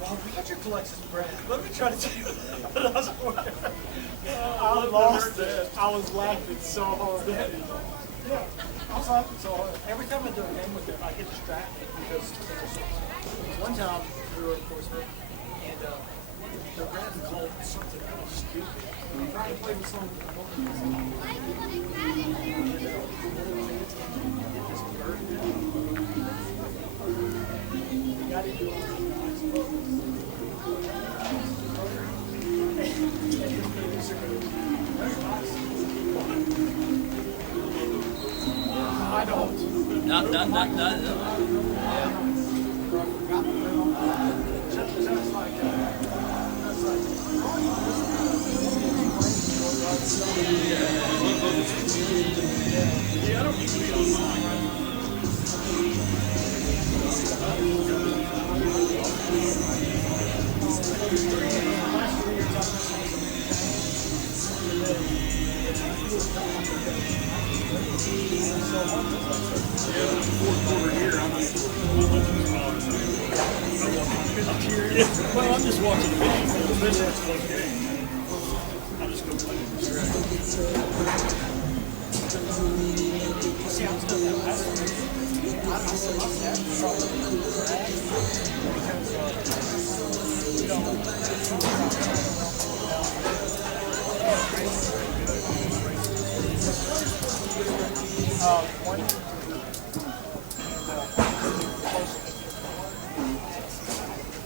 Well, we got your collections, Brad. Let me try to tell you what I was working. I lost it. I was laughing so hard. Yeah, I was laughing so hard. Every time I do a game with them, I get distracted because one time we were in Portsmouth and the Rams called something else stupid. We were trying to play the song. We got into it. I don't. Not. Yeah, I don't need to be online. Well, I'm just watching the video. This is a close game. I'm just going to play it. See, I'm still that last week. I still must have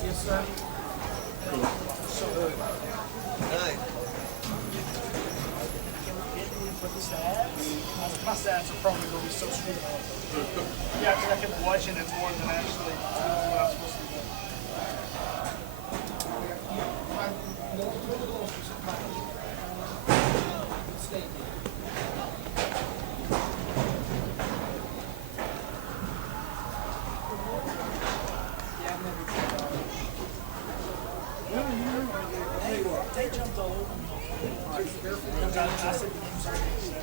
Yes, sir. So good. Hey. With the stats, my stats are probably going to be so screwed up. Yeah, because I kept watching it more than actually what I was supposed to do. They jumped all over me. I said the game started at 7.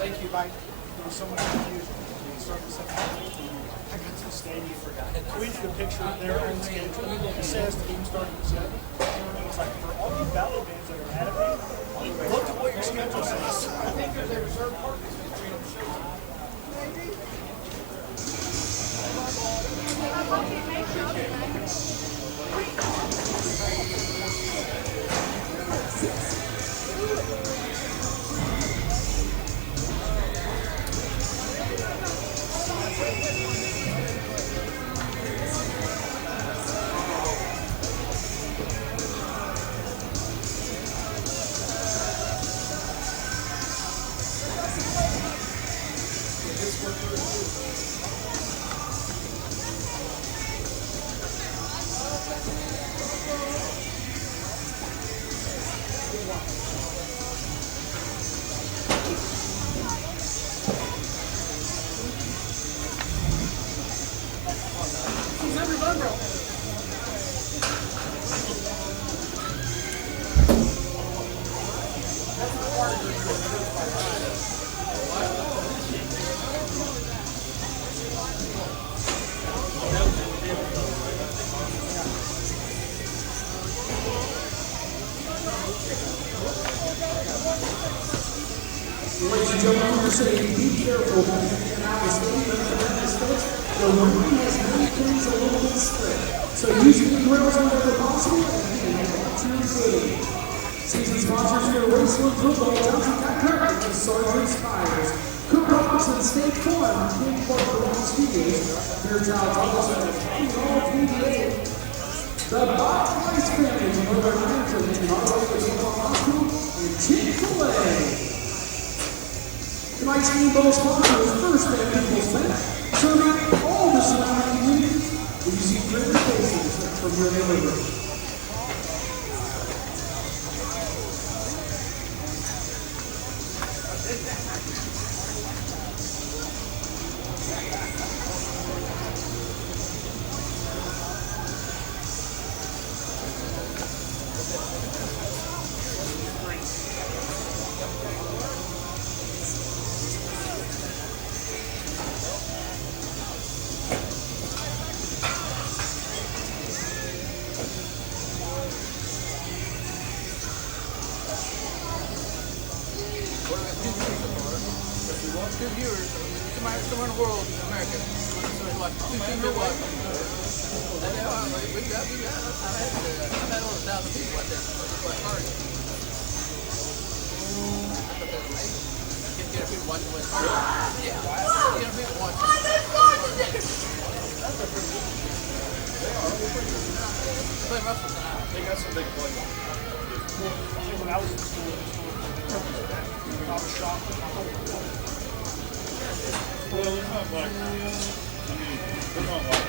Thank you, Mike. There was so much confusion. It started at 7. I got to the stadium. I tweeted a picture of their own schedule. It says the game started at 7. And it's like, for all you Valley fans that are mad at me, look at what your schedule says. I think there's a reserve park. Ladies and gentlemen, we're saying be careful when you get out of the stadium and the Memphis folks. The wind has many things a little bit split. So use the grills whenever possible and watch your footing. Season sponsors here at Raceland Football, Johnson Karrie, and Sergeant's Tires. Coupons and State Farm, King Park Rams Studios. Beer Child Thomas and all PBA. The Bob Rice family from Northern Manhattan in our local football hospital and Chick-fil-A. Tonight's game ball sponsor is First and People's Bank, serving all the surrounding communities. We see greater faces from your neighborhood. somewhere in the world, in America. Somebody's watching. Two people watching. And we got. I've had over 1,000 people watch that. Just like Karrie. I thought that was amazing. Get people watching with. Yeah. Get people watching. Play wrestling tonight. They got some big plays. When I was in school, I was shocked. Well, it's not like, they're not like.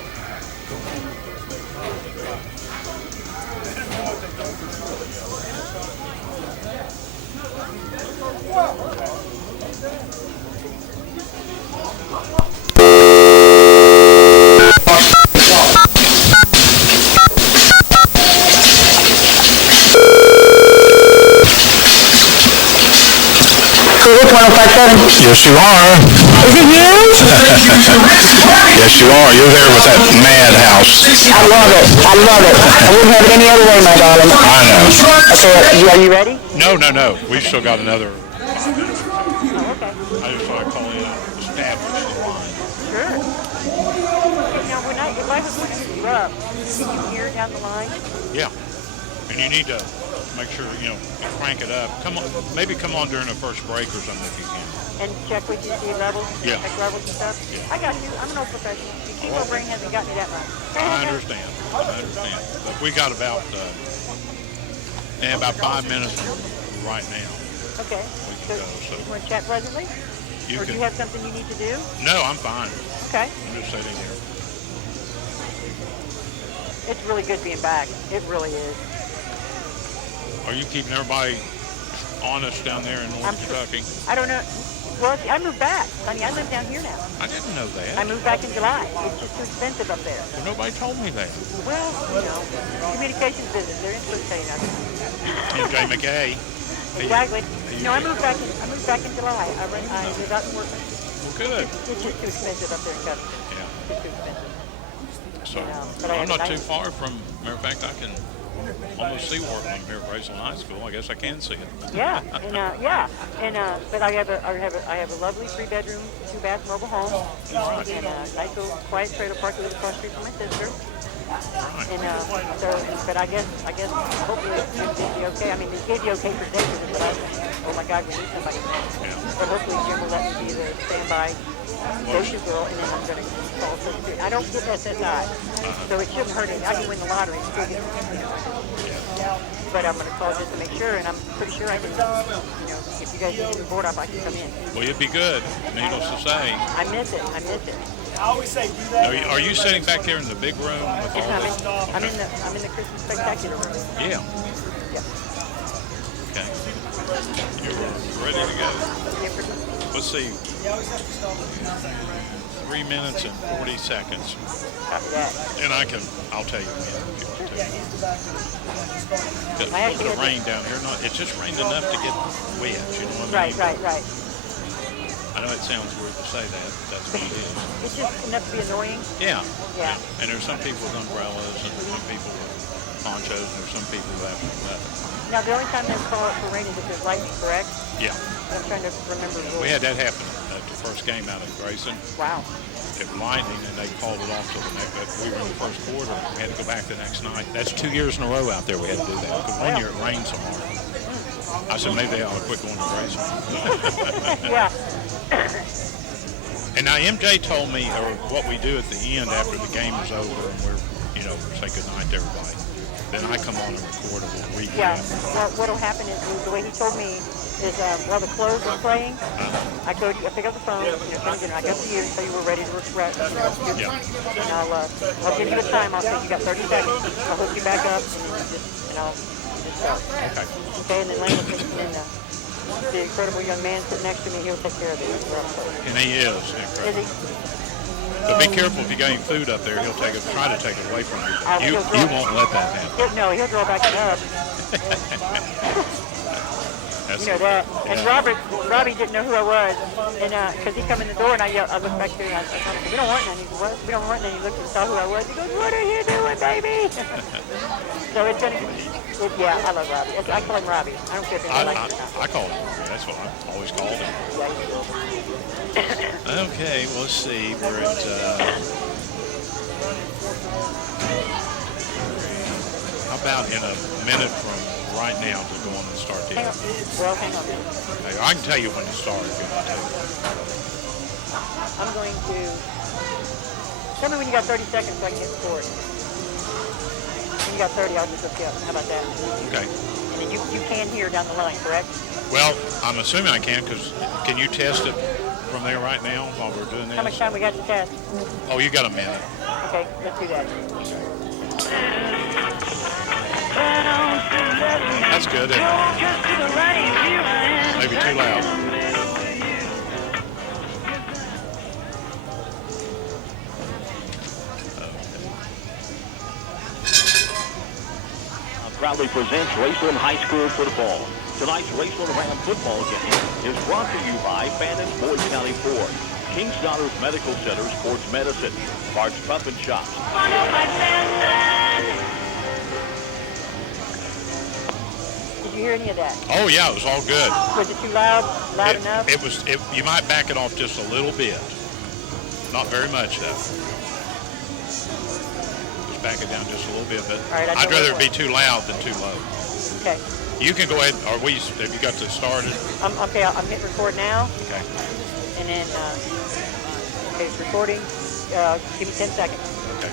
Yes, you are. Is it you? Yes, you are. You're there with that madhouse. I love it. I love it. I wouldn't have it any other way, my darling. I know. Okay, are you ready? No. We still got another. Oh, okay. I just thought I'd call in and establish the line. Sure. Now, if I was looking you up, can you hear down the line? Yeah. And you need to make sure, you crank it up. Maybe come on during the first break or something if you can. And check with you, see levels? Yeah. Check levels and stuff? Yeah. I got you. I'm an old professional. Your keyboard brain hasn't got me that much. I understand. But we got about 5 minutes right now. Okay. We can go. So You want to chat presently? you Or do can. you have something you need to do? No, I'm fine. Okay. I'm just sitting here. It's really good being back. It really is. Are you keeping everybody honest down there in North Kentucky? I don't know. Well, I moved back. Honey, I live down here now. I didn't know that. I moved back in July. It's just too expensive up there. Well, nobody told me that. Well, communications business. They're influence saying that. MJ McKay. Exactly. No, I moved back in July. I live out in Portsmouth. Well, good. It's just too expensive up there in Covington. Yeah. It's too expensive. So but I'm not too far from. Matter of fact, I can almost see Wharton here at Raceland High School. I guess I can see it. Yeah, but I have a lovely 3-bedroom, 2-bath mobile home, and a nice little quiet trailer park live across the street from my sister. And but I guess hopefully it's going to be okay. I mean, they gave you okay for day visits, but oh my God, we need somebody. Yeah. But hopefully Jim will let me be the standby go-to girl, and then I'm going to call Social Security. I don't get SSI, so it shouldn't hurt me. I can win the lottery and still get, but I'm going to call just to make sure, and I'm pretty sure I can, if you guys need me board up, I can come in. Well, it'd be good, needless to say. I miss it. I always say do that. Are you sitting back there in the big room with all this stuff? I'm in the Christmas Spectacular room. Yeah. Yeah. Okay. You're ready to go. Let's see. 3 minutes and 40 seconds. Copy that. And I'll tell you when if you want to. Got a little bit of rain down here. It's just rained enough to get wet, you know what I mean? Right. I know it sounds weird to say that, but that's what it is. It's just enough to be annoying. Yeah. Yeah. And there's some people with umbrellas and some people with ponchos and there's some people who have nothing. Now, the only time they call it for rain is if there's lightning, correct? Yeah. I'm trying to remember the rules. We had that happen at the first game out of Grayson. Wow. It was lightning, and they called it off to the next. But we were in the first quarter. We had to go back the next night. That's 2 years in a row out there we had to do that. Because one year it rained so hard. I said maybe they ought to quit going to Grayson. Yeah. And now MJ told me, or what we do at the end after the game is over, and we're, say good night to everybody. Then I come on and record a little recap. Yeah. Well, what'll happen is the way he told me is while the close is playing, I pick up the phone, I go to you so you were ready to rest. Yeah. And I'll give you a time. I'll say you got 30 seconds. I'll hook you back up, and I'll just go. Okay. Okay, and then Lane will take the incredible young man sitting next to me. He'll take care of it. And he is Is incredible. he? But be careful if you got any food up there. He'll try to take it away from you. You won't let that happen. He'll draw back it up. You know that. And Robbie didn't know who I was, and because he come in the door and I looked back there and I said, "We don't want none." He said, "What? We don't want none." He looked and saw who I was. He goes, "What are you doing, baby?" So it's gonna. Yeah, I love Robbie. I call him Robbie. I don't care if anybody likes him or not. I call him Robbie. That's what I've always called him. Yeah, Okay, well, let's see. We're at how about in a minute from right now to go on and start the hang on. Well, hang on a minute. Okay, I can tell you when to start. I'm going to tell me when you got 30 seconds so I can hit record. When you got 30, I'll just look you up. How about that? Okay. And then you can hear down the line, correct? Well, I'm assuming I can, because can you test it from there right now while we're doing this? How much time we got to test? Oh, you got a minute. Okay, let's do that. That's good. Maybe too loud. Proudly presents Raceland High School football. Tonight's Raceland Ram football game is brought to you by Fannon's Boyd County Ford, King's Daughters Medical Center, Sports Medicine, Bart's Pup and Shops. Did you hear any of that? Oh yeah, it was all good. Was it too loud? Loud enough? It was. You might back it off just a little bit. Not very much though. Just back it down just a little bit. But right, I'd rather it be too loud than too low. Okay. You can go ahead. Have you got this started? Okay, I'm hitting record now. Okay. And then, okay, it's recording. Give me 10 seconds. Okay.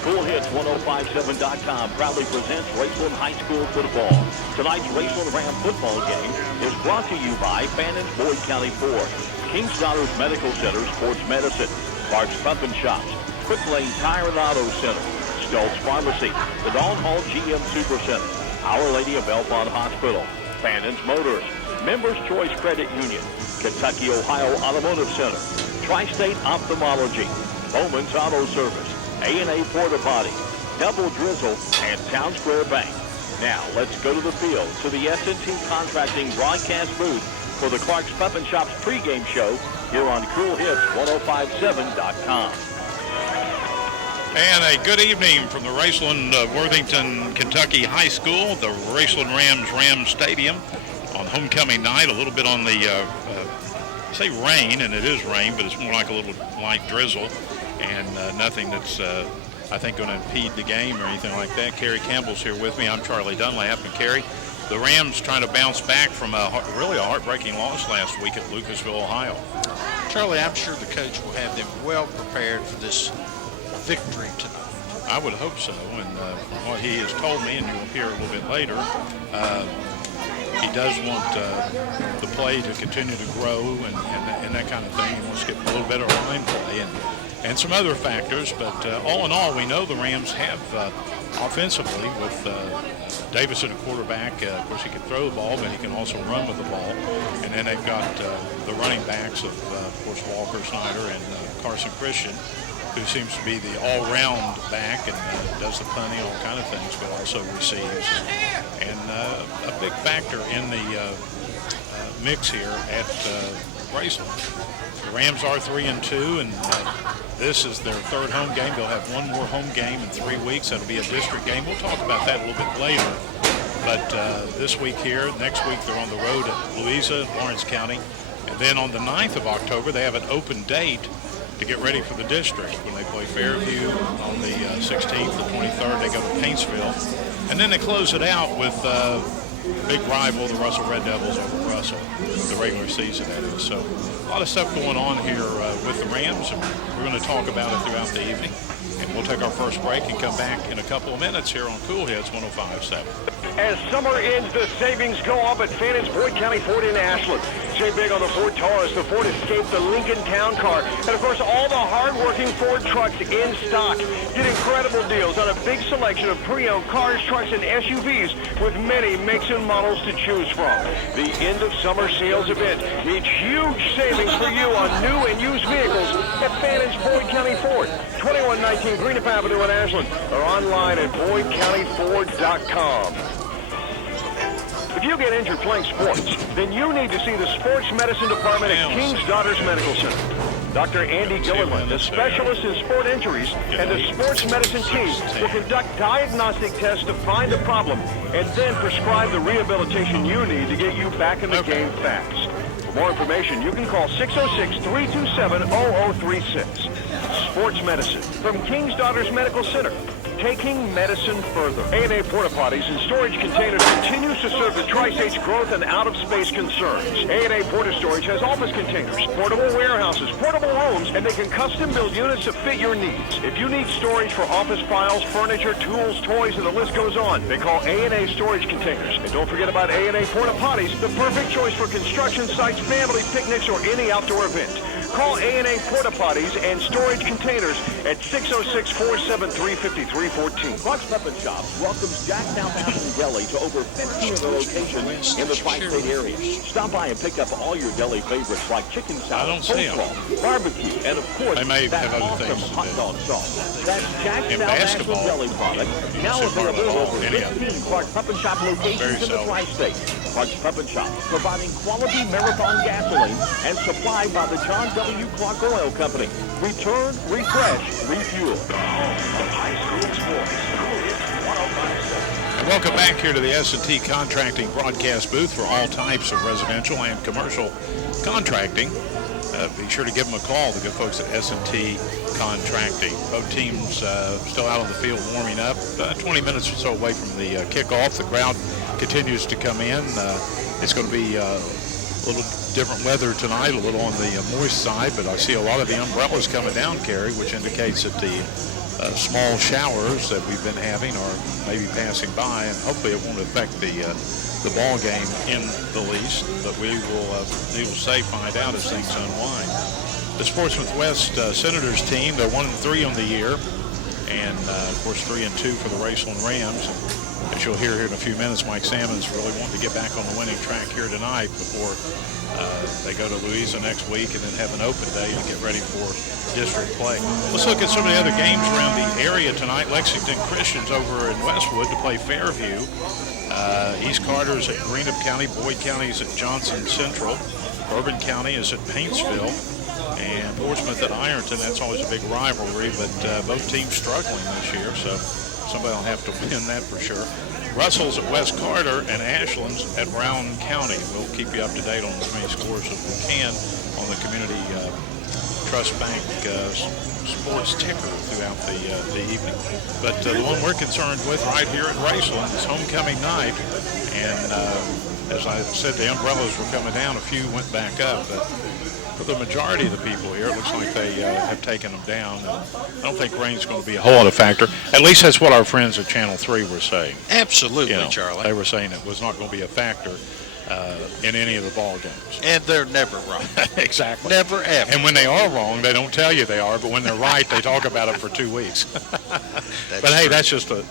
CoolHits1057.com proudly presents Raceland High School football. Tonight's Raceland Ram football game is brought to you by Fannon's Boyd County Ford, King's Daughters Medical Center, Sports Medicine, Bart's Pup and Shops, Quick Lane Tire and Auto Center, Stoltz Pharmacy, the Dawn Hall GM Super Center, Our Lady of Belmont Hospital, Fannon's Motors, Members Choice Credit Union, Kentucky Ohio Automotive Center, Tri-State Ophthalmology, Bowman's Auto Service, A&A Porta Potty, Double Drizzle, and Town Square Bank. Now, let's go to the field, to the S&T Contracting broadcast booth for the Clark's Pup and Shops pregame show here on CoolHits1057.com. And a good evening from the Raceland Worthington, Kentucky High School, the Raceland Rams Stadium on homecoming night. A little bit on the, say rain, and it is rain, but it's more like a little light drizzle, and nothing that's, I think, going to impede the game or anything like that. Karrie Campbell's here with me. I'm Charlie Dunlap. And Karrie, the Rams trying to bounce back from really a heartbreaking loss last week at Lucasville, Ohio. Charlie, I'm sure the coach will have them well prepared for this victory tonight. I would hope so, and from what he has told me, and you'll hear a little bit later, he does want the play to continue to grow and that kind of thing. He wants to get a little better line play and some other factors, but all in all, we know the Rams have offensively with Davison, a quarterback. Of course, he can throw the ball, but he can also run with the ball. And then they've got the running backs of course, Walker Snyder and Carson Christian, who seems to be the all-round back and does the punting, all kind of things, but also receives. And a big factor in the mix here at Raceland. The Rams are 3-2, and this is their third home game. They'll have one more home game in 3 weeks. That'll be a district game. We'll talk about that a little bit later. But this week here, next week they're on the road at Louisa, Lawrence County. And then on the 9th of October, they have an open date to get ready for the district. When they play Fairview on the 16th, the 23rd, they go to Paintsville. And then they close it out with big rival, the Russell Red Devils over Russell, the regular season that is. So a lot of stuff going on here with the Rams, and we're going to talk about it throughout the evening. And we'll take our first break and come back in a couple of minutes here on Cool Hits 105.7. As summer ends, the savings go up at Fannon's Boyd County Ford in Ashland. save big on the Ford Taurus, the Ford Escape, the Lincoln Town Car, and of course all the hard-working Ford trucks in stock. Get incredible deals on a big selection of pre-owned cars, trucks, and SUVs with many makes and models to choose from. The end of summer sales event means huge savings for you on new and used vehicles at Fannon's Boyd County Ford, 2119 Greenup Avenue in Ashland, or online at BoydCountyFord.com. If you get injured playing sports, then you need to see the Sports Medicine Department at King's Daughters Medical Center. Dr. Andy Gilliland, the specialist in sport injuries, and the sports medicine team will conduct diagnostic tests to find the problem and then prescribe the rehabilitation you need to get you back in the game fast. For more information, you can call 606-327-0036. Sports Medicine from King's Daughters Medical Center. Taking medicine further. A&A Porta Potties and Storage Containers continues to serve the Tri-State's growth and out-of-space concerns. A&A Porta Storage has office containers, portable warehouses, portable rooms, and they can custom build units to fit your needs. If you need storage for office files, furniture, tools, toys, and the list goes on, they call A&A Storage Containers. And don't forget about A&A Porta Potties, the perfect choice for construction sites, family picnics, or any outdoor event. Call A&A Porta Potties and Storage Containers at 606-473-5314. Buck's Pep and Shop welcomes Jacktown Passion Deli to over 15 of the locations in the Tri-State area. Stop by and pick up all your deli favorites like chicken salad, coleslaw, barbecue, and of course, that awesome hot dog sauce. That's Jacktown National Deli product, now available in over 15 Clark Pep and Shop locations in the Tri-State. Clark's Pep and Shop, providing quality Marathon gasoline and supplied by the John W. Clark Oil Company. Return, refresh, refuel. High school sports. And welcome back here to the S&T Contracting broadcast booth for all types of residential and commercial contracting. Be sure to give them a call, the good folks at S&T Contracting. Both teams still out on the field warming up, 20 minutes or so away from the kickoff. The crowd continues to come in. It's going to be a little different weather tonight, a little on the moist side, but I see a lot of the umbrellas coming down, Karrie, which indicates that the small showers that we've been having are maybe passing by, and hopefully it won't affect the ball game in the least, but we will find out as things unwind. The Portsmouth West Senators team, they're 1-3 on the year, and of course 3-2 for the Raceland RAMS. As you'll hear here in a few minutes, Mike Salmon's really wanting to get back on the winning track here tonight before they go to Louisa next week and then have an open day and get ready for district play. Let's look at some of the other games around the area tonight. Lexington Christian's over in Westwood to play Fairview. East Carter is at Greenup County. Boyd County is at Johnson Central. Bourbon County is at Paintsville. And Portsmouth at Ironton. That's always a big rivalry, but both teams struggling this year, so somebody will have to win that for sure. Russell's at West Carter and Ashland's at Brown County. We'll keep you up to date on as many scores as we can on the Community Trust Bank sports ticker throughout the evening. But the one we're concerned with right here at Raceland is homecoming night. And as I said, the umbrellas were coming down. A few went back up. But for the majority of the people here, it looks like they have taken them down. And I don't think rain's going to be a whole lot of factor. At least that's what our friends at Channel 3 were saying. Absolutely, Charlie. They were saying it was not going to be a factor in any of the ball games. And they're never wrong. Exactly. Never, ever. And when they are wrong, they don't tell you they are, but when they're right, they talk about it for 2 weeks. But hey, that's just a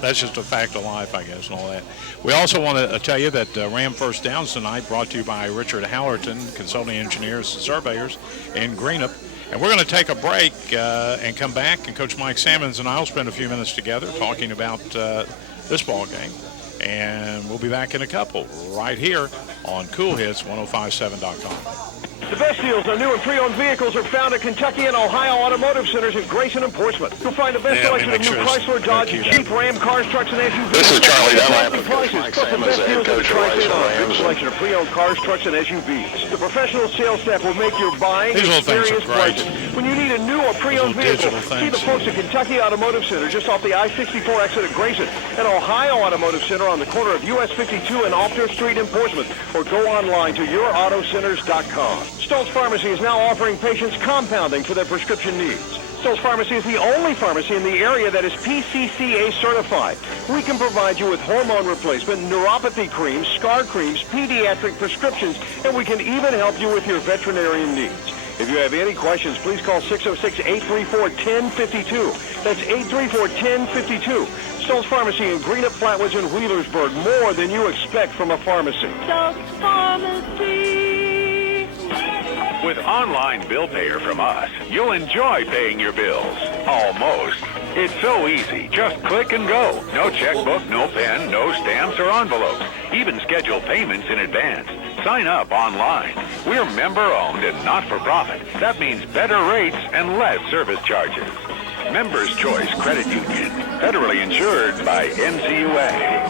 fact of life, I guess, and all that. We also want to tell you that Ram First Downs tonight brought to you by Richard Hallerton, consulting engineers and surveyors in Greenup. And we're going to take a break and come back, and Coach Mike Salmons and I will spend a few minutes together talking about this ball game. And we'll be back in a couple right here on CoolHits1057.com. The best deals on new and pre-owned vehicles are found at Kentucky and Ohio Automotive Centers in Grayson and Portsmouth. You'll find the best selection of new Chrysler, Dodge, and Jeep, Ram, cars, trucks, and SUVs. This is Charlie Dunlap. Prices, plus the best deals in the Tri-State on a big selection of pre-owned cars, trucks, and SUVs. The professional sales staff will make your buying experience brighter. When you need a new or pre-owned vehicle, see the folks at Kentucky Automotive Center just off the I-64 exit at Grayson, and Ohio Automotive Center on the corner of US 52 and Alter Street in Portsmouth, or go online to yourautocenters.com. Stoltz Pharmacy is now offering patients compounding for their prescription needs. Stoll's Pharmacy is the only pharmacy in the area that is PCCA certified. We can provide you with hormone replacement, neuropathy creams, scar creams, pediatric prescriptions, and we can even help you with your veterinarian needs. If you have any questions, please call 606-834-1052. That's 834-1052. Stoll's Pharmacy in Greenup, Flatwoods, and Wheelersburg. More than you expect from a pharmacy. Stoll's Pharmacy. With online bill payer from us, you'll enjoy paying your bills. Almost. It's so easy. Just click and go. No checkbook, no pen, no stamps or envelopes. Even schedule payments in advance. Sign up online. We're member-owned and not-for-profit. That means better rates and less service charges. Members Choice Credit Union. Federally insured by NCUA.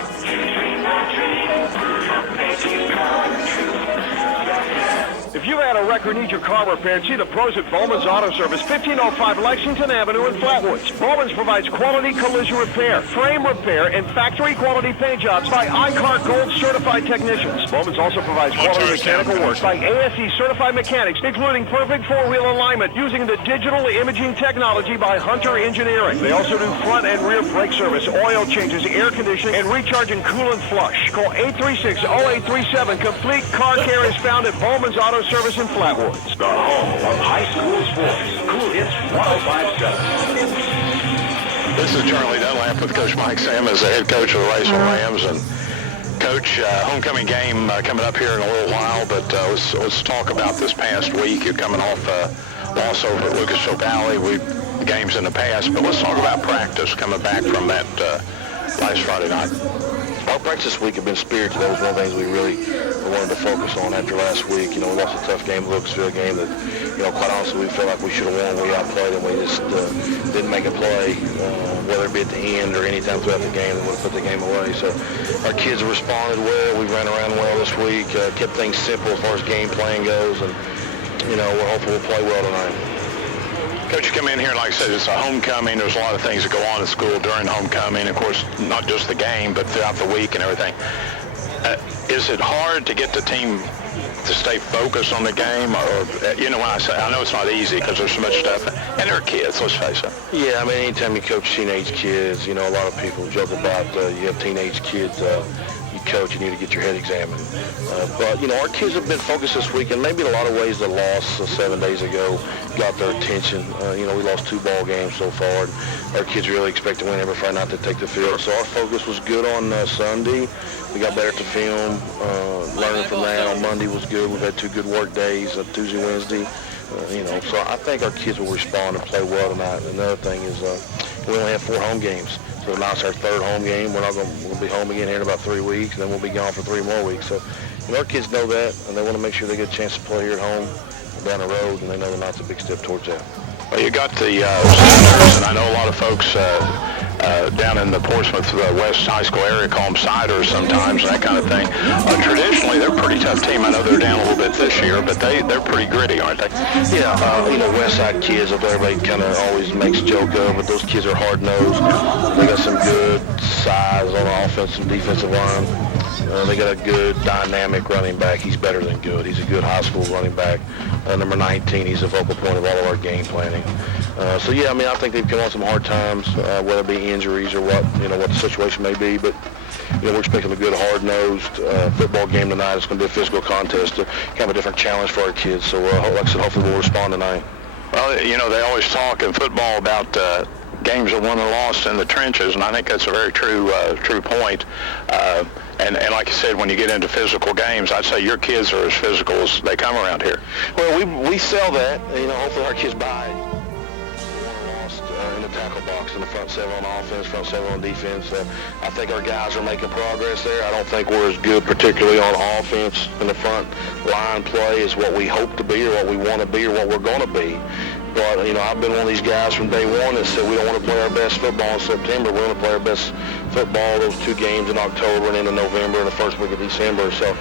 If you've had a wreck or need your car repaired, see the pros at Bowman's Auto Service, 1505 Lexington Avenue in Flatwoods. Bowman's provides quality collision repair, frame repair, and factory quality paint jobs by iCar Gold certified technicians. Bowman's also provides quality mechanical work by ASE certified mechanics, including perfect four-wheel alignment using the digital imaging technology by Hunter Engineering. They also do front and rear brake service, oil changes, air conditioning, and recharge and coolant flush. Call 836-0837. Complete car care is found at Bowman's Auto Service in Flatwoods. The home of high school sports. Cool Hits 105.7. This is Charlie Dunlap with Coach Mike Sam as the head coach of the Raceland RAMS. And Coach, homecoming game coming up here in a little while, but let's talk about this past week. You're coming off loss over at Lucasville Valley. Games in the past, but let's talk about practice coming back from that last Friday night. Our practice week have been spirited. That was one of the things we really wanted to focus on after last week. We lost a tough game, Lucasville game that, quite honestly, we felt like we should have won. We outplayed them. We just didn't make a play, whether it be at the end or any time throughout the game that would have put the game away. So our kids have responded well. We ran around well this week, kept things simple as far as game playing goes, and, we're hopeful we'll play well tonight. Coach, you come in here, like I said, it's a homecoming. There's a lot of things that go on at school during homecoming. Of course, not just the game, but throughout the week and everything. Is it hard to get the team to stay focused on the game? Or, when I say, I know it's not easy because there's so much stuff, and they're kids, let's face it. Yeah, anytime you coach teenage kids, a lot of people joke about you have teenage kids, you coach, you need to get your head examined. But, our kids have been focused this week, and maybe in a lot of ways the loss 7 days ago got their attention. We lost 2 ball games so far, and our kids really expect to win every Friday night to take the field. So our focus was good on Sunday. We got better at the film, learning from that. On Monday was good. We've had 2 good work days, Tuesday, Wednesday. So I think our kids will respond and play well tonight. Another thing is we only have 4 home games. So now it's our 3rd home game. We'll be home again here in about 3 weeks, and then we'll be gone for 3 more weeks. So our kids know that, and they want to make sure they get a chance to play here at home down the road, and they know tonight's a big step towards that. Well, you got the Ciders, and I know a lot of folks down in the Portsmouth West High School area call them Ciders sometimes, that kind of thing. Traditionally, they're a pretty tough team. I know they're down a little bit this year, but they're pretty gritty, aren't they? Yeah, West Side kids, if everybody kind of always makes a joke of, but those kids are hard-nosed. They got some good size on the offensive and defensive line. They got a good dynamic running back. He's better than good. He's a good high school running back. Number 19, he's a focal point of all of our game planning. I think they've come on some hard times, whether it be injuries or what the situation may be. But we're expecting a good, hard-nosed football game tonight. It's going to be a physical contest, kind of a different challenge for our kids. So, like I said, hopefully we'll respond tonight. Well, they always talk in football about games are won and lost in the trenches, and I think that's a very true point. And like you said, when you get into physical games, I'd say your kids are as physical as they come around here. Well, we sell that. Hopefully our kids buy it. Lost in the tackle box, in the front 7 on offense, front 7 on defense. I think our guys are making progress there. I don't think we're as good, particularly on offense in the front line play, as what we hope to be or what we want to be or what we're going to be. But, I've been one of these guys from day one that said we don't want to play our best football in September. We want to play our best football those 2 games in October and into November and the first week of December. So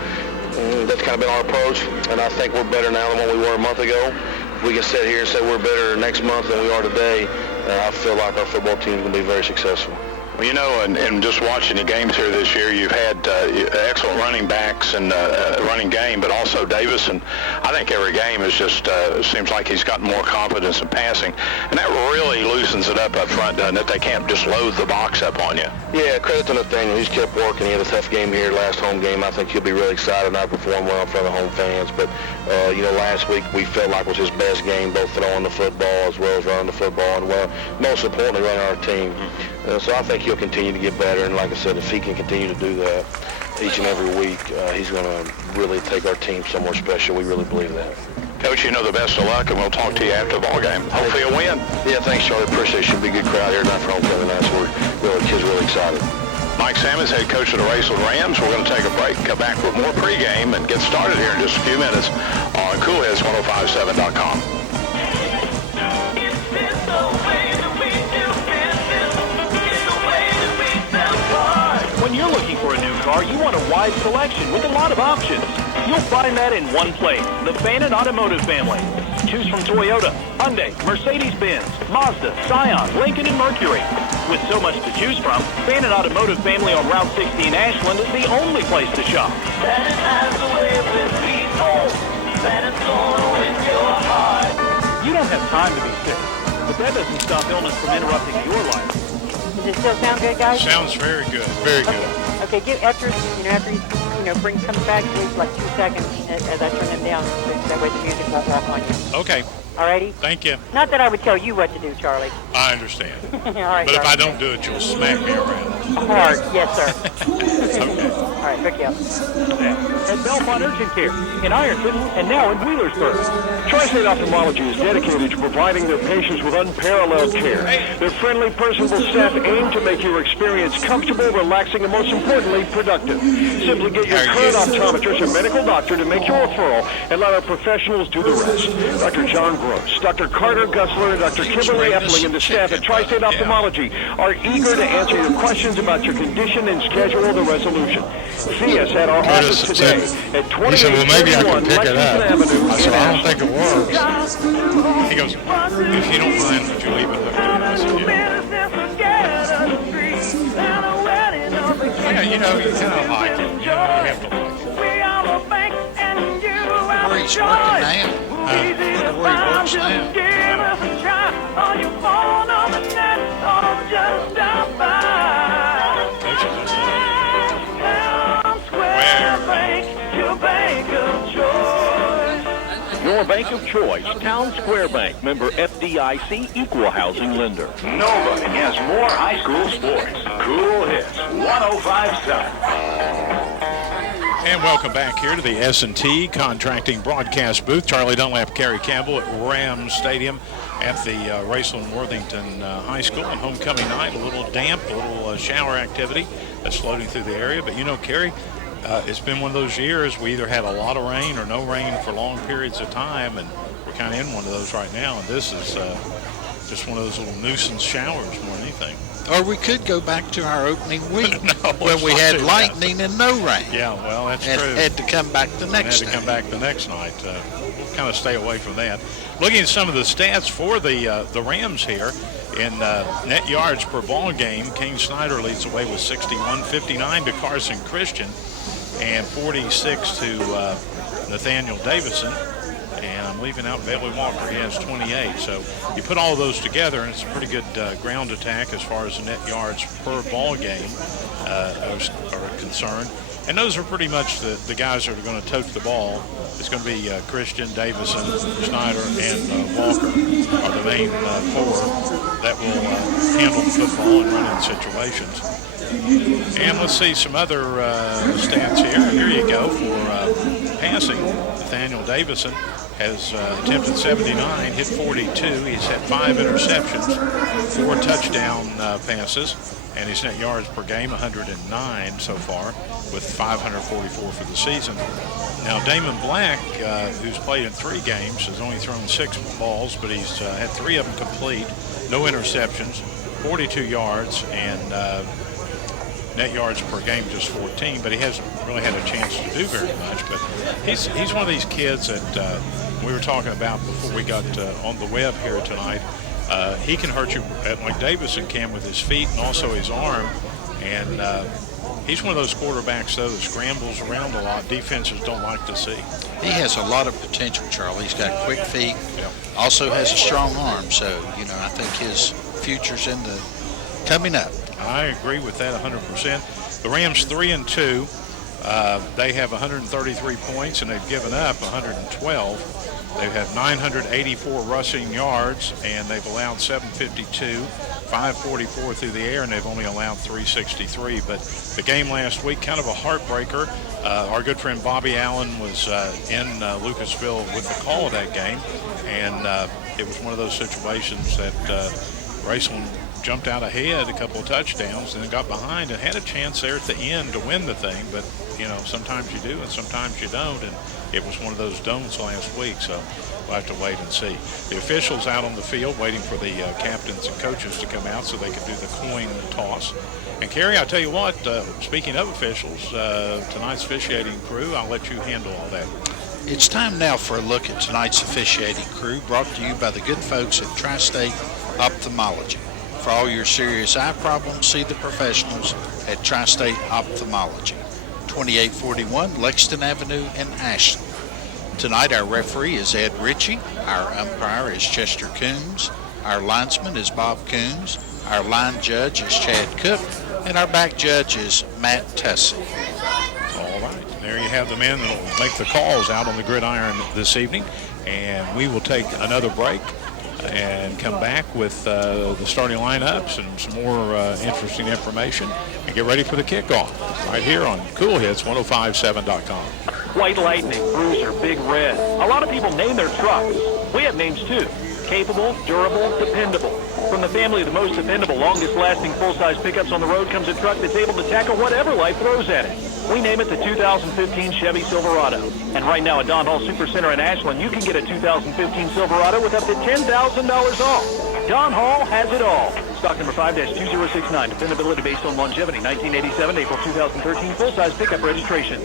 that's kind of been our approach, and I think we're better now than what we were a month ago. If we can sit here and say we're better next month than we are today, I feel like our football team is going to be very successful. Well, you know, and just watching the games here this year, you've had excellent running backs and running game, but also Davison. I think every game is just seems like he's gotten more confidence in passing, and that really loosens it up front, doesn't it? They can't just load the box up on you. Yeah, credit to Nathaniel. He's kept working. He had a tough game here, last home game. I think he'll be really excited and I performed well in front of home fans. But, you know, last week we felt like it was his best game, both throwing the football as well as running the football, and, well, most importantly, running our team. So I think he'll continue to get better, and like I said, if he can continue to do that each and every week, he's going to really take our team somewhere special. We really believe that. Coach, you know, the best of luck, and we'll talk to you after the ball game. Hopefully a win. Yeah, thanks, Charlie. Appreciate it. Should be a good crowd here tonight for homecoming night. So we're kids really excited. Mike Sammons, head coach of the Raceland Rams. We're going to take a break, come back with more pregame, and get started here in just a few minutes on CoolHeads1057.com. When you're looking for a new car, you want a wide selection with a lot of options. You'll find that in one place, the Fannin Automotive family. Choose from Toyota, Hyundai, Mercedes-Benz, Mazda, Scion, Lincoln, and Mercury. With so much to choose from, Fannin Automotive family on Route 60 in Ashland is the only place to shop. Fannin has a way with people. Fannin's gonna win your heart. You don't have time to be sick, but that doesn't stop illness from interrupting your life. Does it still sound good, guys? Sounds very good. Very good. Okay, after he comes back, give like 2 seconds as I turn them down, so that way the music won't walk on you. Okay. Alrighty? Thank you. Not that I would tell you what to do, Charlie. I understand. All right, but if I Charlie. don't do it, you'll smack me around. Hard, yes, sir. Okay. All right, hook you up. At Belmont Urgent Care in Ironton and now in Wheelersburg. Tri-State Ophthalmology is dedicated to providing their patients with unparalleled care. Their friendly, personable staff aim to make your experience comfortable, relaxing, and most importantly, productive. Simply get your current optometrist or medical doctor to make your referral and let our professionals do the rest. Dr. John Gross, Dr. Carter Gussler, and Dr. Kimberly Epling and the staff at Tri-State Ophthalmology are eager to answer your questions about your condition and schedule the resolution. See us at our office today at 2831 Lexington Avenue. I said, I don't think it works. He goes, if you don't mind, would you leave it up to you? I said, yeah, you know, you kind of like it. You know, you have to like it. Where he's working now. Look at where he works now. Your bank of choice, Town Square Bank, member FDIC, equal housing lender. Nobody has more high school sports. Cool Hits 105.7. And welcome back here to the S&T Contracting Broadcast booth. Charlie Dunlap, Karrie Campbell at RAMS Stadium at the Raceland Worthington High School on homecoming night. A little damp, a little shower activity that's floating through the area. But, you know, Karrie, it's been one of those years we either had a lot of rain or no rain for long periods of time, and we're kind of in one of those right now. And this is just one of those little nuisance showers more than anything. Or we could go back to our opening week when we had lightning and no rain. Yeah, well, that's true. Had to come back the next day. Had to come back the next night. We'll kind of stay away from that. Looking at some of the stats for the Rams here, in net yards per ball game, King Snyder leads away with 61, 59 to Carson Christian, and 46 to Nathaniel Davison. And I'm leaving out Bailey Walker. He has 28. So you put all of those together, and it's a pretty good ground attack as far as the net yards per ball game are concerned. And those are pretty much the guys that are going to tote the ball. It's going to be Christian, Davison, Snyder, and Walker are the main four that will handle the football and run in situations. And let's see some other stats here. Here you go for passing. Nathaniel Davison has attempted 79, hit 42. He's had 5 interceptions, 4 touchdown passes, and his net yards per game 109 so far, with 544 for the season. Now Damon Black, who's played in 3 games, has only thrown 6 balls, but he's had 3 of them complete, no interceptions, 42 yards, and net yards per game just 14, but he hasn't really had a chance to do very much. But he's one of these kids that we were talking about before we got on the web here tonight, he can hurt you like Davison can with his feet and also his arm. And he's one of those quarterbacks, though, that scrambles around a lot. Defenses don't like to see. He has a lot of potential, Charlie. He's got quick feet, also has a strong arm. So, I think his future's in the coming up. I agree with that 100%. The Rams 3-2. They have 133 points, and they've given up 112. They have 984 rushing yards, and they've allowed 752, 544 through the air, and they've only allowed 363. But the game last week, kind of a heartbreaker. Our good friend Bobby Allen was in Lucasville with the call of that game, and it was one of those situations that Raceland jumped out ahead a couple of touchdowns and then got behind and had a chance there at the end to win the thing. But, sometimes you do and sometimes you don't. And it was one of those don'ts last week. So we'll have to wait and see. The officials out on the field waiting for the captains and coaches to come out so they can do the coin toss. And, Karrie, I tell you what, speaking of officials, tonight's officiating crew, I'll let you handle all that. It's time now for a look at tonight's officiating crew, brought to you by the good folks at Tri-State Ophthalmology. For all your serious eye problems, see the professionals at Tri-State Ophthalmology, 2841 Lexington Avenue in Ashland. Tonight our referee is Ed Ritchie, our umpire is Chester Coombs, our linesman is Bob Coombs, our line judge is Chad Cook, and our back judge is Matt Tussey. All right, there you have the men that will make the calls out on the gridiron this evening, and we will take another break and come back with the starting lineups and some more interesting information and get ready for the kickoff right here on Cool Hits 1057.com. White Lightning, Bruiser, Big Red. A lot of people name their trucks. We have names too. Capable, durable, dependable. From the family of the most dependable, longest-lasting full-size pickups on the road comes a truck that's able to tackle whatever life throws at it. We name it the 2015 Chevy Silverado. And right now at Don Hall Supercenter in Ashland, you can get a 2015 Silverado with up to $10,000 off. Don Hall has it all. Stock number 5-2069. Dependability based on longevity. 1987, April 2013. Full-size pickup registrations.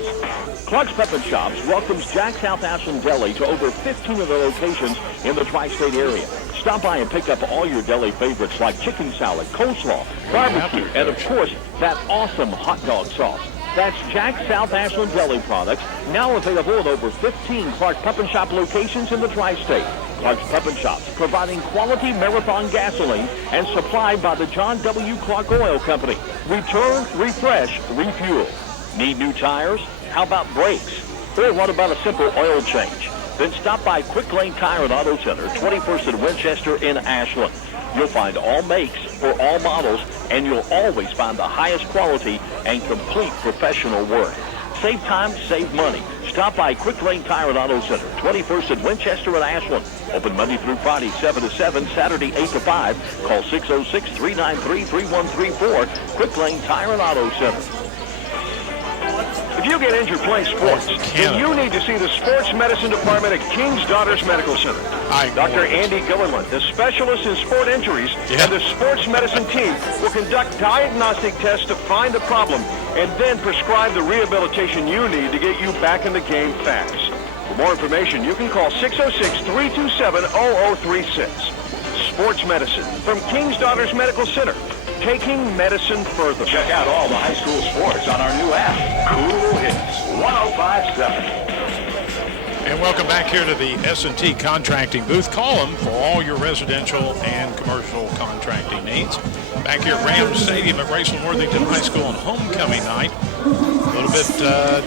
Clark's Pep and Shops welcomes Jack South Ashland Deli to over 15 of their locations in the tri-state area. Stop by and pick up all your deli favorites like chicken salad, coleslaw, barbecue, and of course, that awesome hot dog sauce. That's Jack South Ashland Deli products, now available at over 15 Clark's Pep and Shop locations in the tri-state. Clark's Pep and Shops, providing quality Marathon gasoline and supplied by the John W. Clark Oil Company. Return, refresh, refuel. Need new tires? How about brakes? Or what about a simple oil change? Then stop by Quick Lane Tire and Auto Center, 21st and Winchester in Ashland. You'll find all makes for all models, and you'll always find the highest quality and complete professional work. Save time, save money. Stop by Quick Lane Tire and Auto Center, 21st and Winchester in Ashland. Open Monday through Friday, 7 to 7, Saturday, 8 to 5. Call 606-393-3134. Quick Lane Tire and Auto Center. If you get injured playing sports, then you need to see the Sports Medicine Department at King's Daughters Medical Center. Dr. Andy Gilliland, the specialist in sport injuries, and the sports medicine team will conduct diagnostic tests to find the problem and then prescribe the rehabilitation you need to get you back in the game fast. For more information, you can call 606-327-0036. Sports Medicine from King's Daughters Medical Center. Taking medicine further. Check out all the high school sports on our new app, Cool Hits 1057. And welcome back here to the S&T Contracting booth. Call them for all your residential and commercial contracting needs. Back here at RAMS Stadium at Raceland Worthington High School on homecoming night. A little bit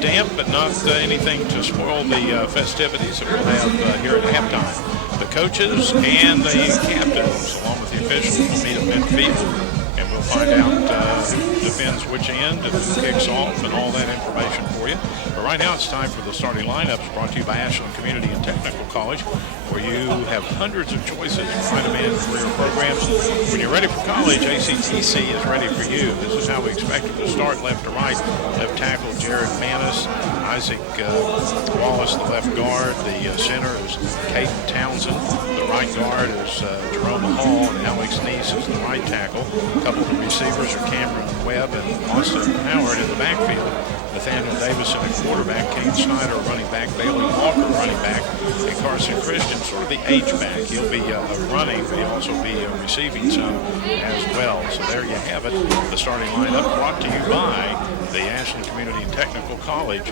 damp, but not anything to spoil the festivities that we'll have here at halftime. The coaches and the captains, along with the officials, will meet at midfield. And we'll find out who defends which end and who kicks off and all that information for you. But right now it's time for the starting lineups brought to you by Ashland Community and Technical College, where you have hundreds of choices to find them in career programs. When you're ready for college, ACTC is ready for you. This is how we expect it to start, left to right. Left tackle Jared Manis, Isaac Wallace, the left guard. The center is Caden Townsend. The right guard is Jerome Hall, and Alex Neese is the right tackle. A couple of the receivers are Cameron Webb and Austin Howard in the backfield. Nathaniel Davison at quarterback, Kane Snyder running back, Bailey Walker running back, and Carson Christian sort of the H-back. He'll be running, but he'll also be receiving some as well. So there you have it, the starting lineup brought to you by the Ashland Community and Technical College,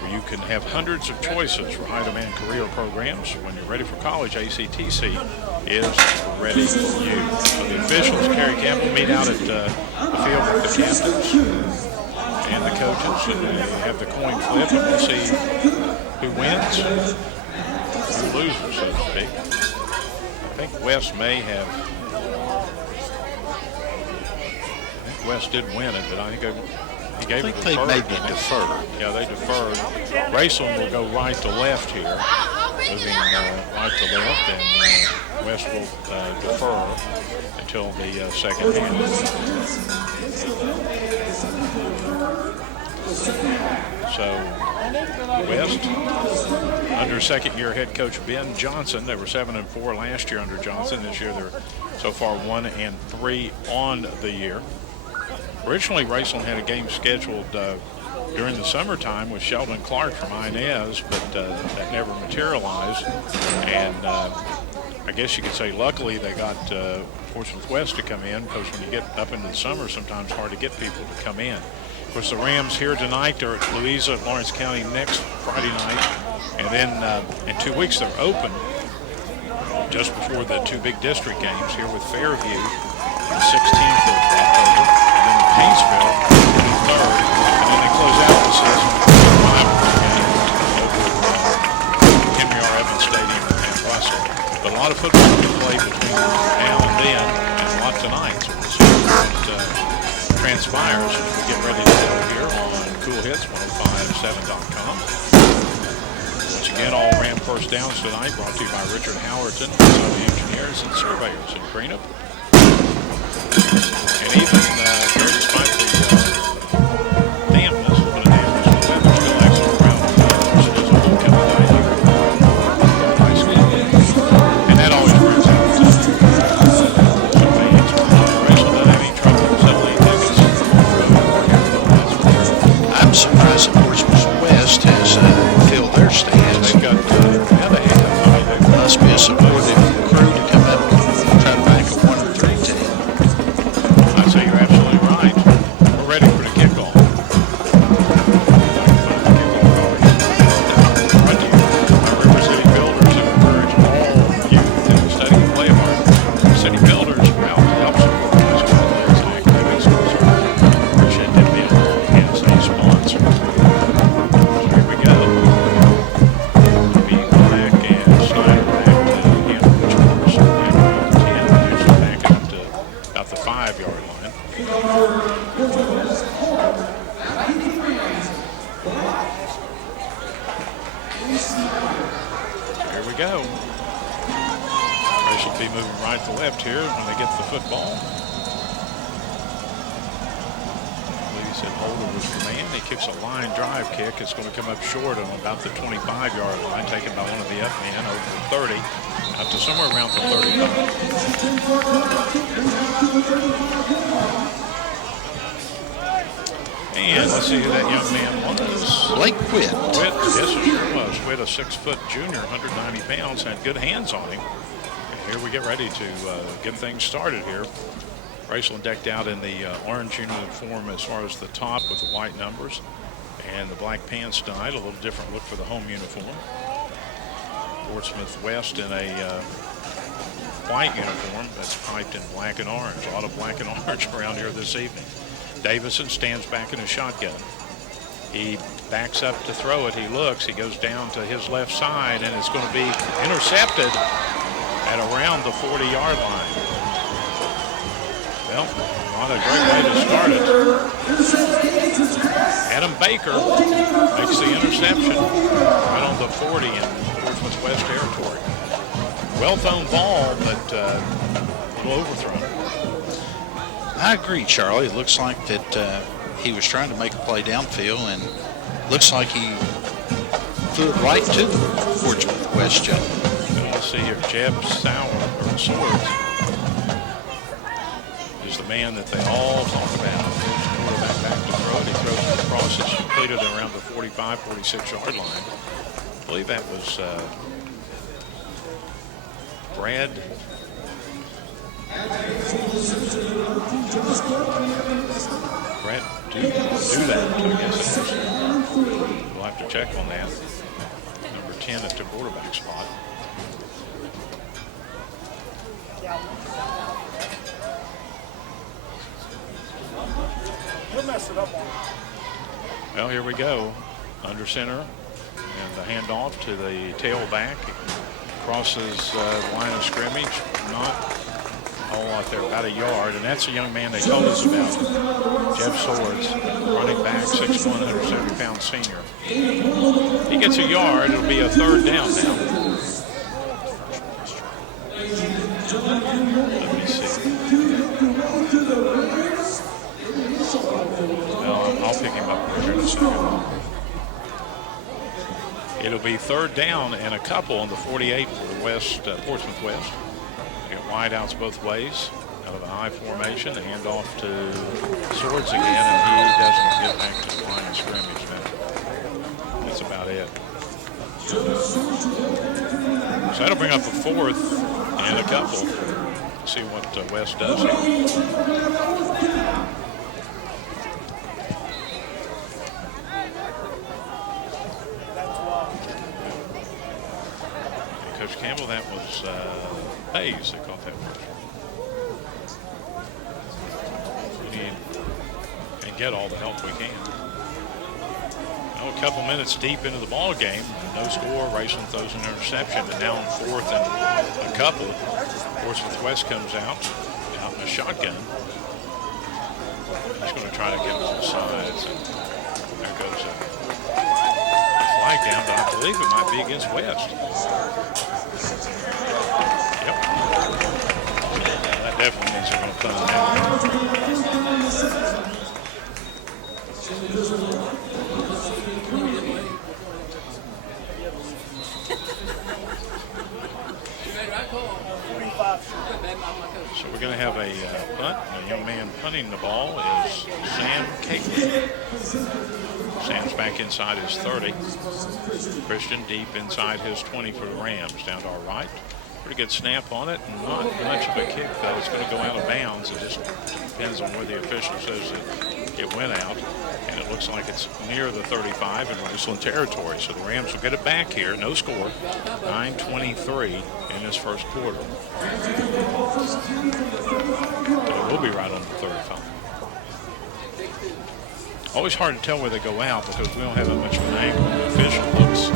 where you can have hundreds of choices for high-demand career programs. When you're ready for college, ACTC is ready for you. So the officials, Karrie, Campbell, meet out at the field with the captains and the coaches, and they have the coin flip, and we'll see who wins, who loses, so to speak. I think West may have. I think West did win it, but I think he gave it they maybe deferred. Yeah, they deferred. Raceland will go right to left here, moving right to left, and West will defer until the second half. So West, under second-year head coach Ben Johnson, they were 7-4 last year under Johnson. This year they're so far 1-3 on the year. Originally, Raceland had a game scheduled during the summertime with Sheldon Clark from Inez, but that never materialized. And I guess you could say luckily they got Portsmouth West to come in, because when you get up into the summer, sometimes it's hard to get people to come in. Of course, the Rams here tonight. They're at Louisa at Lawrence County next Friday night. And then in 2 weeks, they're open just before the two big district games here with Fairview on the 16th of October, and then Painesville on the 3rd, and then they close out the season with the rivalry game over at Henry R. Evans Stadium in Russell. But a lot of football will be played between now and then, and a lot tonight. So we'll see what transpires as we get ready to go here on Cool Hits 1057.com. Once again, all Ram first downs tonight brought to you by Richard Howerton, some engineers and surveyors in Greenup. And even despite the dampness, a little bit of dampness, the weather still excellent around the field. This is a homecoming night here at high school. And that always brings out some fans. Raceland doesn't have any trouble selling tickets on the road. I'm surprised that Portsmouth West has filled their stands. They've got they must be a supportive crew to come up and try to back a 1-3 team. I'd say you're absolutely right. We're ready for the kickoff. Brought to you by River City Builders, who encourage all youth in the study and play hard. City Builders are out to help support high school players and activities. Appreciate them being as a sponsor. So here we go. Being back and Snyder back to handle the chores. And 10, usually back up to about the 5-yard line. Here we go. They should be moving right to left here when they get the football. I believe he said Holder was the man. He kicks a line drive kick. It's going to come up short on about the 25-yard line, taken by one of the up men over the 30, up to somewhere around the 35. And let's see who that young man was. Blake Witt. Witt, yes, it sure was. Witt, a 6-foot junior, 190 pounds, had good hands on him. And here we get ready to get things started here. Raceland decked out in the orange uniform as far as the top with the white numbers and the black pants tonight, a little different look for the home uniform. Portsmouth West in a white uniform that's piped in black and orange. A lot of black and orange around here this evening. Davison stands back in a shotgun. He backs up to throw it. He looks. He goes down to his left side, and it's going to be intercepted at around the 40-yard line. Well, not a great way to start it. Adam Baker makes the interception right on the 40 in Portsmouth West territory. Well-thrown ball, but a little overthrown. I agree, Charlie. It looks like that he was trying to make a play downfield, and looks like he threw it right to Portsmouth West gentleman. Let's see here, Jobe Swords is the man that they all talk about. quarterback back to throw it. He throws it across. It's completed around the 45, 46-yard line. I believe that was Brad. Brad do that, I guess it is. We'll have to check on that. Number 10 at the quarterback spot. He'll mess it up on him. Well, here we go. Under center, and the handoff to the tailback. Crosses the line of scrimmage. Not a whole lot there, about a yard. And that's a young man they told us about, Jobe Swords, running back, 6'1", 170-pound senior. He gets a yard. It'll be a third down now. Let me see. I'll pick him up here in a second. It'll be third down and a couple on the 48 for the West, Portsmouth West. Get wideouts both ways out of a high formation. A handoff to Swords again, and he doesn't get back to the line of scrimmage now. That's about it. So that'll bring up a fourth and a couple. See what West does here. Coach Campbell, that was Hayes that caught that one. We need and get all the help we can. Now a couple minutes deep into the ball game, no score. Raceland throws an interception, and now on fourth and a couple, Portsmouth West comes out in a shotgun. He's going to try to get both sides, and there goes a flag down, but I believe it might be against West. Yep. That definitely means they're going to punt it down. So we're going to have a punt. The young man punting the ball is Sam Campbell. Sam's back inside his 30. Christian deep inside his 20 for the Rams. Down to our right. Pretty good snap on it. Not much of a kick, though. It's going to go out of bounds. It just depends on where the official says it went out. And it looks like it's near the 35 in Raceland territory. So the Rams will get it back here. No score. 9:23 in this first quarter. But it will be right on the 35. Always hard to tell where they go out because we don't have that much of an angle. The official looks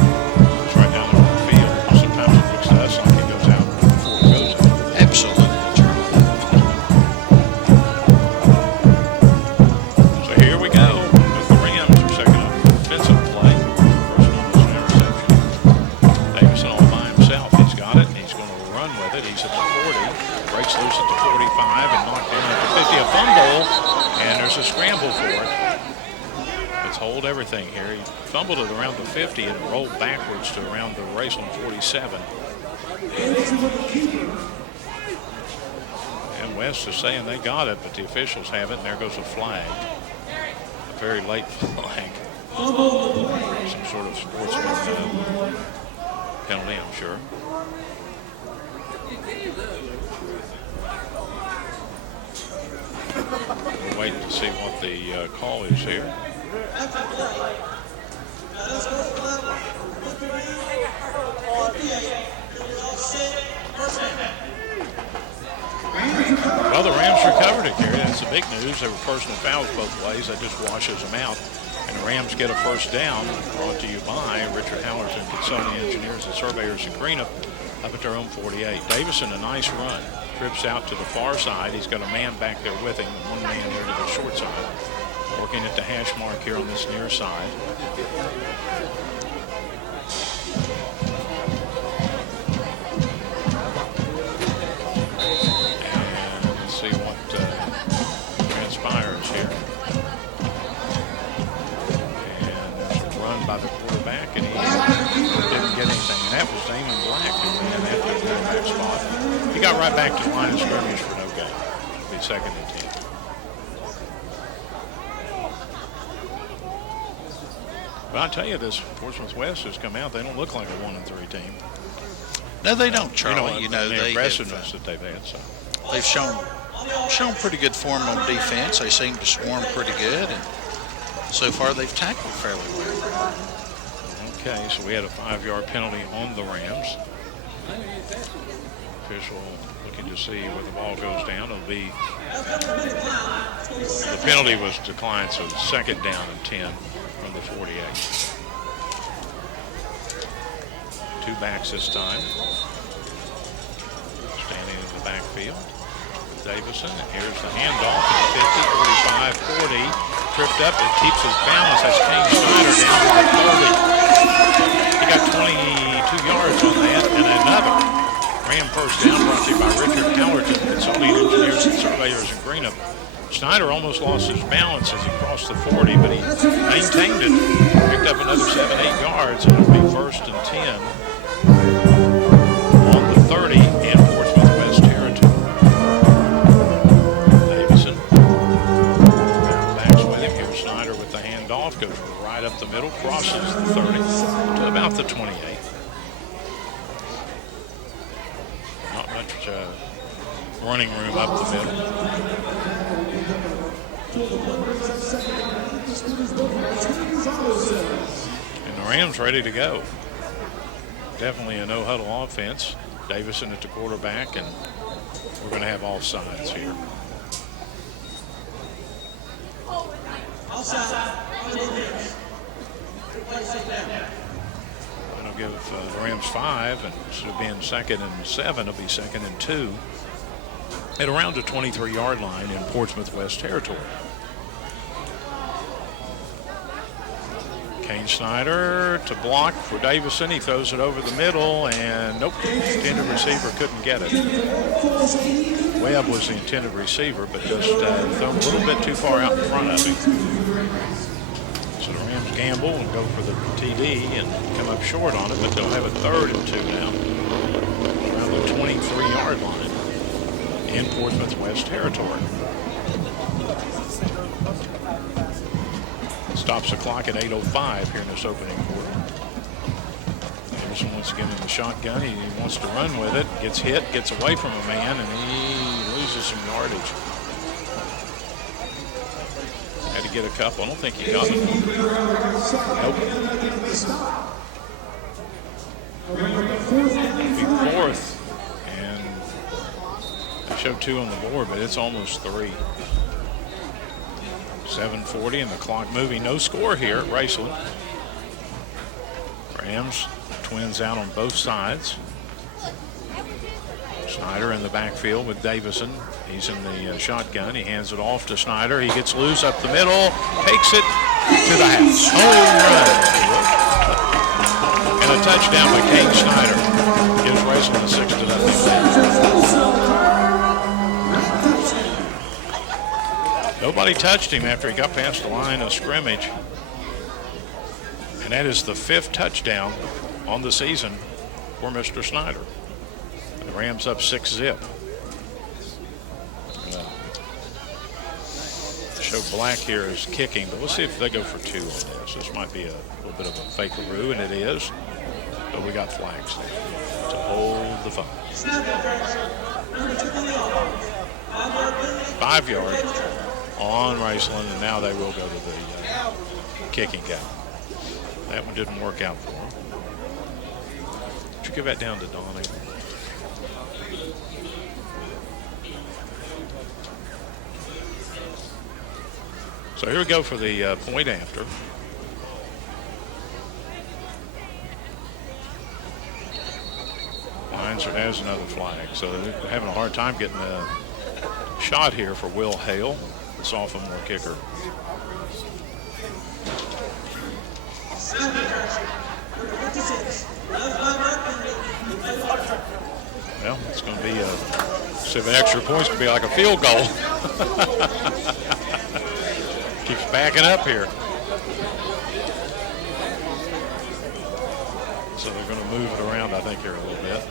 right down the field. Sometimes it looks to us like it goes out before it goes out. Absolutely, Charlie. So here we go with the Rams. They're second up defensive play. First one was an interception. Davison all by himself. He's got it, and he's going to run with it. He's at the 40. Breaks loose at the 45 and knocked down at the 50. A fumble, and there's a scramble for it. It's hold everything here. He fumbled it around the 50 and rolled backwards to around the Raceland 47. And West is saying they got it, but the officials have it, and there goes a flag. A very late flag. Some sort of sportsman penalty, I'm sure. We're waiting to see what the call is here. Well, the Rams recovered it, Karrie. That's the big news. There were personal fouls both ways. That just washes them out. And the Rams get a first down, brought to you by Richard Howard and Consulting Engineers and Surveyors in Greenup up at their own 48. Davison, a nice run. Trips out to the far side. He's got a man back there with him, one man there to the short side. Working at the hash mark here on this near side. And let's see what transpires here. And there's a run by the quarterback, and he didn't get anything. And that was Damon Black who ran after the quarterback spot. He got right back to the line of scrimmage for no gain. It'll be second and 10. But I'll tell you, this Portsmouth West has come out. They don't look like a 1-3 team. No, they don't, Charlie. The they aggressiveness that they've had. So they've shown pretty good form on defense. They seem to swarm pretty good, and so far they've tackled fairly well. Okay, so we had a 5-yard penalty on the Rams. Official looking to see where the ball goes down. It'll be the penalty was declined, so second down and 10 from the 48. 2 backs this time. Standing in the backfield. Davison. Here's the handoff. 50, 45, 40. Tripped up. It keeps his balance. That's Kane Snyder down to the 30. He got 22 yards on that. And another Ram first down brought to you by Richard Howerton, Consulting Engineers and Surveyors in Greenup. Snyder almost lost his balance as he crossed the 40, but he maintained it. Picked up another 7-8 yards, and it'll be first and 10 on the 30 in Portsmouth West territory. Davison backs with him. Here's Snyder with the handoff. Goes right up the middle, crosses the 30 to about the 28. Not much running room up the middle. And the Rams ready to go. Definitely a no-huddle offense. Davison at the quarterback, and we're going to have all sides here. That'll give the Rams 5, and instead of being 2nd and 7, it'll be 2nd and 2 at around the 23-yard line in Portsmouth West territory. Kane Snyder to block for Davison. He throws it over the middle, and nope, the intended receiver couldn't get it. Webb was the intended receiver, but just thrown a little bit too far out in front of him. So the Rams gamble and go for the TD and come up short on it, but they'll have a 3rd and 2 now. Around the 23-yard line in Portsmouth West territory. Stops the clock at 8:05 here in this opening quarter. Anderson wants to give him the shotgun. He wants to run with it. Gets hit, gets away from a man, and he loses some yardage. Had to get a couple. I don't think he got it. Nope. It'll be 4th. And they show 2 on the board, but it's almost 3. 7:40 and the clock moving. No score here at Raceland. Rams, twins out on both sides. Snyder in the backfield with Davison. He's in the shotgun. He hands it off to Snyder. He gets loose up the middle, takes it to the house. Home run. And a touchdown by Kane Snyder. Gives Raceland a 6-0 lead. Nobody touched him after he got past the line of scrimmage. And that is the 5th touchdown on the season for Mr. Snyder. The Rams up 6-0. Show Black here is kicking, but we'll see if they go for 2 on this. This might be a little bit of a fakearoo, and it is. But we got flags there to hold the fun. 5 yards on Raceland, and now they will go to the kicking count. That one didn't work out for him. Would you give that down to Donnie? So here we go for the point after. Lions has another flag, so they're having a hard time getting a shot here for Will Hale, the sophomore kicker. Well, it's going to be a 7 extra points could be like a field goal. Keeps backing up here. So they're going to move it around, I think, here a little bit.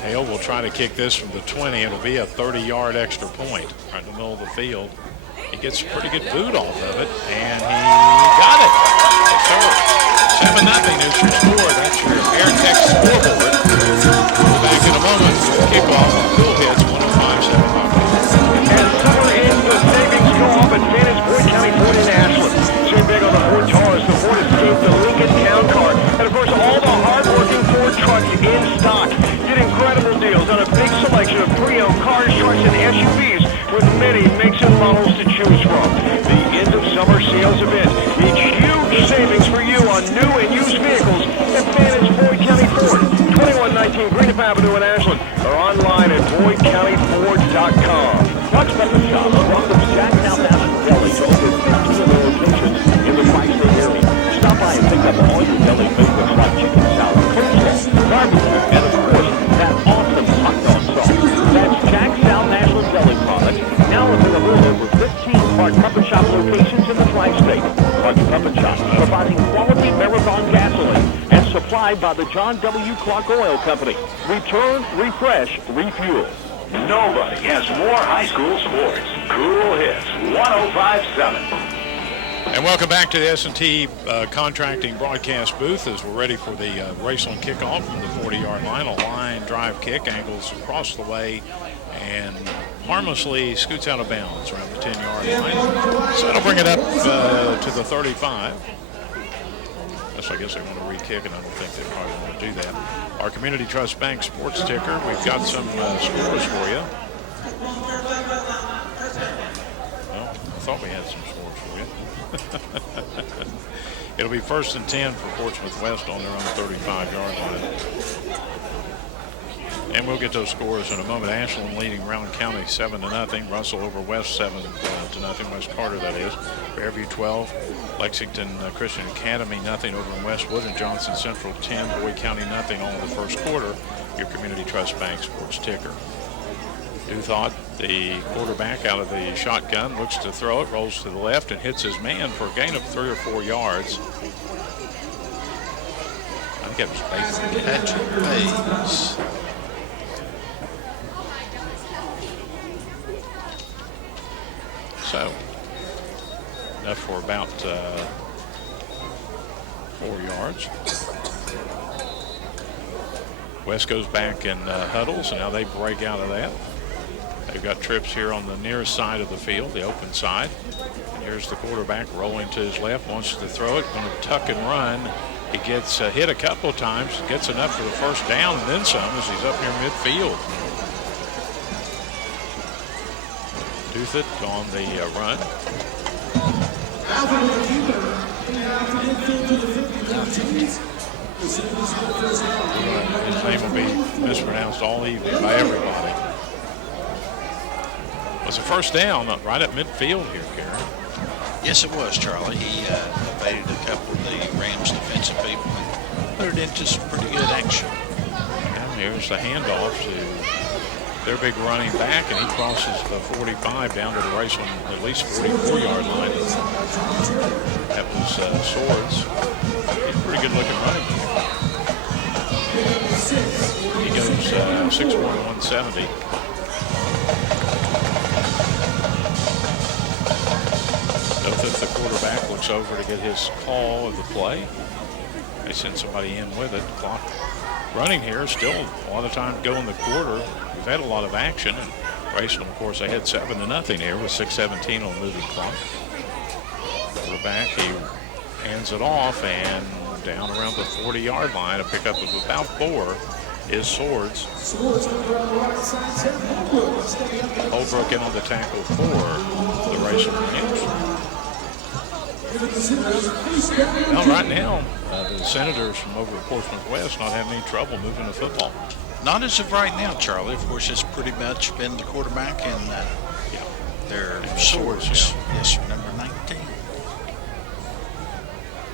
Hale will try to kick this from the 20. It'll be a 30-yard extra point right in the middle of the field. He gets a pretty good boot off of it, and he got it. Yes, sir. 7-0 is your score. That's your Air Tech scoreboard. We'll be back in a moment with kickoff on Bill Hits 105.7. As summer ends, the savings go up at Vantage Boyd County Ford in Ashland. So big on the Ford Taurus, the Ford Escape, the Lincoln Town Car, and of course all the hard-working Ford trucks in stock. Get incredible deals on a big selection of pre-owned cars, trucks, and SUVs with many makes and models to choose from. The end of summer sales event means huge savings for you on new and used vehicles at Vantage Boyd County Ford, 2119 Greenup Avenue in Ashland, or online at BoydCountyFord.com. Watch Pepper Shop, welcome Jack South Ashland Deli to over 15 locations in the tri-state area. Stop by and pick up all your deli favorites like chicken salad, coleslaw, barbecue, and of course, that awesome hot dog sauce. That's Jack South Ashland Deli products, now available in over 15 Park Puppet Shop locations in the tri-state. Park Puppet Shop, providing quality Marathon gasoline and supplied by the John W. Clark Oil Company. Return, refresh, refuel. Nobody has more high school sports. Cool Hits 105.7. And welcome back to the S&T Contracting broadcast booth as we're ready for the Raceland kickoff from the 40-yard line. A line drive kick, angles across the way, and harmlessly scoots out of bounds around the 10-yard line. So that'll bring it up to the 35. I guess they want to re-kick, and I don't think they probably want to do that. Our Community Trust Bank sports ticker, we've got some scores for you. Well, I thought we had some scores for you. It'll be 1st and 10 for Portsmouth West on their own 35-yard line. And we'll get those scores in a moment. Ashland leading Round County 7-0. Russell over West 7-0. West Carter, that is. Fairview 12. Lexington Christian Academy 0 over in Westwood. And Johnson Central 10. Boyd County 0 all in the first quarter. Your Community Trust Bank sports ticker. Duthought, the quarterback out of the shotgun, looks to throw it, rolls to the left, and hits his man for a gain of 3 or 4 yards. I think it was Bates. Patrick Bates. So, enough for about 4 yards. West goes back and huddles, and now they break out of that. They've got trips here on the near side of the field, the open side. And here's the quarterback rolling to his left, wants to throw it, going to tuck and run. He gets hit a couple of times, gets enough for the first down and then some as he's up near midfield. Duthought on the run. His name will be mispronounced all evening by everybody. Was a first down right at midfield here, Karrie. Yes, it was, Charlie. He evaded a couple of the Rams defensive people and put it into some pretty good action. And here's the handoff to their big running back, and he crosses the 45 down to the Raceland at least 44-yard line. That was Swords. He's a pretty good looking running back. He goes 6'1", 170. Duthought, the quarterback, looks over to get his call of the play. They send somebody in with it. Clock running here, still a lot of time to go in the quarter. We've had a lot of action, and Raceland, of course, they had 7-0 here with 6:17 on the moving clock. Quarterback, he hands it off, and down around the 40-yard line, a pickup of about 4 is Swords. Holbrook in on the tackle for the Raceland Rams. Well, right now, the Senators from over at Portsmouth West not having any trouble moving the football. Not as of right now, Charlie. Of course, it's pretty much been the quarterback and their Swords. Yeah. Yes, sir, number 19.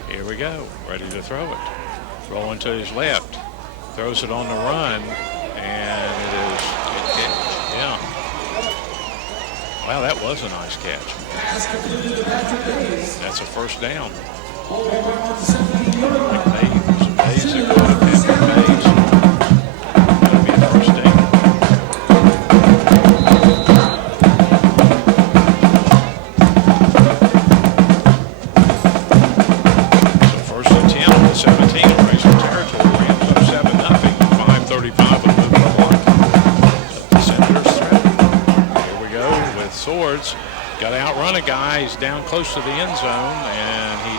Here we go, ready to throw it. Rolling to his left, throws it on the run, and it is a catch. Yeah. Wow, that was a nice catch. That's a first down. There's a Bays that caught it. That'll be a got to outrun a guy. He's down close to the end zone, and he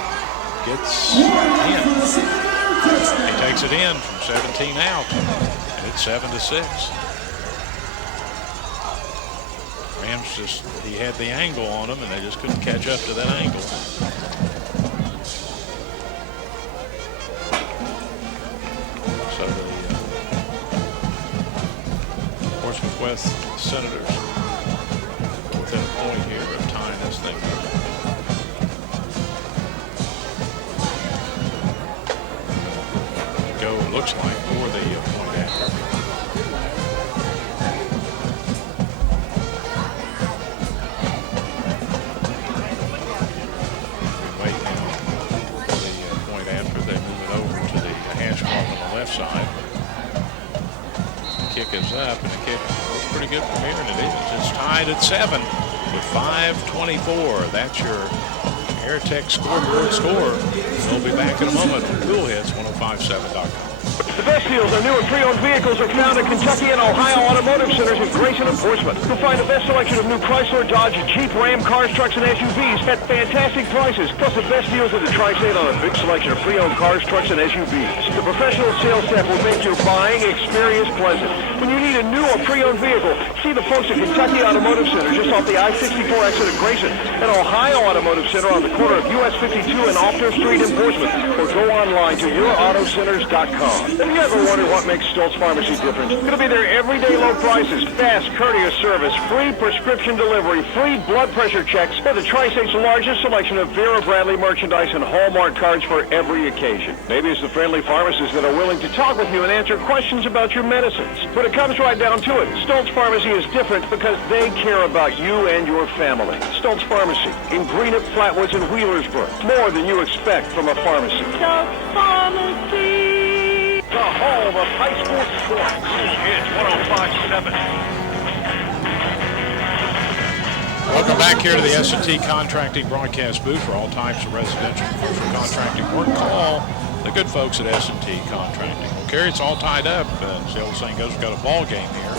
gets in. He takes it in from 17 out, and it's 7-6. Rams he had the angle on him, and they just couldn't catch up to that angle. So the Portsmouth West Senators within a point here of tying this thing up. Go, it looks like, for the point after. Wait now for the point after they move it over to the hash mark on the left side. The kick is up, and the kick looks pretty good from here, and it is. It's tied at 7 with 5:24. That's your AirTech scoreboard score. We'll be back in a moment from CoolHits1057.com. The best deals on new and pre-owned vehicles are found at Kentucky and Ohio Automotive Centers in Grayson and Portsmouth. You'll find the best selection of new Chrysler, Dodge, Jeep, Ram, cars, trucks, and SUVs at fantastic prices. Plus the best deals in the Tri-State on a big selection of pre-owned cars, trucks, and SUVs. The professional sales staff will make your buying experience pleasant. When you need a new or pre-owned vehicle, see the folks at Kentucky Automotive Center just off the I-64 exit at Grayson, and Ohio Automotive Center on the corner of US 52 and Alter Street in Portsmouth, or go online to yourautocenters.com. Have you ever wondered what makes Stoltz Pharmacy different? It's going to be their everyday low prices, fast, courteous service, free prescription delivery, free blood pressure checks, and the Tri-State's largest selection of Vera Bradley merchandise and Hallmark cards for every occasion. Maybe it's the friendly pharmacists that are willing to talk with you and answer questions about your medicines. But it comes right down to it. Stoltz Pharmacy is different because they care about you and your family. Stoltz Pharmacy in Greenup, Flatwoods, and Wheelersburg. More than you expect from a pharmacy. Stoltz Pharmacy. The home of high school sports. It's 105.7. Welcome back here to the S&T Contracting broadcast booth for all types of residential and commercial contracting work. Call the good folks at S&T Contracting. Well, Karrie, it's all tied up. As the old saying goes, we've got a ball game here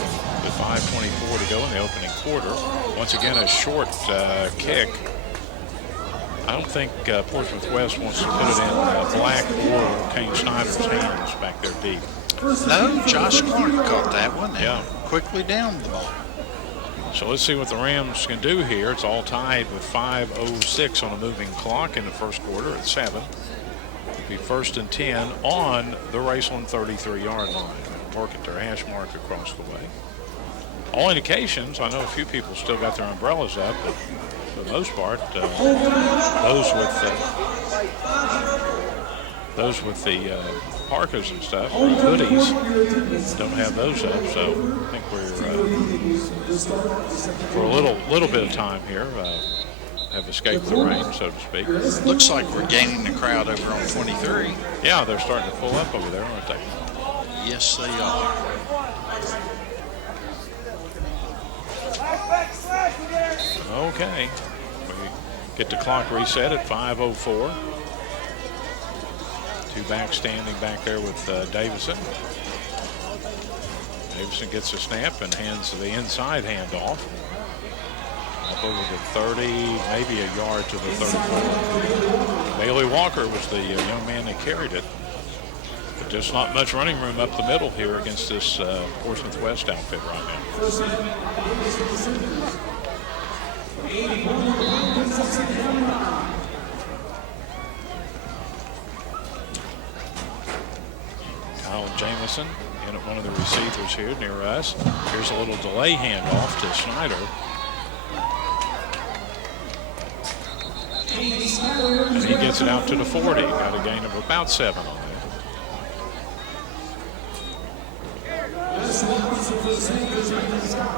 with 5:24 to go in the opening quarter. Once again, a short kick. I don't think Portsmouth West wants to put it in Black or Kane Snyder's hands back there deep. No, Josh Clark caught that one. Yeah. Quickly down the ball. So let's see what the Rams can do here. It's all tied with 5:06 on a moving clock in the first quarter at 7. It'll be 1st and 10 on the Raceland 33-yard line. Work at their hash mark across the way. All indications, I know a few people still got their umbrellas up, but for the most part, those with the parkas and stuff, or hoodies, don't have those up. So I think we're for a little bit of time here have escaped the rain, so to speak. Looks like we're gaining the crowd over on 23. Yeah, they're starting to pull up over there, aren't they? Yes, they are. Okay. We get the clock reset at 5:04. Two backs standing back there with Davison. Davison gets a snap and hands the inside handoff. Up over the 30, maybe a yard to the 34. Bailey Walker was the young man that carried it. But just not much running room up the middle here against this Portsmouth West outfit right now. Kyle Jamison in at one of the receivers here near us. Here's a little delay handoff to Snyder. And he gets it out to the 40. Got a gain of about 7 on that.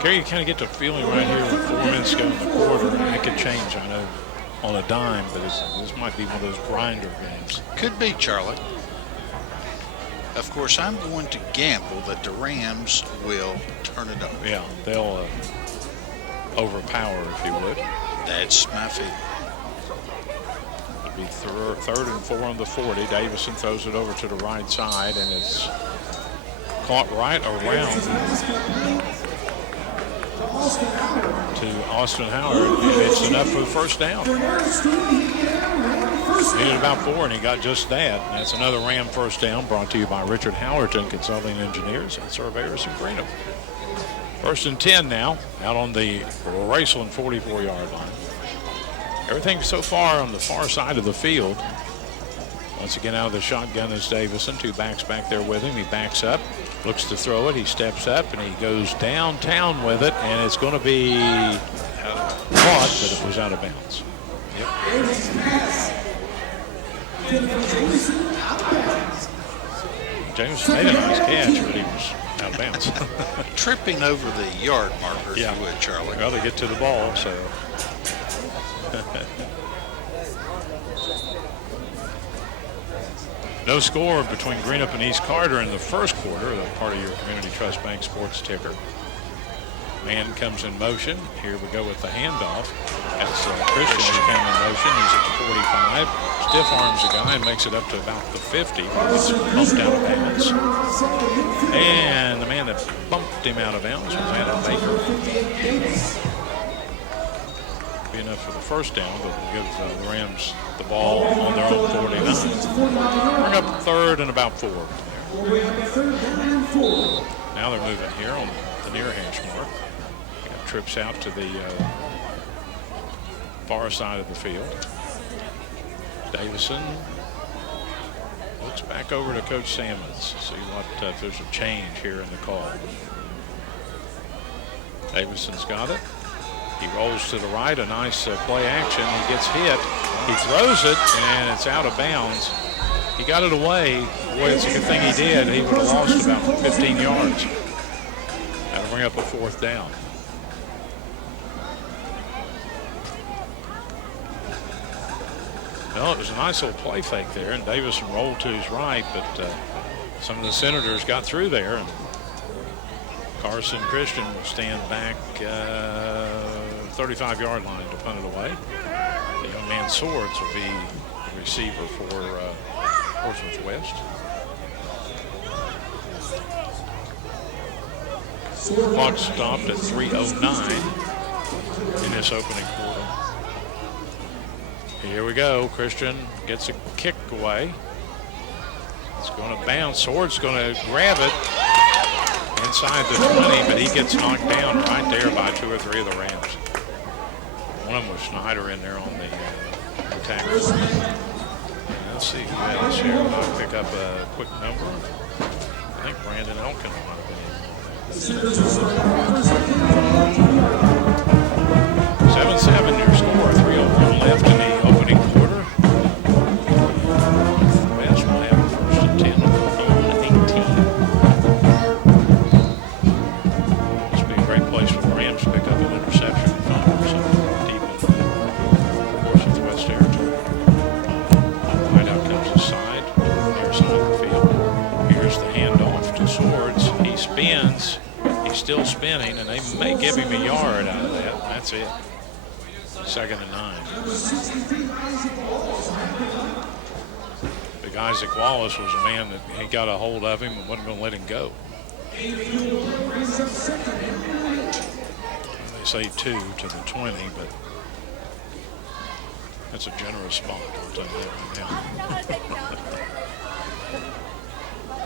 Karrie, you kind of get the feeling right here with 4 minutes to go in the quarter. That could change, I know, on a dime, but this might be one of those grinder games. Could be, Charlie. Of course, I'm going to gamble that the Rams will turn it over. Yeah, they'll overpower, if you would. That's my feeling. It'll be 3rd and 4 on the 40. Davison throws it over to the right side, and it's caught right around to Austin Howard. And it's enough for the first down. Needed about 4, and he got just that. And that's another Ram first down, brought to you by Richard Howerton Consulting Engineers and Surveyors in Greenham. 1st and 10 now, out on the Raceland 44-yard line. Everything so far on the far side of the field. Once again, out of the shotgun is Davison. 2 backs back there with him. He backs up, looks to throw it. He steps up, and he goes downtown with it, and it's going to be caught, but it was out of bounds. Yep. James made a nice catch, but he was out of bounds. Tripping over the yard marker, if you would, Charlie. Well, they get to the ball, so. No score between Greenup and East Carter in the first quarter. That's part of your Community Trust Bank sports ticker. Man comes in motion. Here we go with the handoff. That's Christian who came in motion. He's at the 45. Stiff arms a guy and makes it up to about the 50. It's bumped out of bounds. And the man that bumped him out of bounds was Adam Baker. Be enough for the first down, but we'll give the Rams the ball on their own 49. Bring up 3rd and about 4. Now they're moving here on the near hash mark. Trips out to the far side of the field. Davison looks back over to Coach Sammons. See what if there's a change here in the call. Davison's got it. He rolls to the right, a nice play action. He gets hit. He throws it, and it's out of bounds. He got it away. Boy, it's a good thing he did. He would have lost about 15 yards. That'll bring up a 4th down. Well, it was a nice little play fake there, and Davison rolled to his right, but some of the Senators got through there, and Carson Christian will stand back 35-yard line to punt it away. The young man Swords will be the receiver for Portsmouth West. Clock stopped at 3:09 in this opening quarter. Here we go. Christian gets a kick away. It's going to bounce. Swords going to grab it inside the 20, but he gets knocked down right there by 2 or 3 of the Rams. One of them was Schneider in there on the tackle. Let's see who else here. I'll pick up a quick number. I think Brandon Elkin might have been in. 7-7 your score. 3:01 left in the opening quarter. West will have a 1st and 10 on 18. This would be a great place for the Rams to pick up an interception and find themselves deep in Portsmouth West territory. Right out comes the side, near side of the field. Here's the handoff to Swords. He spins. He's still spinning, and they may give him a yard out of that. That's it. 2nd and 9. Big Isaac Wallace was a man that he got a hold of him and wasn't going to let him go. They say 2 to the 20, but that's a generous spot. I'll tell you that right now.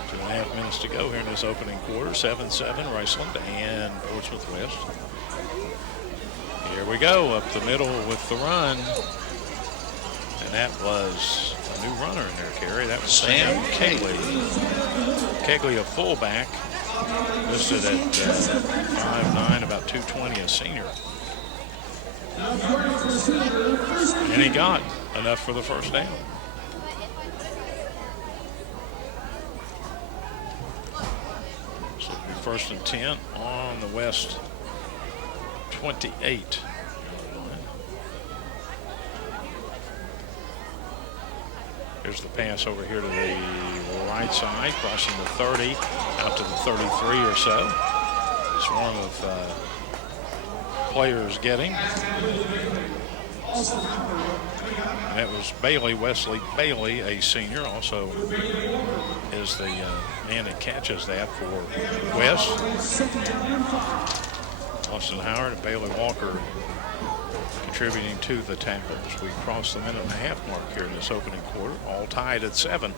2.5 minutes to go here in this opening quarter. 7-7 Raceland and Portsmouth West. Here we go, up the middle with the run. And that was a new runner in there, Karrie. That was Sam Kegley. Kegley, a fullback, listed at 5'9", about 220, a senior. And he got enough for the first down. So it'll be 1st and 10 on the West 28. Here's the pass over here to the right side, crossing the 30, out to the 33 or so. Swarm of players getting. And that was Bailey, Wesley Bailey, a senior, also is the man that catches that for West. Austin Howard and Bailey Walker contributing to the tackles. We crossed the minute-and-a-half mark here in this opening quarter, all tied at 7.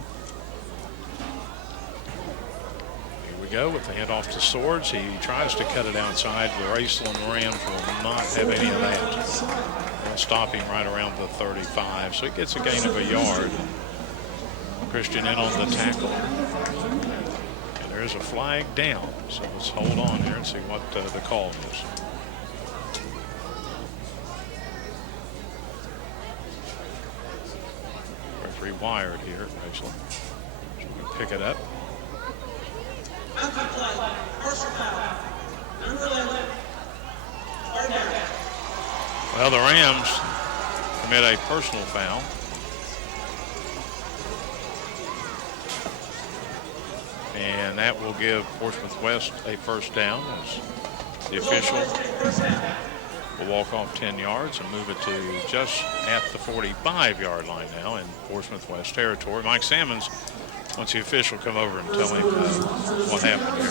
Here we go with the handoff to Swords. He tries to cut it outside. The Raceland Rams will not have any of that. They'll stop him right around the 35, so he gets a gain of a yard. Christian in on the tackle. And there's a flag down, so let's hold on here and see what the call is. Referee wired here, actually. So we pick it up. Well, the Rams commit a personal foul. And that will give Portsmouth West a first down as the official will walk off 10 yards and move it to just at the 45-yard line now in Portsmouth West territory. Mike Sammons wants the official come over and tell him what happened here.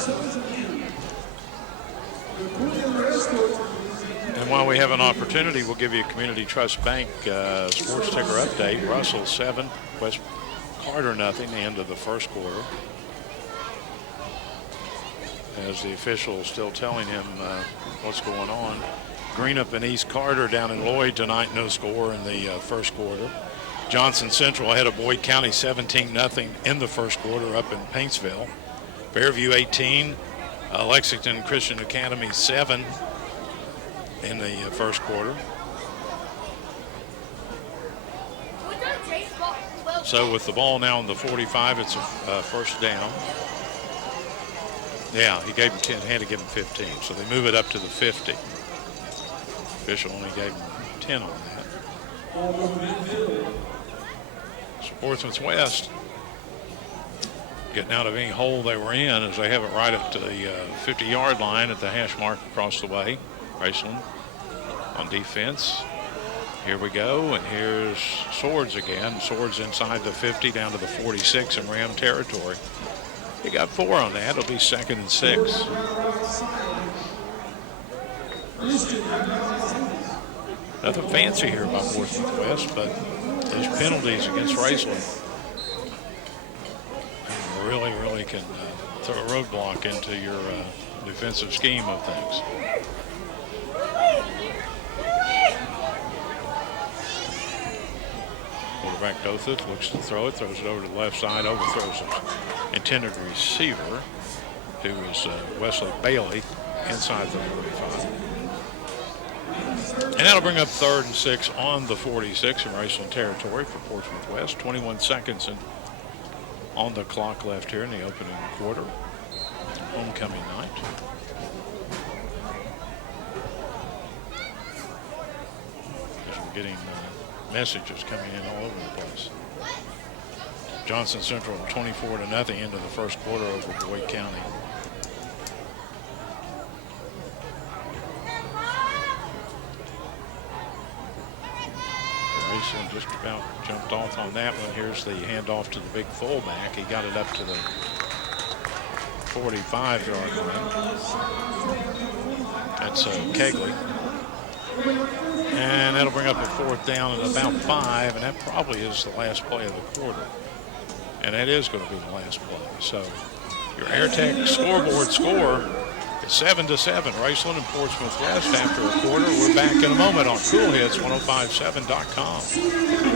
And while we have an opportunity, we'll give you a Community Trust Bank sports ticker update. Russell 7, West Carter nothing, the end of the first quarter. As the official is still telling him what's going on. Greenup and East Carter down in Lloyd tonight, no score in the first quarter. Johnson Central ahead of Boyd County 17-0 in the first quarter up in Paintsville. Fairview 18, Lexington Christian Academy 7 in the first quarter. So with the ball now on the 45, it's a first down. Yeah, he gave him 10, had to give him 15, so they move it up to the 50. Official only gave him 10 on that. So Portsmouth West getting out of any hole they were in as they have it right up to the 50-yard line at the hash mark across the way. Raceland on defense. Here we go, and here's Swords again. Swords inside the 50 down to the 46 in Ram territory. He got 4 on that. It'll be 2nd and 6. Nothing fancy here by Portsmouth West, but those penalties against Raceland really can throw a roadblock into your defensive scheme of things. Quarterback Dothith looks to throw it, throws it over to the left side, overthrows his intended receiver, who is Wesley Bailey, inside the 45. And that'll bring up 3rd and 6 on the 46 in Raceland territory for Portsmouth West. 21 seconds on the clock left here in the opening quarter. Homecoming night. As we're getting messages coming in all over the place. Johnson Central 24-0 into the first quarter over Boyd County. Raceland just about jumped off on that one. Here's the handoff to the big fullback. He got it up to the 45-yard line. That's Kegley. And that'll bring up a 4th down and about 5, and that probably is the last play of the quarter. And that is going to be the last play. So your AirTech scoreboard score is 7-7. Raceland and Portsmouth West after a quarter. We're back in a moment on CoolHits1057.com.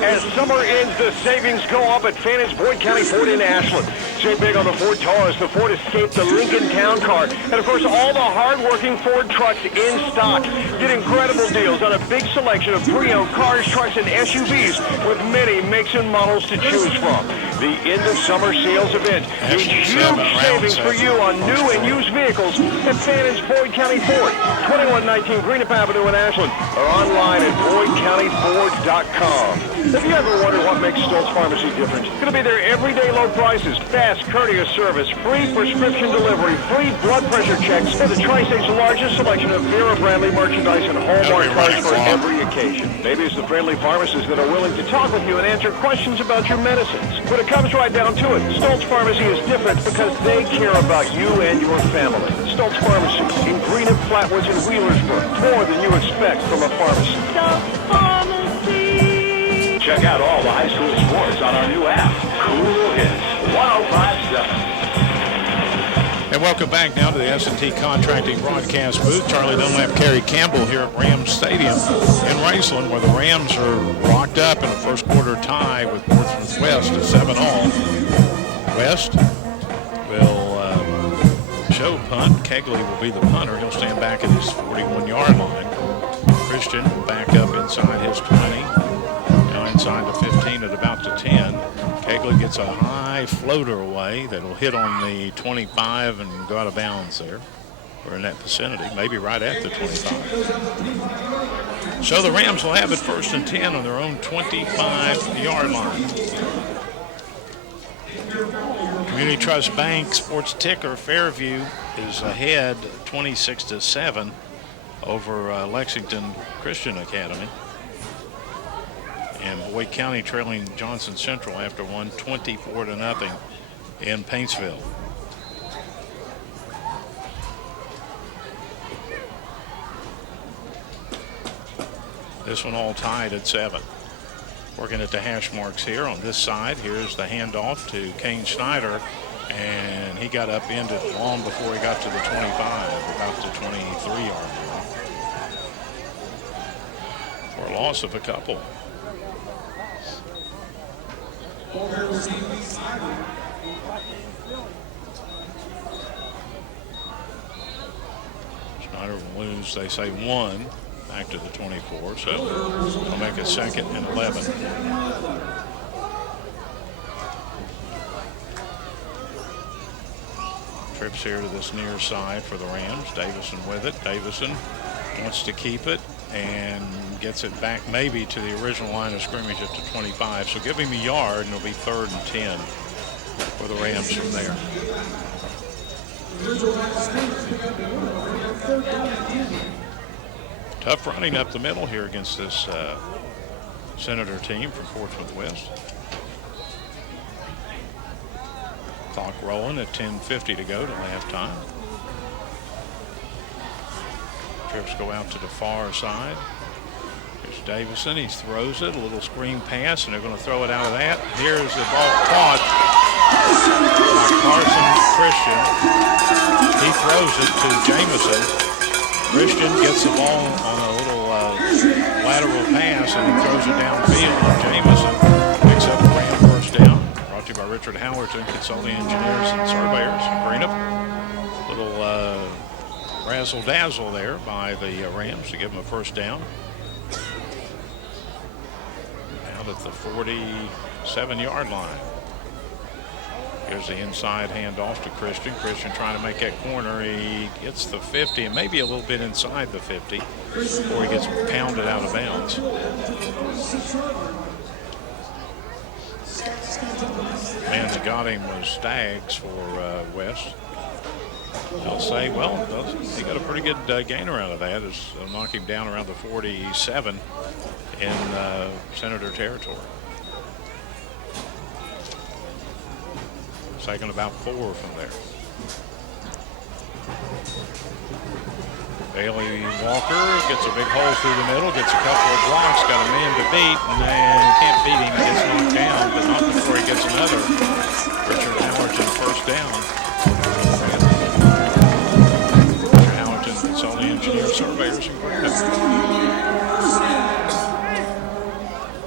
As summer ends, the savings go up at Fannon's Boyd County Ford in Ashland. Save big on the Ford Taurus, the Ford Escape, the Lincoln Town Car, and of course all the hard-working Ford trucks in stock. Get incredible deals on a big selection of pre-owned cars, trucks, and SUVs with many makes and models to choose from. The end of summer sales event means huge savings for you on new and used vehicles at Fannon's Boyd County Ford, 2119 Greenup Avenue in Ashland, or online at BoydCountyFord.com. If you ever wonder what makes Stoltz Pharmacy different, it's going to be their everyday low prices, fast, courteous service, free prescription delivery, free blood pressure checks, and the Tri-State's largest selection of Vera Bradley merchandise and Hallmark cards for every occasion. Maybe it's the friendly pharmacists that are willing to talk with you and answer questions about your medicines. When it comes right down to it, Stoltz Pharmacy is different because they care about you and your family. Stoltz Pharmacy in Green and Flatwoods and Wheelersburg. More than you expect from a pharmacy. Check out all the high school sports on our new app, Cool Hits 105.7. And welcome back now to the S&T Contracting broadcast booth. Charlie Dunlap, Karrie, Campbell here at RAMS Stadium in Raceland, where the Rams are locked up in a first quarter tie with Portsmouth West at 7-all. West will show punt. Kegley will be the punter. He'll stand back at his 41-yard line. Christian will back up inside his 20. Now inside the 15 at about the 10. Kegley gets a high floater away that'll hit on the 25 and go out of bounds there. We're in that vicinity, maybe right at the 25. So the Rams will have it 1st and 10 on their own 25-yard line. Community Trust Bank Sports Ticker Fairview is ahead 26-7 over Lexington Christian Academy. And Boyd County trailing Johnson Central after one 24-0 in Paintsville. This one all tied at 7. Working at the hash marks here on this side. Here's the handoff to Kane Snyder, and he got upended long before he got to the 25, about the 23-yard line. For a loss of a couple. Snyder will lose, they say, 1 back to the 24, so they'll make it 2nd and 11. Trips here to this near side for the Rams. Davison with it. Davison wants to keep it and gets it back maybe to the original line of scrimmage at the 25. So give him a yard and it'll be 3rd and 10 for the Rams from there. Tough running up the middle here against this Senator team from Portsmouth West. Clock rolling at 10:50 to go to halftime. Trips go out to the far side. Here's Davison. He throws it. A little screen pass, and they're going to throw it out of that. Here's the ball caught by Carson Christian. He throws it to Jamison. Christian gets the ball on a little lateral pass, and he throws it downfield. And Jamison picks up a Ram first down. Brought to you by Richard Howerton, Consulting Engineers and Surveyors in Greenup. Little razzle-dazzle there by the Rams to give them a first down. Out at the 47-yard line. Here's the inside handoff to Christian. Christian trying to make that corner. He gets the 50 and maybe a little bit inside the 50 before he gets pounded out of bounds. Man that got him was Staggs for West. They'll say, well, he got a pretty good gainer out of that. They'll knock him down around the 47 in Senator territory. Taking about 4 from there. Bailey Walker gets a big hole through the middle, gets a couple of blocks, got a man to beat, and can't beat him. He gets knocked down, but not before he gets another. Richard Howerton first down. Richard Howerton, Consulting Engineer Surveyors in Greenup.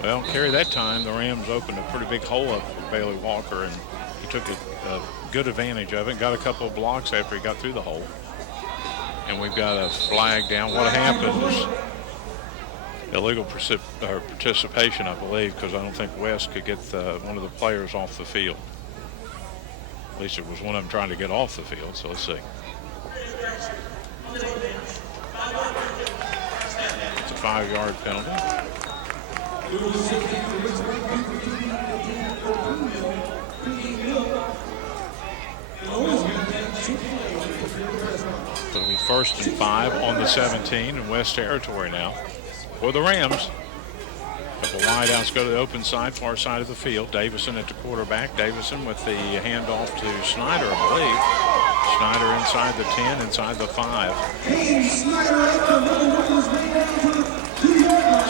Well, Karrie, that time the Rams opened a pretty big hole up for Bailey Walker, and he took a good advantage of it. Got a couple of blocks after he got through the hole. And we've got a flag down. What happened was illegal participation, I believe, because I don't think West could get one of the players off the field. At least it was one of them trying to get off the field, so let's see. It's a 5-yard penalty. It'll be 1st and 5 on the 17 in West territory now for the Rams. A The wideouts go to the open side, far side of the field. Davison at the quarterback. Davison with the handoff to Snyder, I believe. Snyder inside the 10, inside the 5.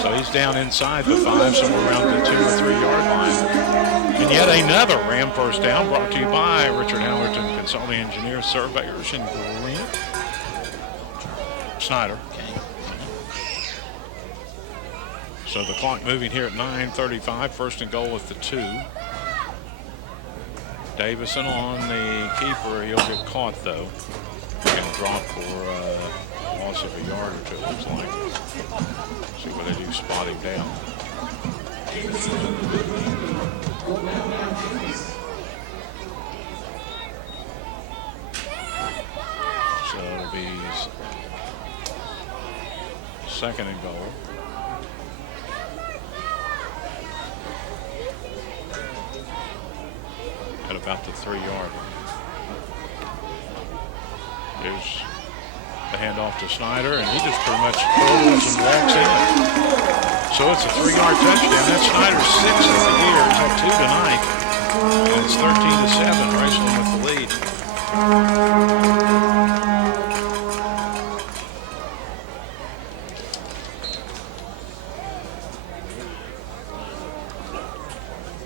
So he's down inside the 5, somewhere around the 2 or 3 yard line. And yet another Ram first down brought to you by Richard Howerton Consulting Engineers, Surveyors in Grant. Snyder. So the clock moving here at 9:35, first and goal at the 2. Davison on the keeper. He'll get caught, though. Going to drop for loss of a yard or 2, it looks like. See what they do, spot him down. So it'll be second and goal. At about the 3 yard line. Here's the handoff to Snyder, and he just pretty much throws and walks in. So it's a 3 yard touchdown. That's Snyder's 6th of the year. He's had 2 tonight. And it's 13-7. Raceland with the lead.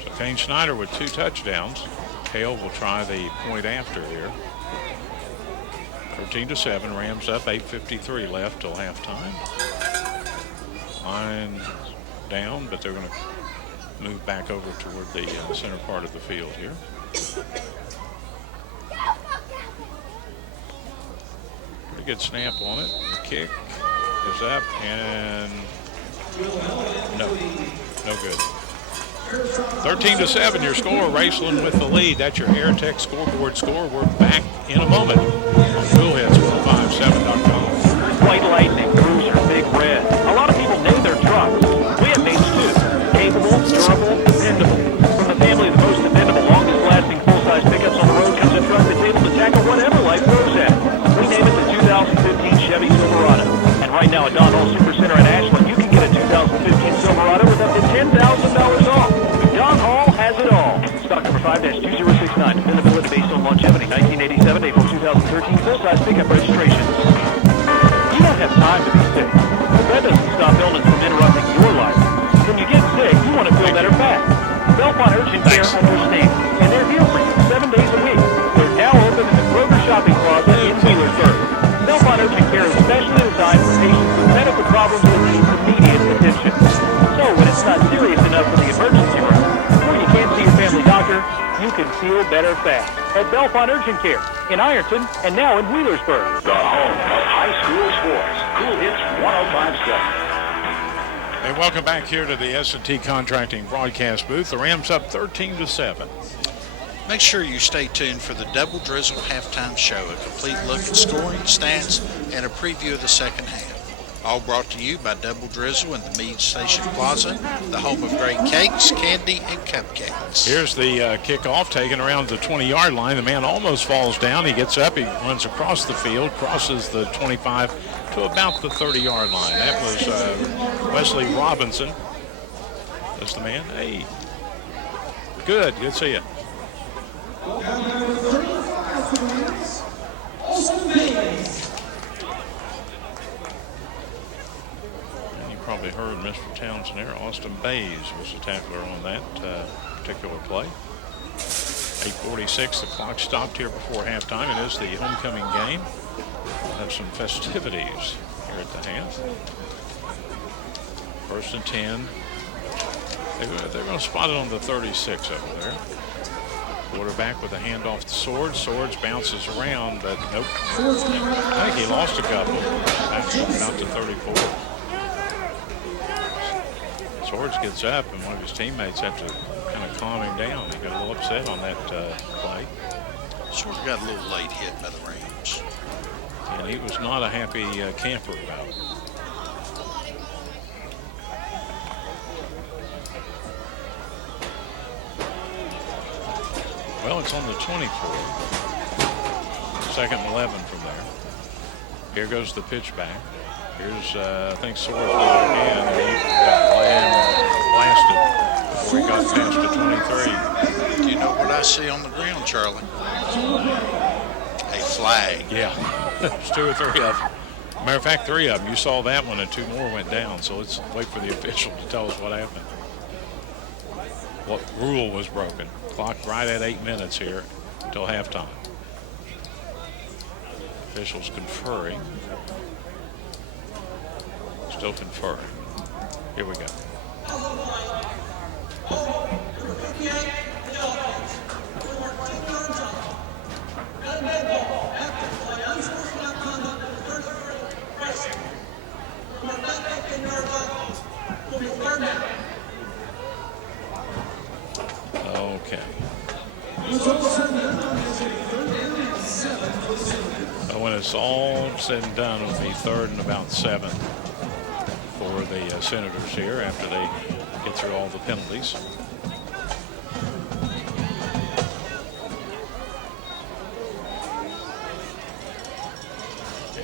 So Kane Snyder with 2 touchdowns. Hale will try the point after here. 13-7, Rams up, 8:53 left till halftime. Line down, but they're going to move back over toward the center part of the field here. Pretty good snap on it. The kick is up and no good. 13-7, your score. Raceland with the lead. That's your Air Tech scoreboard score. We're back in a moment on FuelHits157.com. White Lightning, Cruiser, Big Red. A lot of people name their trucks. We have names too. Capable, durable, dependable. From the family of the most dependable, longest-lasting full-size pickups on the road comes a truck that's able to tackle whatever life throws at. We name it the 2015 Chevy Silverado. And right now at Don Hall Supercenter in Ashland, you can get a 2015 Silverado with up to $10,000 off. Don Hall has it all. Stock number 5-2069. Dependability based on longevity. 1987, April 2013. Full-size pickup registration. You don't have time to be sick. But that doesn't stop illness from interrupting your life. When you get sick, you want to feel better fast. Belmont Urgent Care understands. And they're here for you 7 days a week. They're now open in the Kroger Shopping Plaza in Wheelersburg. Belmont Urgent Care is specially designed for patients with medical problems that need immediate attention. So when it's not serious enough for the emergency room, or you can't see your family doctor, you can feel better fast at Belmont Urgent Care in Ironton and now in Wheelersburg. The home of high school sports. Cool Hits 105.7. Hey, welcome back here to the S&T Contracting broadcast booth. The Rams up 13-7. Make sure you stay tuned for the Double Drizzle halftime show, a complete look at scoring, stats, and a preview of the second half. All brought to you by Double Drizzle in the Meade Station Plaza, the home of great cakes, candy, and cupcakes. Here's the kickoff taken around the 20-yard line. The man almost falls down. He gets up. He runs across the field, crosses the 25 to about the 30-yard line. That was Wesley Robinson. That's the man. Hey. Good to see you. Probably heard Mr. Townsend there. Austin Bays was the tackler on that particular play. 8:46, the clock stopped here before halftime. It is the homecoming game. We'll have some festivities here at the half. First and 10. They're going to spot it on the 36 over there. Quarterback with a handoff to Swords. Swords bounces around, but nope. I think he lost a couple. That's about to 34. Swords gets up, and one of his teammates have to kind of calm him down. He got a little upset on that play. Swords got a little late hit by the Rams. And he was not a happy camper about it. Well, it's on the 24. Second and 11 from there. Here goes the pitch back. Here's, I think, Swords with a hand. blasted before he got past the 23. Do you know what I see on the ground, Charlie? A flag. Yeah, there's 2 or 3 of them. Matter of fact, 3 of them. You saw that one and 2 more went down. So let's wait for the official to tell us what happened. What rule was broken? Clock right at 8 minutes here until halftime. Officials conferring. Still conferring. Here we go. Okay. When it's all said and done, it'll be 3rd and about 7 for the Senators here after they get through all the penalties.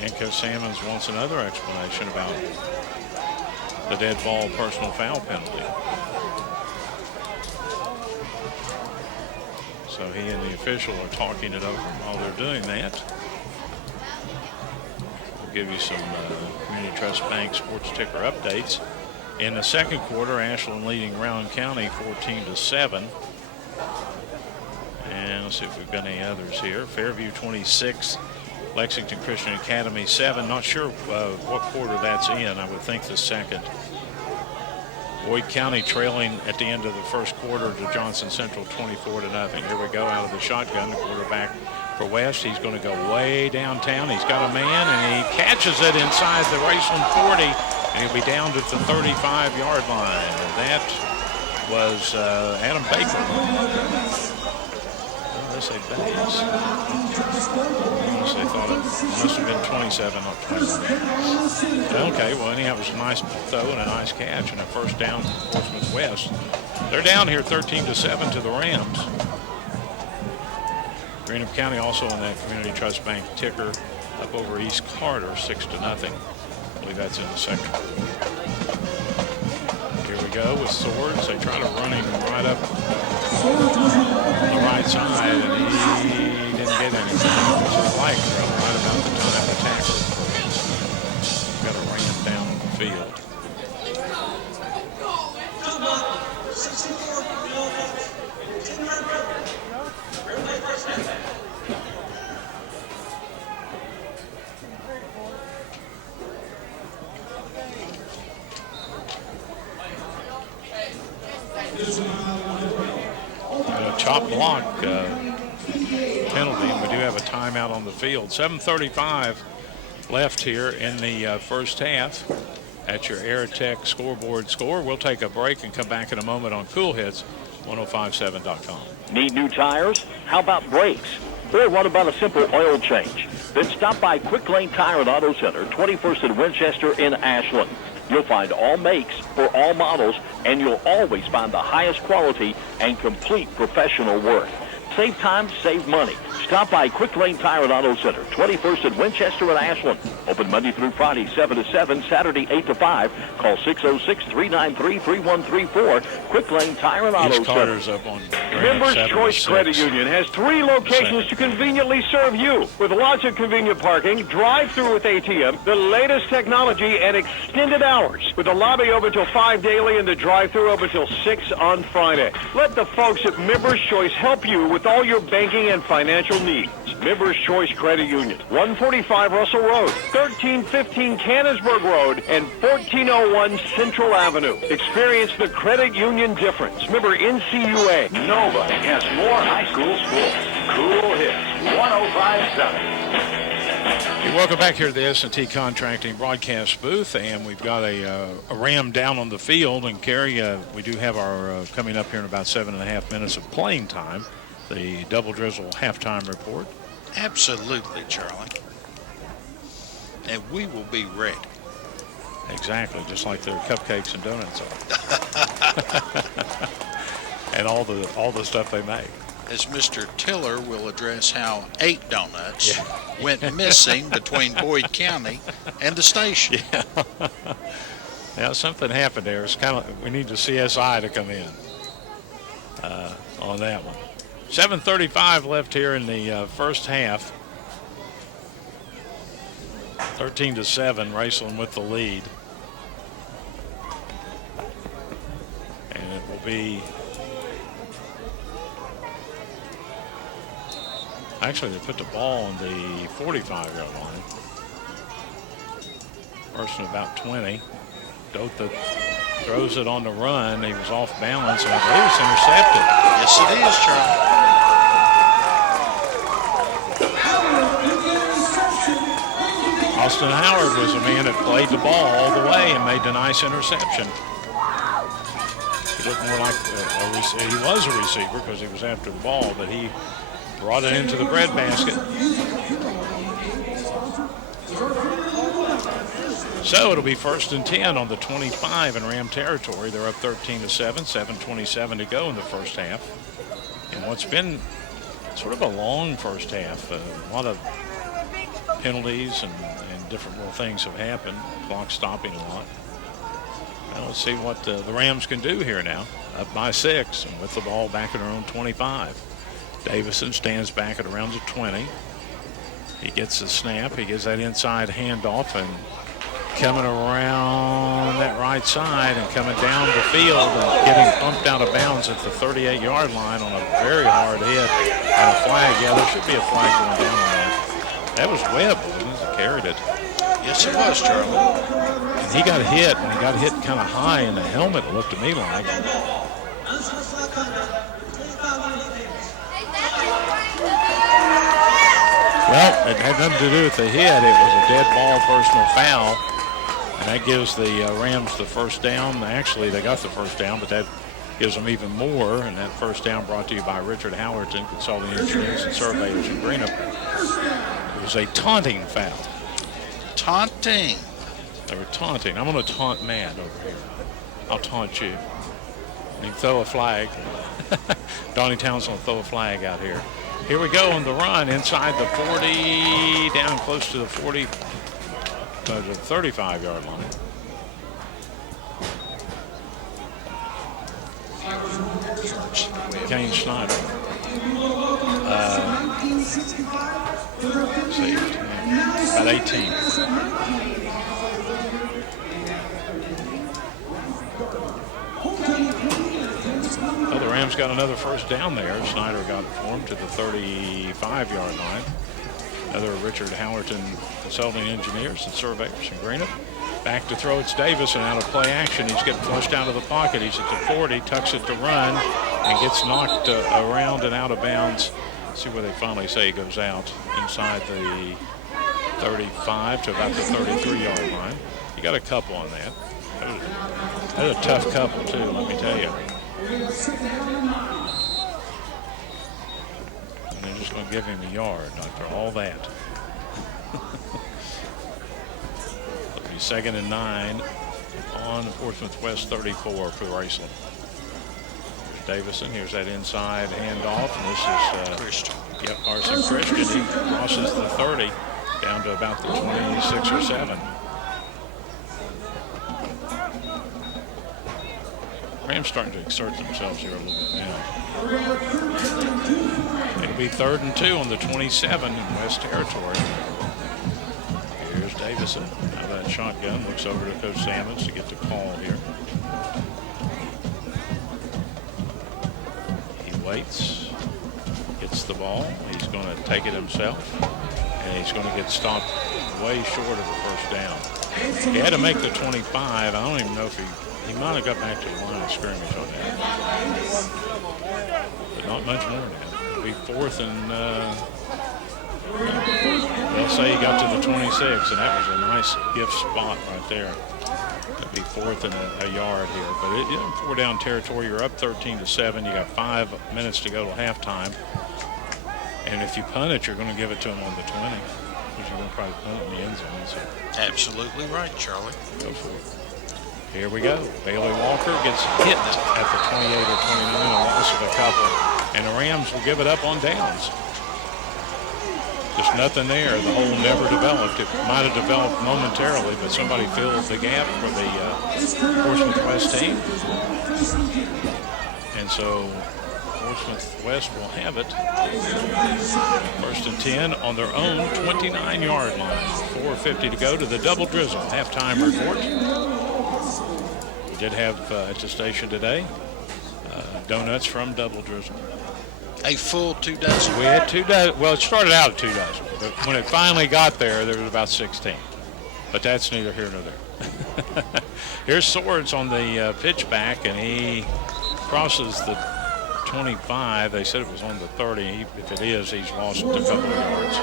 And Coach Salmons wants another explanation about the dead ball personal foul penalty. So he and the official are talking it over while they're doing that. We'll give you some Community Trust Bank sports ticker updates. In the second quarter, Ashland leading Rowan County 14-7. And let's see if we've got any others here. Fairview 26, Lexington Christian Academy 7. Not sure what quarter that's in. I would think the second. Boyd County trailing at the end of the first quarter to Johnson Central 24-0. Here we go out of the shotgun. The quarterback for West. He's going to go way downtown. He's got a man and he catches it inside the Raceland 40, and he'll be down to the 35-yard line. And that was Adam Baker. Unless they pass. Unless they thought it must have been 27, not 21. Okay, well, anyhow, it was a nice throw and a nice catch and a first down for Portsmouth West. They're down here 13-7 to the Rams. Greenup County also on that Community Trust Bank ticker up over East Carter 6-0. I believe that's in the second. Here we go with Swords. They try to run him right up on the right side, and he didn't get anything, which is like right about the time the tackle. Got to ram down the field. A chop block penalty, and we do have a timeout on the field. 7:35 left here in the first half. At your Airtech scoreboard score. We'll take a break and come back in a moment on Cool Hits 1057.com. Need new tires? How about brakes? Or what about a simple oil change? Then stop by Quick Lane Tire and Auto Center, 21st and Winchester in Ashland. You'll find all makes for all models, and you'll always find the highest quality and complete professional work. Save time, save money. Stop by Quick Lane Tire and Auto Center, 21st and Winchester and Ashland. Open Monday through Friday, 7 to 7, Saturday, 8 to 5. Call 606-393-3134. Quick Lane Tire and Auto Center. Up on Members Choice Credit Union has 3 locations to conveniently serve you, with lots of convenient parking, drive-through with ATM, the latest technology, and extended hours, with the lobby open till 5 daily and the drive-through open till 6 on Friday. Let the folks at Members Choice help you with all your banking and financial needs. Members Choice Credit Union, 145 Russell Road, 1315 Canonsburg Road, and 1401 Central Avenue. Experience the credit union difference. Member NCUA. Nobody has more high school sports. Cool Hits 1057. Hey, welcome back here to the S&T Contracting broadcast booth, and we've got a Ram down on the field. And Karrie, we do have our coming up here in about 7.5 minutes of playing time, the Double Drizzle halftime report. Absolutely, Charlie. And we will be ready. Exactly, just like their cupcakes and donuts are. And all the stuff they make. As Mr. Tiller will address how 8 donuts went missing between Boyd County and the station. Yeah. Now something happened there. It's kind of, we need the CSI to come in on that one. 7:35 left here in the first half. 13-7, Raceland with the lead. And it will be, actually they put the ball on the 45-yard line. First and about 20. Dotha throws it on the run. He was off balance, and I believe it's intercepted. Yes, it is, Charlie. Austin Howard was a man that played the ball all the way and made the nice interception. He looked more like he was a receiver because he was after the ball, but he brought it into the breadbasket. So it'll be 1st and 10 on the 25 in Ram territory. They're up 13-7, 7:27 to go in the first half. And what's been sort of a long first half, a lot of penalties and different little things have happened. Clock stopping a lot. Now let's see what the Rams can do here now. Up by 6 and with the ball back at their own 25. Davison stands back at around the 20. He gets the snap. He gets that inside handoff and coming around that right side and coming down the field and getting bumped out of bounds at the 38-yard line on a very hard hit and a flag. Yeah, there should be a flag going down on that. That was Webb, wasn't it? That carried it. Yes, it was, Charlie. And he got hit, and he got hit kind of high in the helmet, it looked to me like. Well, it had nothing to do with the hit. It was a dead ball personal foul. And that gives the Rams the first down. Actually, they got the first down, but that gives them even more. And that first down brought to you by Richard Howerton, Consulting Engineers and Surveyors in Greenup. It was a taunting foul. Taunting. They were taunting. I'm going to taunt Matt over here. I'll taunt you. And you throw a flag. Donnie Towns going to throw a flag out here. Here we go on the run inside the 40, down close to the 40, the 35-yard line. Kane Schneider. About 18. Well, the Rams got another first down there. Schneider got it for him to the 35-yard line. Another Richard Howerton Consulting Engineers and Surveyors in Greenup. Back to throw, it's Davison out of play action. He's getting flushed out of the pocket. He's at the 40, tucks it to run, and gets knocked around and out of bounds. Let's see where they finally say he goes out. Inside the 35 to about the 33-yard line. You got a couple on that. That was a tough couple, too, let me tell you. And they're just going to give him a yard after all that. It'll be 2nd and 9 on the Portsmouth West 34 for Raceland. Davison, here's that inside handoff, and this is Christian. Yep, Carson Christian. He crosses the 30 down to about the 26 or 7. Rams starting to exert themselves here a little bit now. It'll be 3rd and 2 on the 27 in West Territory. Here's Davison out of that shotgun. Looks over to Coach Sammons to get the call here. He waits, gets the ball. He's going to take it himself, and he's going to get stopped way short of the first down. He had to make the 25. I don't even know if he might have got back to the line of scrimmage on that. But not much more than that. It'll be 4th and, they'll say he got to the 26, and that was a nice gift spot right there. It'll be 4th and a yard here. But it 4-down territory, you're up 13-7. You got 5 minutes to go to halftime. And if you punt it, you're going to give it to him on the 20. Because you're going to probably punt it in the end zone. So. Absolutely right, Charlie. Go for it. Here we go. Bailey Walker gets hit at the 28 or 29, a loss of a couple. And the Rams will give it up on downs. Just nothing there. The hole never developed. It might have developed momentarily, but somebody filled the gap for the Portsmouth West team. And so Portsmouth West will have it. 1st and 10 on their own 29-yard line. 4:50 to go to the double drizzle. Halftime report. We did have at the station today donuts from Double Drizzle. A full 2 dozen. We had 2 dozen. Well, it started out at 2 dozen. But when it finally got there, there was about 16. But that's neither here nor there. Here's Swords on the pitch back, and he crosses the 25. They said it was on the 30. If it is, he's lost a couple of yards.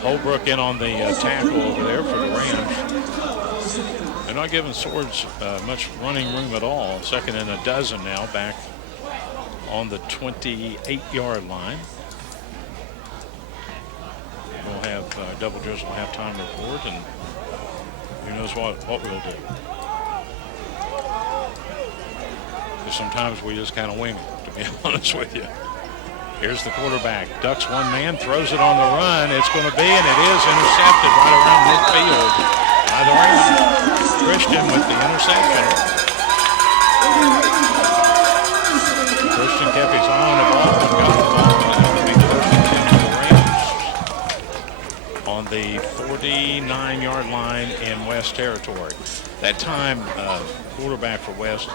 Holbrook in on the tackle over there for the Rams. They're not giving Swords much running room at all. 2nd and a dozen now, back on the 28-yard line. We'll have Double Drizzle halftime report, and who knows what we'll do. Because sometimes we just kind of wing it, to be honest with you. Here's the quarterback. Ducks one man, throws it on the run. It's going to be, and it is intercepted right around midfield by the Rams. Christian with the interception. Christian kept his eye on the ball and got the ball. That would be 13 to the Rams on the 49-yard line in West territory. That time, quarterback for West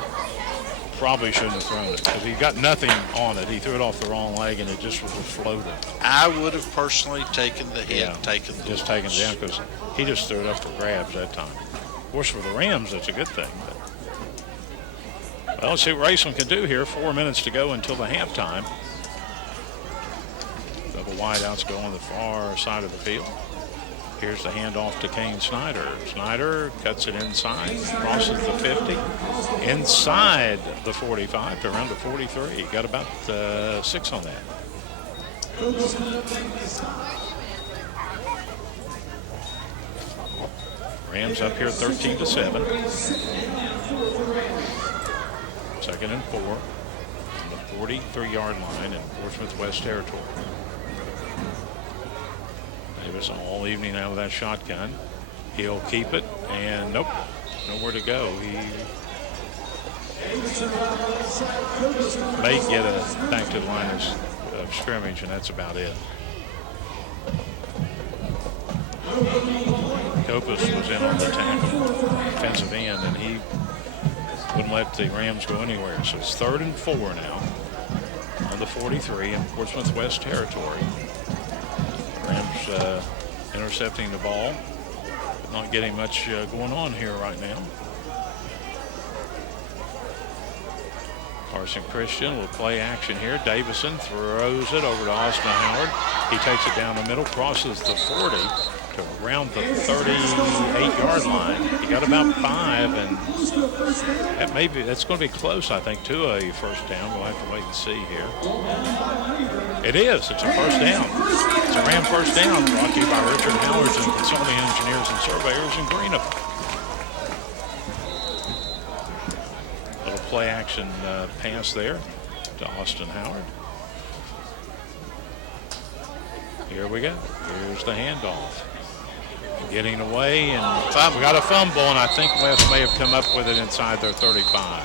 probably shouldn't have thrown it because he got nothing on it. He threw it off the wrong leg, and it just was a floater. I would have personally taken the hit, taken the just taken it down because he just threw it up for grabs that time. Of course, for the Rams, that's a good thing. But well, let's see what Raceland can do here. 4 minutes to go until the halftime. Double wideouts go on the far side of the field. Here's the handoff to Kane Snyder. Snyder cuts it inside, crosses the 50, inside the 45 to around the 43. Got about 6 on that. Rams up here 13-7. 2nd and 4 on the 43-yard line in Portsmouth West territory. Davis all evening out of that shotgun. He'll keep it, and nope, nowhere to go. He may get back to the line of scrimmage, and that's about it. Kopus was in on the tackle, defensive end, and he wouldn't let the Rams go anywhere. So it's 3rd and 4 now on the 43 in Portsmouth West territory. Rams intercepting the ball, but not getting much going on here right now. Carson Christian will play action here. Davison throws it over to Austin Howard. He takes it down the middle, crosses the 40 to around the 38-yard line. He got about 5, and that's going to be close, I think, to a first down. We'll have to wait and see here. It is. It's a first down. It's a Ram first down, brought to you by Richard Howard and Consulting Engineers and Surveyors in Greenup. Little play action pass there to Austin Howard. Here we go. Here's the handoff. Getting away, and we got a fumble, and I think West may have come up with it inside their 35.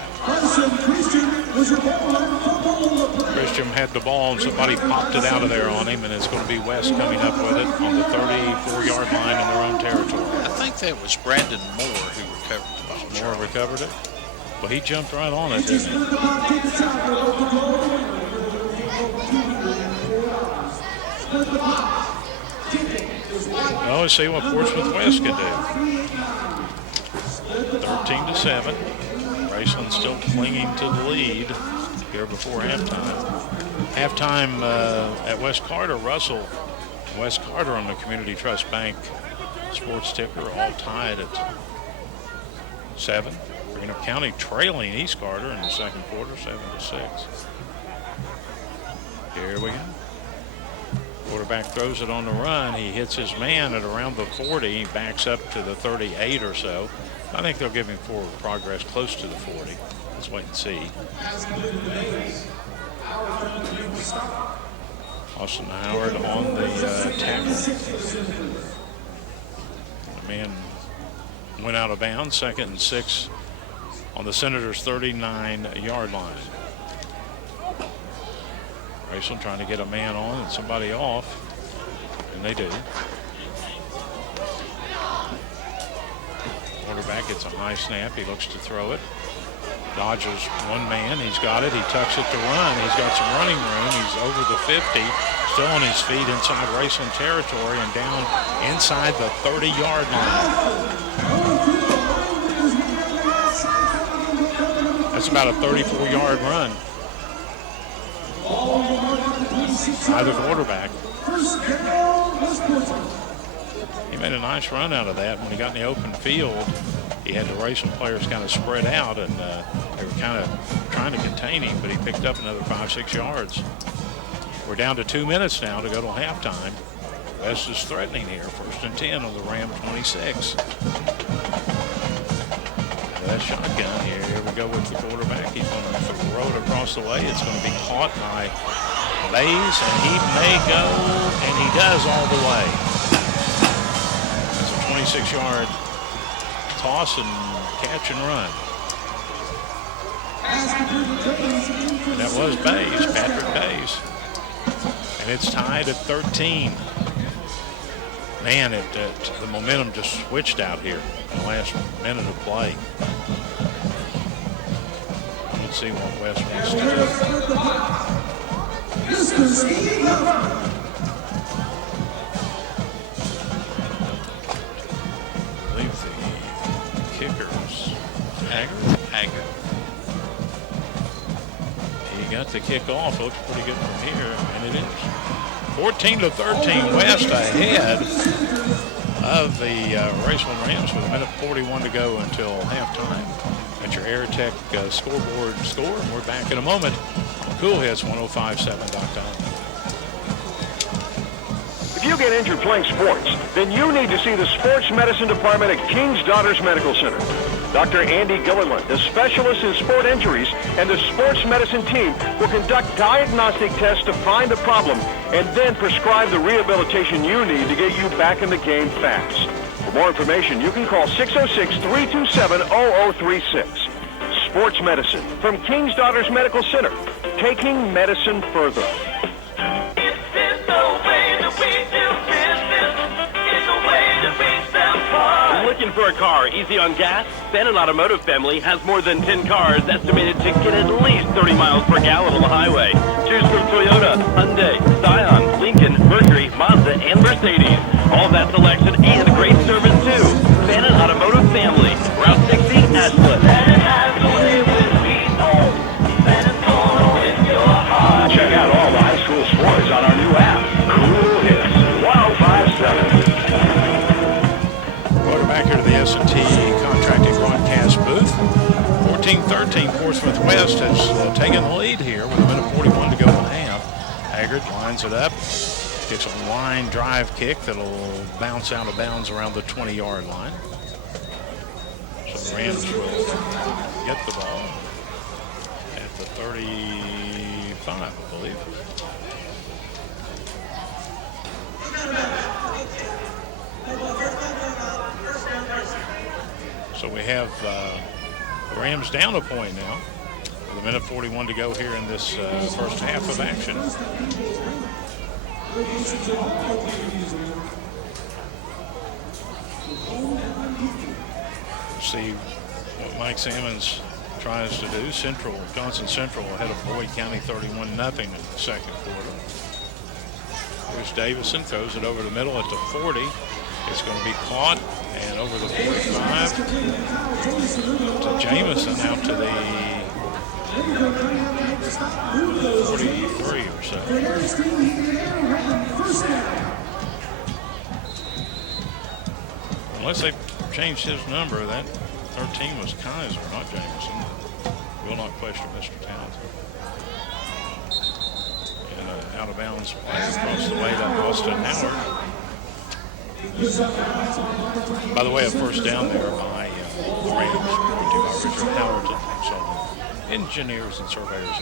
Christian had the ball, and somebody popped it out of there on him, and it's going to be West coming up with it on the 34-yard line in their own territory. I think that was Brandon Moore who recovered the ball. Moore recovered it? Well, he jumped right on it, didn't he? Well, let's see what Portsmouth West can do. 13-7. Raceland still clinging to the lead here before halftime. Halftime at West Carter, Russell, West Carter on the Community Trust Bank sports ticker, all tied at 7. Greenup County trailing East Carter in the second quarter, 7-6. Here we go. Quarterback throws it on the run. He hits his man at around the 40. He backs up to the 38 or so. I think they'll give him forward progress close to the 40. Let's wait and see. Austin Howard on the tackle. The man went out of bounds, 2nd and 6 on the Senators' 39-yard line. Raceland trying to get a man on and somebody off, and they do. Quarterback gets a high snap. He looks to throw it. Dodges one man. He's got it. He tucks it to run. He's got some running room. He's over the 50. Still on his feet inside Raceland territory and down inside the 30-yard line. That's about a 34-yard run by the quarterback. He made a nice run out of that. When he got in the open field, he had the Raceland players kind of spread out, and they were kind of trying to contain him, but he picked up another 5-6 yards. We're down to 2 minutes now to go to halftime. West is threatening here. 1st and 10 on the Ram 26. That shotgun here. Here we go with the quarterback. He's going to throw it across the way. It's going to be caught by Bays, and he may go, and he does all the way. That's a 26-yard toss and catch and run. And that was Bays, Patrick Bays. And it's tied at 13. Man, the momentum just switched out here in the last minute of play. Let's see what West wants to do. I believe the kickers, Haggard. He got the kick off. Looks pretty good from here, and it is 14-13. West ahead of the Raceland Rams with 1:41 to go until halftime. That's your Air Tech scoreboard score, and we're back in a moment. Cool Hits 105.7.com. If you get injured playing sports, then you need to see the sports medicine department at King's Daughters Medical Center. Dr. Andy Gilliland, the specialist in sport injuries, and the sports medicine team will conduct diagnostic tests to find the problem and then prescribe the rehabilitation you need to get you back in the game fast. For more information, you can call 606-327-0036. Sports medicine from King's Daughters Medical Center, taking medicine further. Looking for a car easy on gas? Bannon Automotive Family has more than 10 cars estimated to get at least 30 miles per gallon on the highway. Choose from Toyota, Hyundai, Scion, Lincoln, Mercury, Mazda, and Mercedes. All that selection and great service too. Bannon Automotive Family, Route 60, Ashland. Check out all the high school sports on our new app, Cool Hits 105.7. Back here to the S&T Contracting Broadcast booth. 14-13, Portsmouth West has taken the lead here with 1:41 to go in the half. Haggard lines it up, gets a line drive kick that'll bounce out of bounds around the 20-yard line. So the Rams will get the ball at the 35, I believe. So we have the Rams down a point now with 1:41 to go here in this first half of action. See what Mike Sammons tries to do. Johnson Central ahead of Boyd County 31-0 in the second quarter. Here's Davison, throws it over the middle at the 40. It's going to be caught and over the 45 to Jamison, out to the 43 or so. Unless they changed his number, that 13 was Kaiser, not Jamison. Will not question Mr. Townsend. And out of bounds across the way to Wellston Howard. By the way, a first down there by the Rams, Richard Howard, so engineers and surveyors.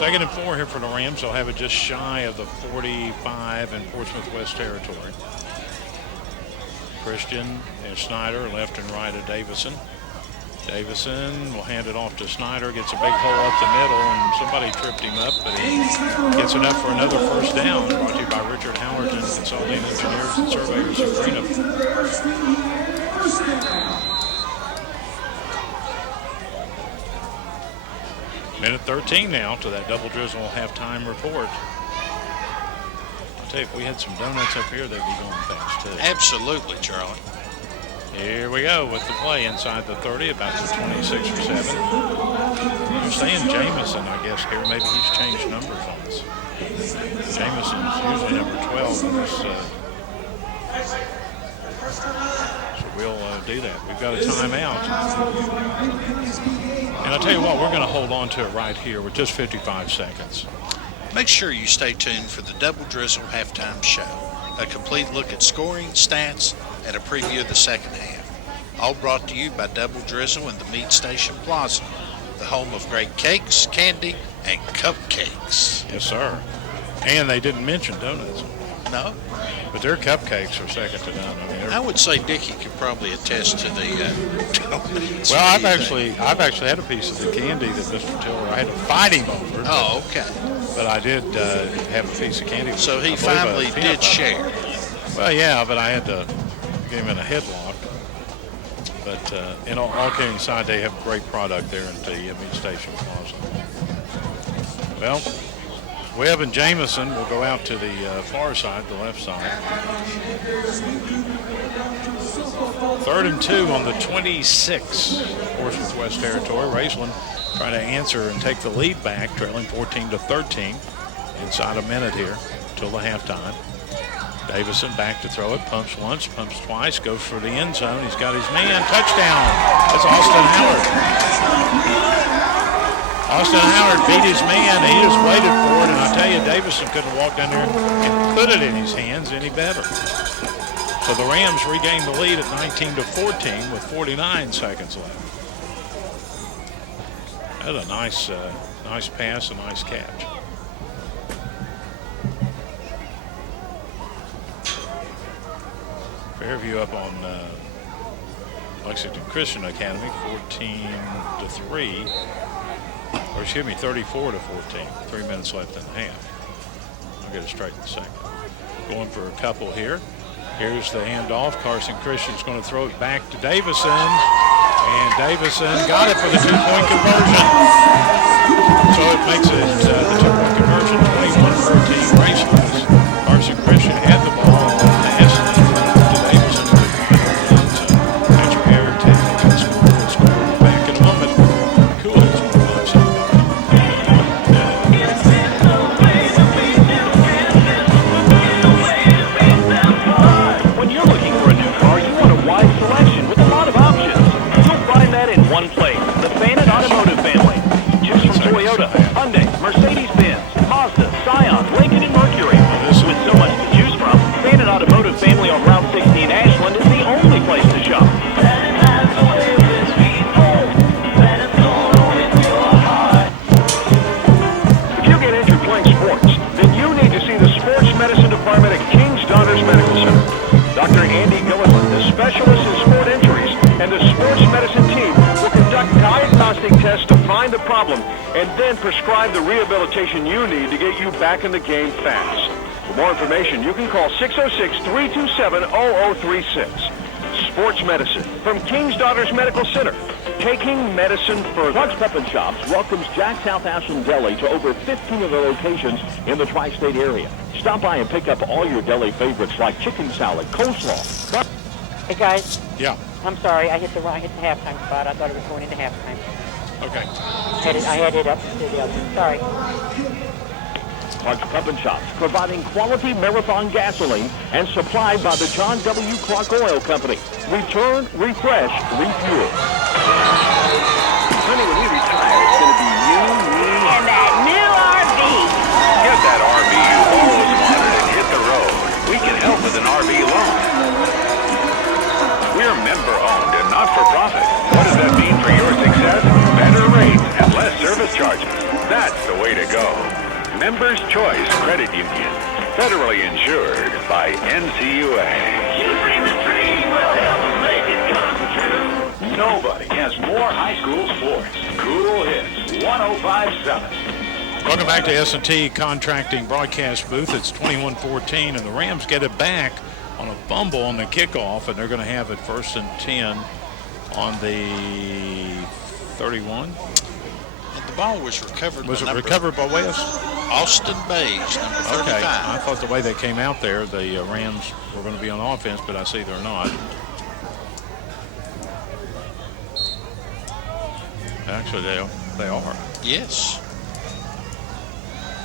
2nd and 4 here for the Rams. They'll have it just shy of the 45 in Portsmouth West territory. Christian and Snyder left and right of Davison. Davison will hand it off to Snyder, gets a big hole up the middle, and somebody tripped him up, but he gets enough for another first down. Brought to you by Richard Howerton, Consulting Engineers and Surveyors of Greenup. Minute 13 now to that double drizzle halftime report. I'll tell you, if we had some donuts up here, they'd be going fast too. Absolutely, Charlie. Here we go with the play inside the 30, about the 26 or 7. You're saying Jamison, I guess, here. Maybe he's changed numbers on us. Jamison's usually number 12 in this. So we'll do that. We've got a timeout. And I'll tell you what, we're going to hold on to it right here with just 55 seconds. Make sure you stay tuned for the Double Drizzle halftime show. A complete look at scoring, stats, and a preview of the second half. All brought to you by Double Drizzle and the Meat Station Plaza, the home of great cakes, candy, and cupcakes. Yes, sir. And they didn't mention donuts. No. But their cupcakes are second to none. I would say Dickie could probably attest to the donuts. Well, I've actually had a piece of the candy that Mr. Tiller, I had to fight him over. Oh, okay. But I did have a piece of candy. So he finally did share. Well, yeah, but I had to get him in a headlock. But in all kidding aside, they have great product there at the Meat Station Plaza. Well, Webb and Jamison will go out to the far side, the left side. 3rd and 2 on the 26, Portsmouth West territory. Raceland trying to answer and take the lead back, trailing 14-13. Inside a minute here till the halftime. Davison back to throw it, pumps once, pumps twice, goes for the end zone. He's got his man, touchdown. That's Austin Howard. Austin Howard beat his man. He just waited for it, and I tell you, Davison couldn't walk down there and put it in his hands any better. So the Rams regained the lead at 19-14 with 49 seconds left. That was a nice pass, a nice catch. Fairview up on Lexington Christian Academy, 14-3. Or excuse me, 34-14. 3 minutes left in the half. I'll get it straight in a second. Going for a couple here. Here's the handoff. Carson Christian's going to throw it back to Davison. And Davison got it for the 2-point conversion. So it makes it the 2-point conversion, 21-14. Raceland. Carson Christian had the ball. Pass to Davison. Patrick Harrington got scored back in a moment. Cool. When you're looking for a new car, you want a wide selection with a lot of options. You'll find that in one place, the Fannin Automotive family. Choose from Toyota, Hyundai, Mercedes-Benz, Mazda, Scion, Lincoln, and Mercury. With so much to choose from, Fannin Automotive family on Route 16 Ashland is the only place to shop. If you get injured playing sports, then you need to see the Sports Medicine Department at King's Daughters Medical Center. Dr. Andy Gilliland, the specialist in sport injuries, and the sports medicine team will conduct diagnostic tests to find the problem and then prescribe the rehabilitation you need to get you back in the game fast. For more information, you can call 606-327-0036. Sports Medicine from King's Daughters Medical Center, taking medicine further. Clark's Pep and Shops welcomes Jack South Ashland Deli to over 15 of their locations in the tri-state area. Stop by and pick up all your deli favorites like chicken salad, coleslaw. Hey guys. Yeah. I'm sorry, I hit the halftime spot. I thought it was going into halftime. Okay. I had it up to the other. Sorry. Clark's Pep and Shops, providing quality marathon gasoline and supplied by the John W. Clark Oil Company. Return, refresh, refuel. Honey, when we retire, it's going to be you, me, And that new RV. Get that RV you always wanted and hit the road. We can help with an RV loan. We're member-owned and not-for-profit. What does that mean for your success? Better rates and less service charges. That's the way to go. Members Choice Credit Union. Federally insured by NCUA. You dream the dream, we'll help make it come true. Nobody has more high school sports. Cool Hits 105.7. Welcome back to S&T Contracting Broadcast Booth. It's 21-14, and the Rams get it back on a fumble on the kickoff, and they're going to have it 1st and 10 on the 31. And the ball was recovered. Was it recovered by West? Austin Bays, number 35. Okay, I thought the way they came out there, the Rams were going to be on offense, but I see they're not. Actually, they are. Yes.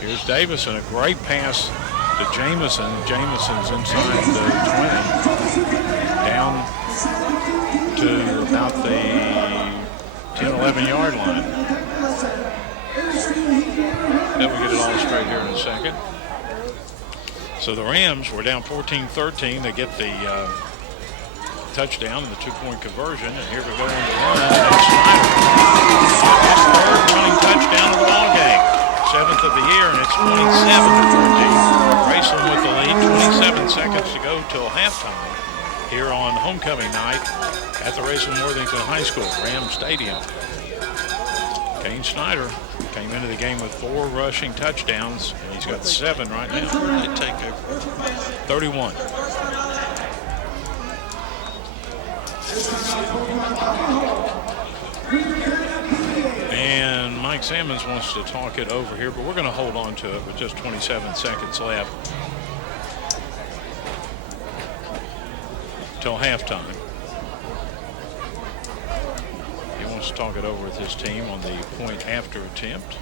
Here's Davis, and a great pass to Jamison. Jamison's inside the 20, down to about the 10, 11-yard line. Then we'll get it all straight here in a second. So the Rams were down 14-13. They get the touchdown and the 2-point conversion, and here we go on the run. His third running touchdown of the ball game. 7th of the year, and it's 27-14. Raceland with the lead. 27 seconds to go till halftime here on homecoming night at the Raceland Worthington High School, Ram Stadium. Kane Snyder came into the game with 4 rushing touchdowns, and he's got 7 right now. They take over. 31. And Mike Sammons wants to talk it over here, but we're going to hold on to it with just 27 seconds left till halftime. He wants to talk it over with his team on the point after attempt.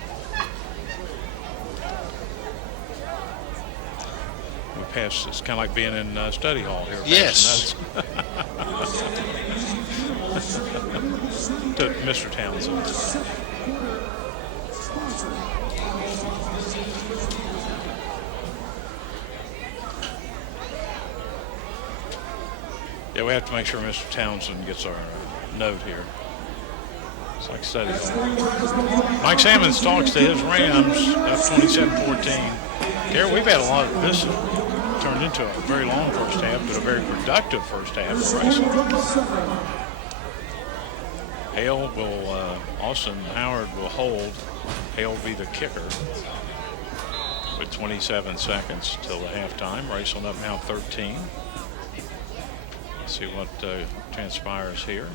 We passed, it's kind of like being in study hall here. Yes. To Mr. Townsend. Yeah, we have to make sure Mr. Townsend gets our note here. It's like study hall. Mike Sammons talks to his Rams up 27-14. Gary, we've had a lot of this turned into a very long first half, but a very productive first half for Raceland. Hale will, Austin Howard will hold. Hale will be the kicker with 27 seconds till the halftime. Raceland up now 13. Let's see what transpires here.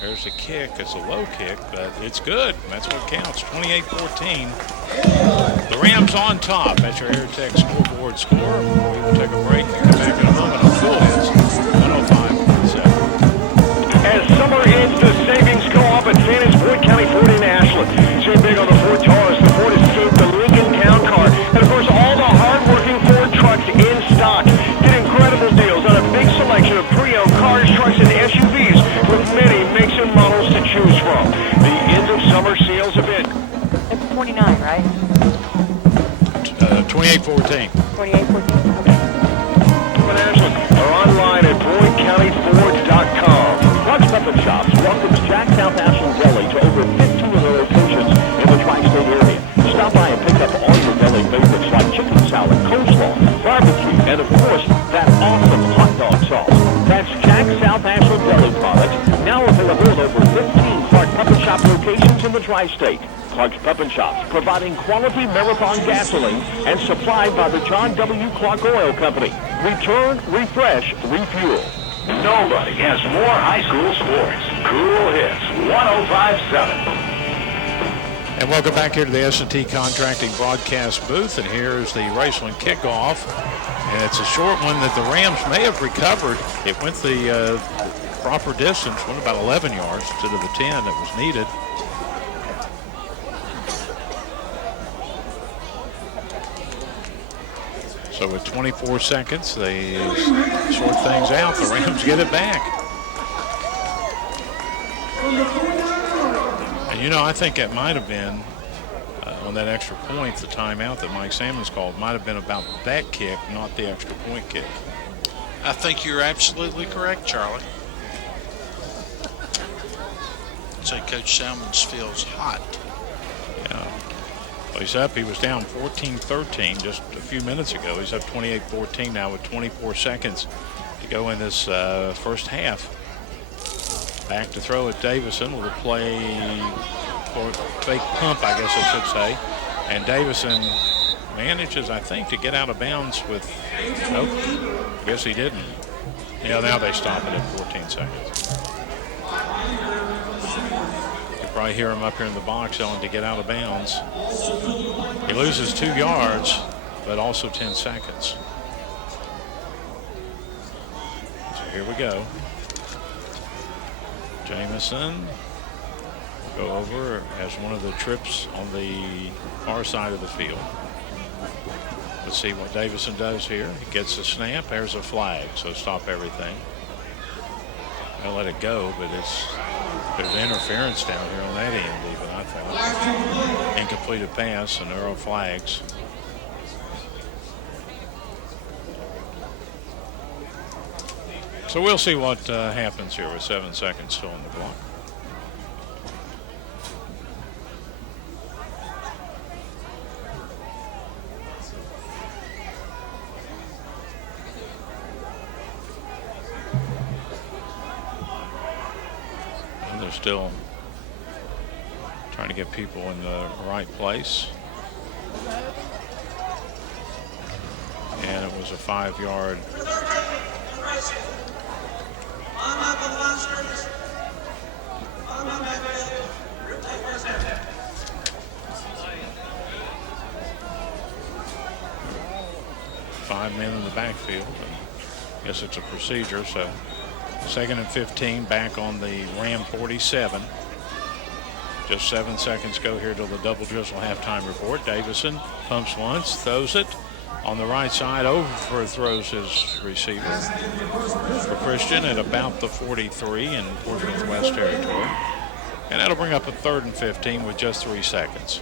There's a kick. It's a low kick, but it's good. That's what counts. 28-14. The Rams on top. That's your AirTech scoreboard score. We will take a break and come back in a moment on Full Hits 105.7. As summer ends, the savings co-op at Fannon's Boyd County Ford in Ashland. Save big on the Ford Taurus, the Ford Escape, the Lincoln Town Car, and of course all the hard-working Ford trucks in stock. Get incredible deals on a big selection of pre-owned cars, trucks, and SUVs with many makes and models to choose from. The end of summer sales event. It's 29, right? 28-14. 28-14. Okay. Ashland or online at BoydCountyFord.com. Clutch Puppet Shops welcomes Jack South Ashland Deli to over 15 of their locations in the tri-state area. Stop by and pick up all your deli favorites like chicken salad, coleslaw, barbecue, and of course, that awesome hot dog sauce. That's Jack South Ashland Deli products, now available at over 15 Clark Puppet Shop locations in the tri-state. Clark's Puppet Shops, providing quality Marathon gasoline and supplied by the John W. Clark Oil Company. Return, refresh, refuel. Nobody has more high school sports. Cool Hits 105.7. And welcome back here to the S&T Contracting Broadcast booth. And here's the Raceland kickoff. And it's a short one that the Rams may have recovered. It went the proper distance, went about 11 yards instead of the 10 that was needed. So with 24 seconds, they sort things out. The Rams get it back. And you know, I think it might have been on that extra point, the timeout that Mike Sammons called might have been about that kick, not the extra point kick. I think you're absolutely correct, Charlie. I'd say Coach Sammons feels hot. Yeah. Well, he's up. He was down 14-13 just a few minutes ago. He's up 28-14 now with 24 seconds to go in this first half. Back to throw at Davison with a play for fake pump, I guess I should say. And Davison manages, I think, to get out of bounds with, nope, I guess he didn't. Yeah, now they stop it at 14 seconds. You probably hear him up here in the box yelling to get out of bounds. He loses 2 yards, but also 10 seconds. So here we go. Jamison go over as one of the trips on the far side of the field. Let's see what Davison does here. He gets the snap. There's a flag, so stop everything. I'll let it go, but there's interference down here on that end even, I thought. Incompleted pass, and there are flags. So we'll see what happens here with 7 seconds still on the clock. And they're still trying to get people in the right place. And it was a 5-yard. Five men in the backfield. I guess it's a procedure. So 2nd and 15 back on the Ram 47. Just 7 seconds go here till the double drizzle halftime report. Davison pumps once, throws it. On the right side, overthrows his receiver for Christian at about the 43 in Portsmouth West territory. And that'll bring up a 3rd and 15 with just 3 seconds.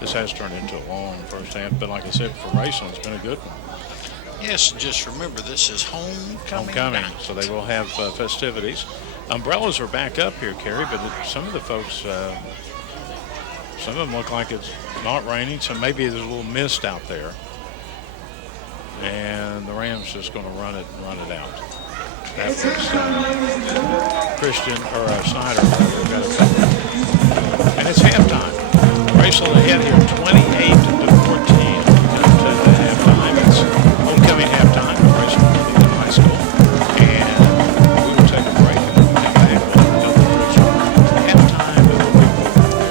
This has turned into a long first half, but like I said, for Raceland, it's been a good one. Yes, just remember, this is homecoming. So they will have festivities. Umbrellas are back up here, Karrie, but some of the folks, some of them look like it's not raining, so maybe there's a little mist out there. And the Rams just going to run it out. That was Christian, or Snyder. And it's halftime. Raceland ahead here, 28-14 to the halftime. It's homecoming halftime at Raceland High School. And we will take a break and we'll come back with a double drizzle halftime.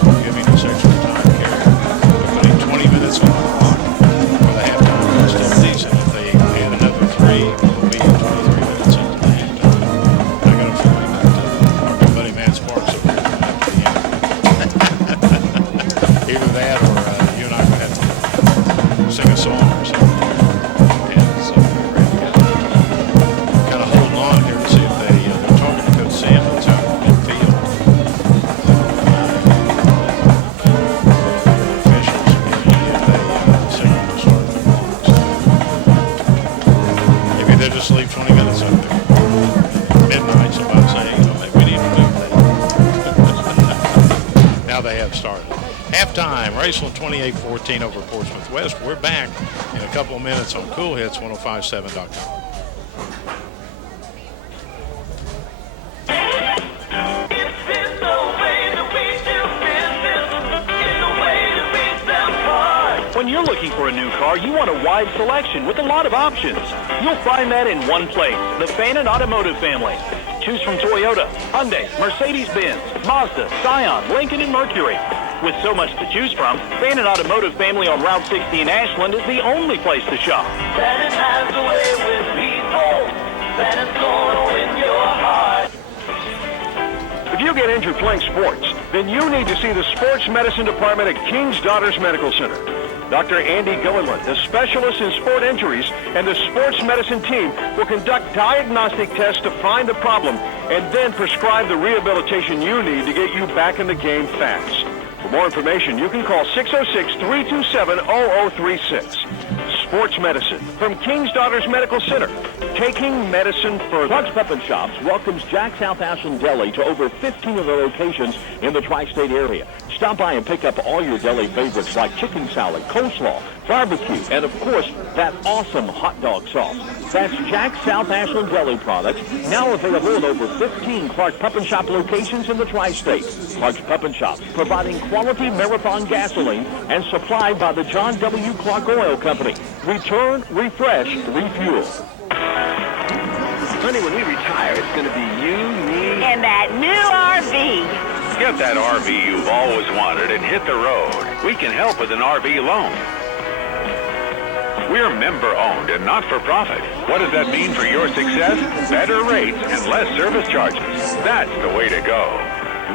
We'll give me this extra time, Karrie. We're putting 20 minutes on the clock for the halftime festivities, and if they add another 3, we'll be 23 minutes into the halftime. I got a feeling that our good buddy Matt Sparks up here will have to be in. Either that or you and I would have to sing a song or something. And so we're kind of holding on here to see if they're talking to Coach Sam that's out in midfield. Officials if they signal to start the clock. So maybe they'll just leave 20 minutes up there. Midnight, somebody saying, maybe we need to move that. Now they have started. Halftime, Raceland 28-14 over Portsmouth West. We're back in a couple of minutes on Cool Hits 105.7.com. When you're looking for a new car, you want a wide selection with a lot of options. You'll find that in one place, the Fannin Automotive family. Choose from Toyota, Hyundai, Mercedes-Benz, Mazda, Scion, Lincoln, and Mercury. With so much to choose from, Fannin Automotive family on Route 60 in Ashland is the only place to shop. Fannin has a way with people. Fannin's gonna win your heart. If you get injured playing sports, then you need to see the Sports Medicine Department at King's Daughters Medical Center. Dr. Andy Gilliland, the specialist in sport injuries, and the sports medicine team will conduct diagnostic tests to find the problem and then prescribe the rehabilitation you need to get you back in the game fast. For more information, you can call 606-327-0036. sports medicine from King's Daughters Medical Center, taking medicine further. Clark's Pep & Shops welcomes Jack South Ashland Deli to over 15 of their locations in the tri-state area. Stop by and pick up all your deli favorites like chicken salad, coleslaw, barbecue, and of course, that awesome hot dog sauce. That's Jack South Ashland Deli products, now available in over 15 Clark Pep & Shop locations in the tri-state. Clark's Pep & Shops, providing quality Marathon gasoline and supplied by the John W. Clark Oil Company. Return, refresh, refuel. Honey, when we retire, it's going to be you, me, and that new RV. Get that RV you've always wanted and hit the road. We can help with an RV loan. We're member-owned and not-for-profit. What does that mean for your success? Better rates and less service charges. That's the way to go.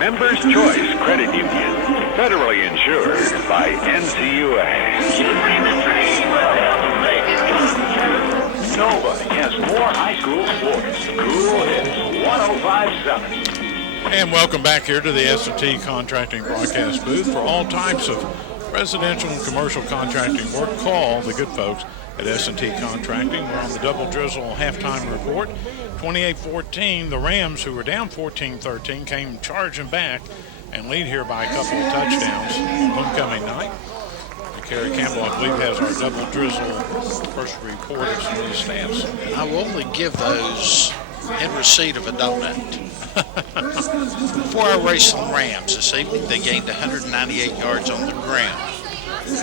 Members Choice Credit Union. Federally insured by NCUA. Nobody has more high school sports. Cool Hits 105.7. And welcome back here to the S&T Contracting broadcast booth. For all types of residential and commercial contracting work, call the good folks at S&T Contracting. We're on the Double Drizzle halftime report. 28-14, the Rams, who were down 14-13, came charging back and lead here by a couple of touchdowns on homecoming night. Karrie Campbell, I believe, has our Double Drizzle first report of some of the stats. I will only give those in receipt of a donut. For our Raceland Rams this evening, they gained 198 yards on the ground.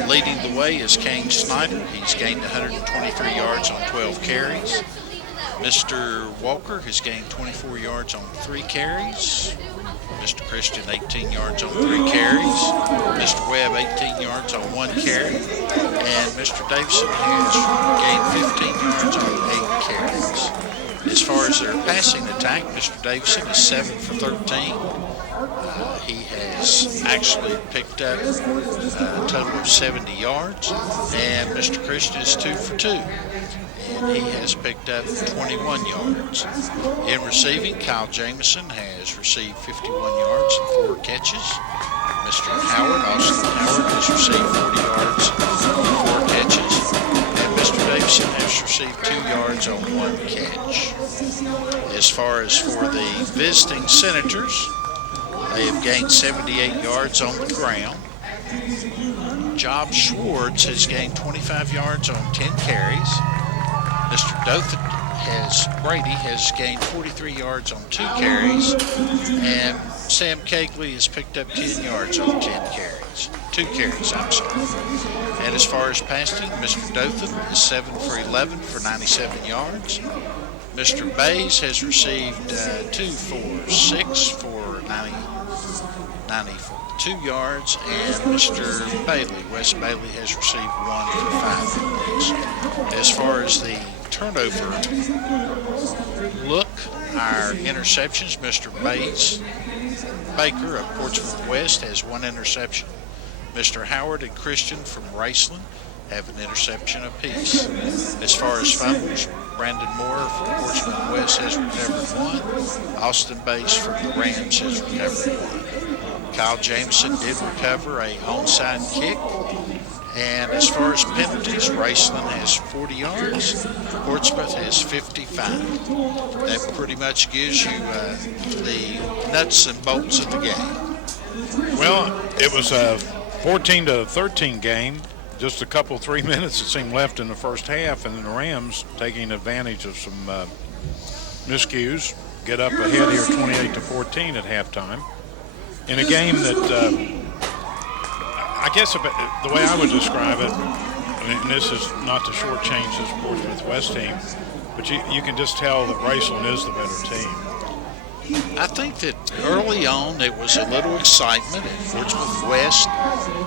Leading the way is Kane Snyder. He's gained 123 yards on 12 carries. Mr. Walker has gained 24 yards on 3 carries. Mr. Christian, 18 yards on 3 carries. Mr. Webb, 18 yards on 1 carry. And Mr. Davidson has gained 15 yards on 8 carries. As far as their passing attack, Mr. Davidson is 7 for 13. He has actually picked up a total of 70 yards. And Mr. Christian is 2 for 2. And he has picked up 21 yards. In receiving, Kyle Jamison has received 51 yards and 4 catches. Mr. Austin Howard, has received 40 yards and 4 catches. And Mr. Davidson has received 2 yards on 1 catch. As far as for the visiting Senators, they have gained 78 yards on the ground. Jobe Swords has gained 25 yards on 10 carries. Mr. Brady has gained 43 yards on 2 carries, and Sam Kegley has picked up 10 yards on 2 carries. And as far as passing, Mr. Dothan is 7 for 11 for 97 yards. Mr. Bays has received 2 for 6 for 92 yards, and Mr. Wes Bailey has received 1 for 5 yards. As far as the turnover look, our interceptions, Mr. Baker of Portsmouth West has 1 interception. Mr. Howard and Christian from Raceland have an interception apiece. As far as fumbles, Brandon Moore from Portsmouth West has recovered 1. Austin Bass from the Rams has recovered 1. Kyle Jameson did recover a onside kick. And as far as penalties, Raceland has 40 yards, Portsmouth has 55. That pretty much gives you the nuts and bolts of the game. Well, it was a 14-13 game. Just a couple, 3 minutes it seemed left in the first half, and then the Rams, taking advantage of some miscues, get up ahead here 28-14 at halftime. In a game that I guess the way I would describe it, and this is not to shortchange this Portsmouth West team, but you can just tell that Raceland is the better team. I think that early on there was a little excitement, and Portsmouth West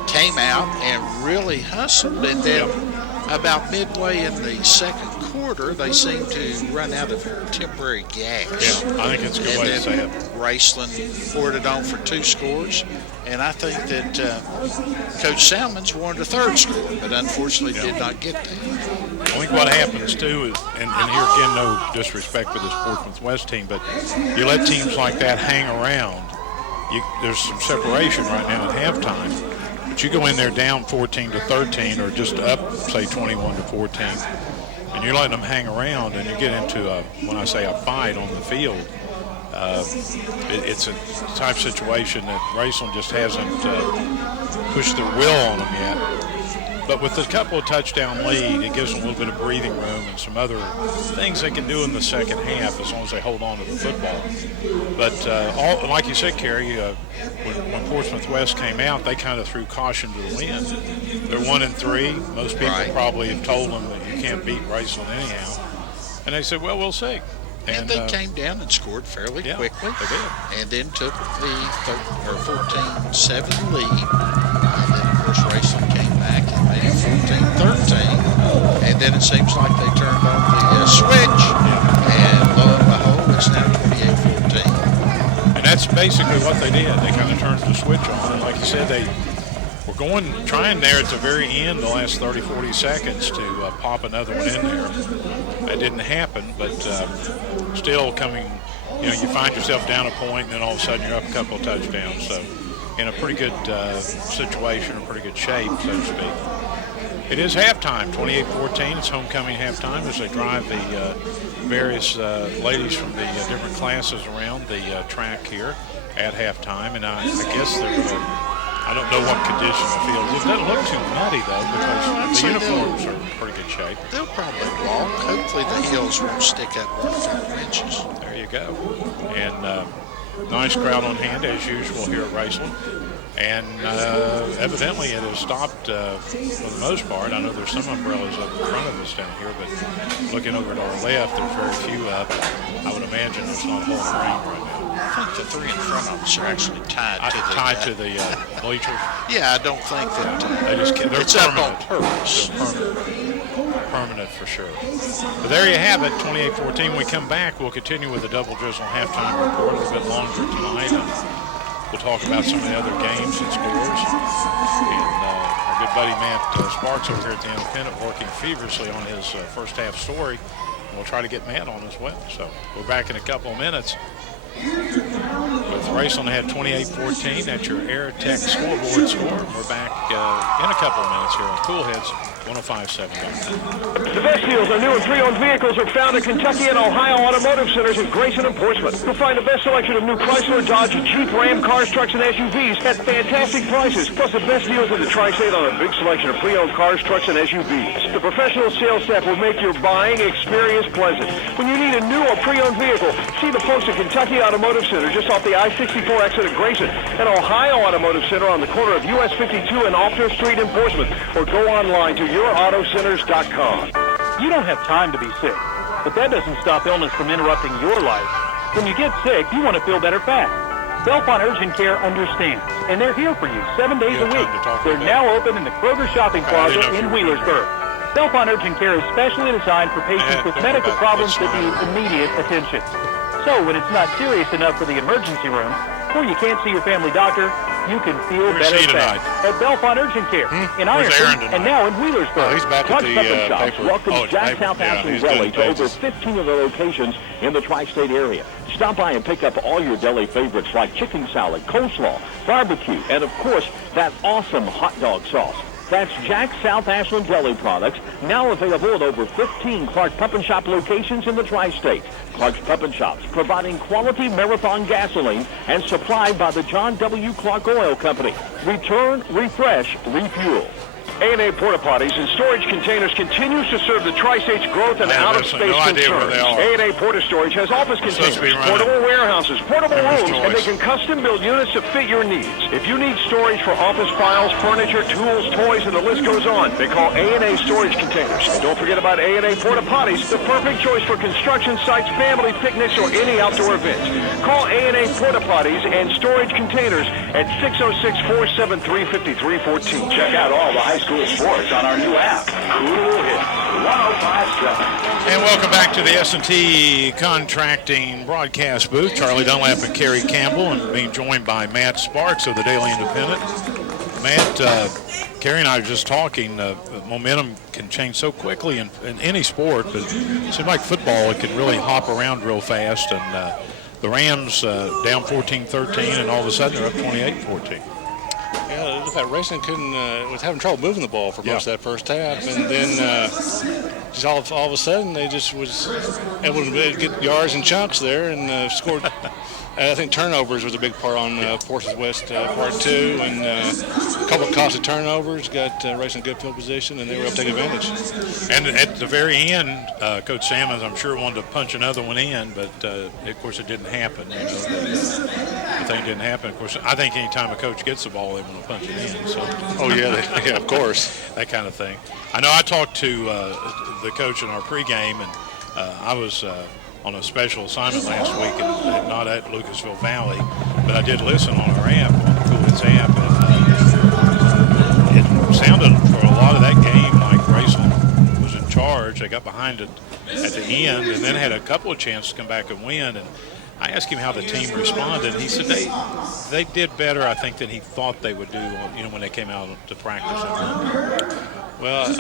came out and really hustled, and then about midway in the second quarter, they seemed to run out of temporary gas. Yeah, I think it's a good way to say it. Raceland poured it on for 2 scores, and I think that Coach Salmons wanted a 3rd score, but unfortunately did not get that. I think what happens too is, and here again, no disrespect for this Portsmouth West team, but you let teams like that hang around. There's some separation right now at halftime But you go in there down 14-13 or just up, say 21-14, and you're letting them hang around, and you get into when I say a fight on the field, it's a type of situation that Raceland just hasn't pushed their will on them yet. But with a couple of touchdown lead, it gives them a little bit of breathing room and some other things they can do in the second half as long as they hold on to the football. But like you said, Karrie, when Portsmouth West came out, they kind of threw caution to the wind. They're 1-3. Most people probably have told them that you can't beat Raceland anyhow. And they said, well, we'll see. And they came down and scored fairly quickly. They did. And then took the 14-7 lead. And then, of course, Raceland came back and made it 14-13. And then it seems like they turned on the switch. And lo and behold, it's now 28-14. And that's basically what they did. They kind of turned the switch on. And like you said, they were trying there at the very end, the last 30, 40 seconds to pop another one in there. That didn't happen, but still coming, you find yourself down a point, and then all of a sudden you're up a couple of touchdowns. So in a pretty good situation, or pretty good shape, so to speak. It is halftime, 28-14. It's homecoming halftime as they drive the various ladies from the different classes around the track here at halftime. And I guess they're I don't know what condition the field is. It doesn't look too muddy, though, because the uniforms are in pretty good shape. They'll probably walk. Hopefully the heels won't stick up 1 or 4 inches. There you go. And nice crowd on hand, as usual, here at Raceland. And evidently it has stopped for the most part. I know there's some umbrellas up in front of us down here, but looking over at our left, there's very few up. I would imagine there's not a whole lot of rain right now. I think the 3 in front of us are actually tied to the bleachers. Yeah, I don't think that they're it's permanent. up on purpose. Permanent for sure. But there you have it, 28-14. When we come back, we'll continue with the Double Drizzle halftime report a little bit longer tonight. And we'll talk about some of the other games and scores. And our good buddy Matt Sparks over here at the Independent working feverishly on his first half story. And we'll try to get Matt on as well. So we're back in a couple of minutes. With Raceland had 28-14. That's your Air Tech scoreboard score. We're back in a couple of minutes here on Cool Heads 105.7. The best deals on new and pre-owned vehicles are found at Kentucky and Ohio Automotive Centers in Grayson and Portsmouth. You'll find the best selection of new Chrysler, Dodge, Jeep, Ram, cars, trucks, and SUVs at fantastic prices. Plus the best deals in the Tri-State on a big selection of pre-owned cars, trucks, and SUVs. The professional sales staff will make your buying experience pleasant. When you need a new or pre-owned vehicle, see the folks at Kentucky Automotive Center just off the I-64 exit at Grayson, and Ohio Automotive Center on the corner of US 52 and Offner Street in Portsmouth, or go online to yourautocenters.com. You don't have time to be sick, but that doesn't stop illness from interrupting your life. When you get sick, you want to feel better fast. Belfont Urgent Care understands, and they're here for you 7 days a week. They're now open in the Kroger Shopping Plaza in Wheelersburg. Belfont Urgent Care is specially designed for patients with medical problems that need immediate attention. So when it's not serious enough for the emergency room, or you can't see your family doctor, you can feel better fast at Belfont Urgent Care in Ironton and now in Wheelersburg. He's back at the paper. Welcome Jack South Ashland Deli to over 15 of the locations in the tri-state area. Stop by and pick up all your deli favorites like chicken salad, coleslaw, barbecue, and of course, that awesome hot dog sauce. That's Jack South Ashland Deli products, now available at over 15 Clark Pump and Shop locations in the tri-state. Clark's Pump and Shops, providing quality Marathon gasoline and supplied by the John W. Clark Oil Company. Return, refresh, refuel. A&A Porta Potties and storage containers continues to serve the Tri-State's growth and out-of-space concerns. A&A Porta Storage has office containers, portable warehouses, portable rooms, and they can custom build units to fit your needs. If you need storage for office files, furniture, tools, toys, and the list goes on, they call A&A Storage Containers. And don't forget about A&A Porta Potties, the perfect choice for construction sites, family picnics, or any outdoor events. Call A&A Porta Potties and Storage Containers at 606-473-5314. Check out all the high school sports on our new app, Cool Hit 105.7. And welcome back to the S&T Contracting broadcast booth. Charlie Dunlap and Karrie Campbell, and being joined by Matt Sparks of the Daily Independent. Matt, Karrie and I were just talking. Momentum can change so quickly in any sport, but it seems like football, it can really hop around real fast. And the Rams down 14-13, and all of a sudden they're up 28-14. Yeah, it looked like Raceland was having trouble moving the ball for most of that first half, and then just all of a sudden they just was able to get yards and chunks there and scored. I think turnovers was a big part on Portsmouth West part two, and a couple of costly turnovers got Raceland good field position, and they were able to take advantage. And at the very end, Coach Salmons, I'm sure, wanted to punch another one in, but of course it didn't happen. You know, the thing didn't happen. Of course, I think any time a coach gets the ball, they want to punch it in. So, oh yeah, yeah, of course, that kind of thing. I know I talked to the coach in our pregame, and I was on a special assignment last week, and not at Lucasville Valley, but I did listen on our app, on the Coolidge app, and it sounded for a lot of that game like Raceland was in charge. They got behind it at the end, and then had a couple of chances to come back and win. And I asked him how the team responded, and he said they did better, I think, than he thought they would do, when they came out to practice. Well,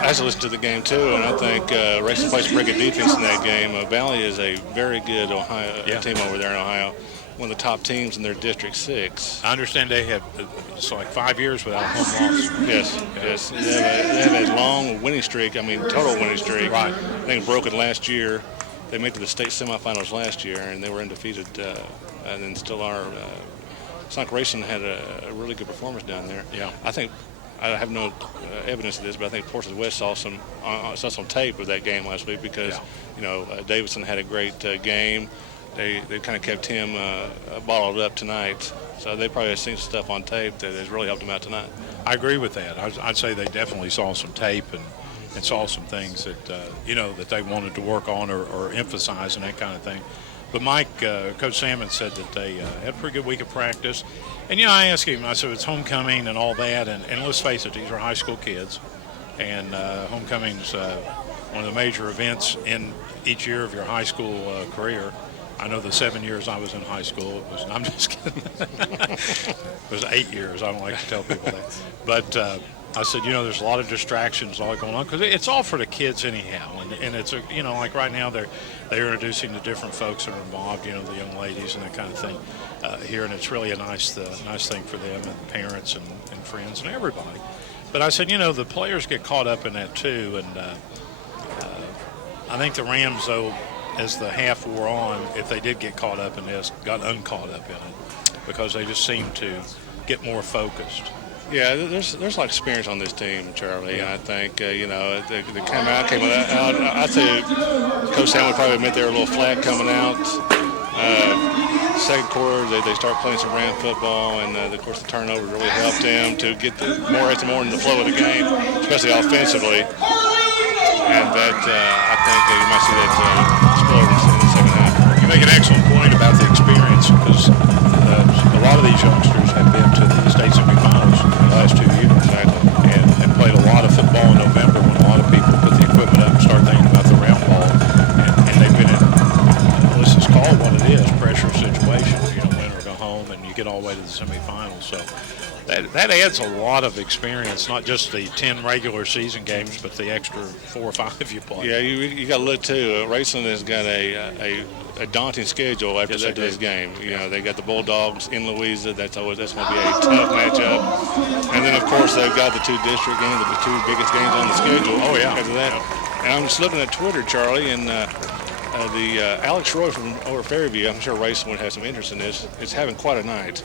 I just listened to the game too, and I think Raceland plays pretty good defense in that game. Valley is a very good Ohio team over there in Ohio, one of the top teams in their District 6. I understand they have it's like 5 years without a home loss. Yes. They have a long winning streak. I mean, total winning streak. Right. I think it broke it last year. They made it to the state semifinals last year, and they were undefeated, and then still are. Sonic Racing had a really good performance down there. Yeah. I have no evidence of this, but I think Portsmouth West saw some tape of that game last week because, Davidson had a great game. They kind of kept him bottled up tonight. So they probably have seen some stuff on tape that has really helped him out tonight. I agree with that. I'd say they definitely saw some tape and saw some things that, that they wanted to work on or emphasize and that kind of thing. But Mike, Coach Salmon said that they had a pretty good week of practice. And, I asked him, I said, it's homecoming and all that. And let's face it, these are high school kids. And homecoming's one of the major events in each year of your high school career. I know the 7 years I was in high school, I'm just kidding. It was 8 years. I don't like to tell people that. But I said, there's a lot of distractions all going on because it's all for the kids anyhow. And it's, like right now they're introducing the different folks that are involved, the young ladies and that kind of thing here. And it's really a nice thing for them and parents and friends and everybody. But I said, the players get caught up in that too. And I think the Rams, though, as the half wore on, if they did get caught up in this, got uncaught up in it because they just seemed to get more focused. Yeah, there's a lot of experience on this team, Charlie. Yeah. And I think, they came out. I'd say Coach Sam would probably admit they were a little flat coming out. Second quarter, they start playing some Ram football, and of course the turnover really helped them to get more in the flow of the game, especially offensively. And that, I think you might see that explode in the second half. You make an excellent point about the experience because a lot of these youngsters have been to the state semifinals in the last 2 years and played a lot of football in November when a lot of people put the equipment up and start thinking about the round ball. And they've been in, let's just call it what it is, pressure situations, win or go home, and you get all the way to the semifinals. So that adds a lot of experience, not just the 10 regular season games, but the extra 4 or 5 you play. Yeah, you got to look too. Raceland has got a daunting schedule after this game. They got the Bulldogs in Louisa. That's going to be a tough matchup. And then of course they've got the 2 district games, the 2 biggest games on the schedule. Oh yeah. After that, and I'm just looking at Twitter, Charlie, and the Alex Roy from over Fairview. I'm sure Raceland would have some interest in this. Is having quite a night.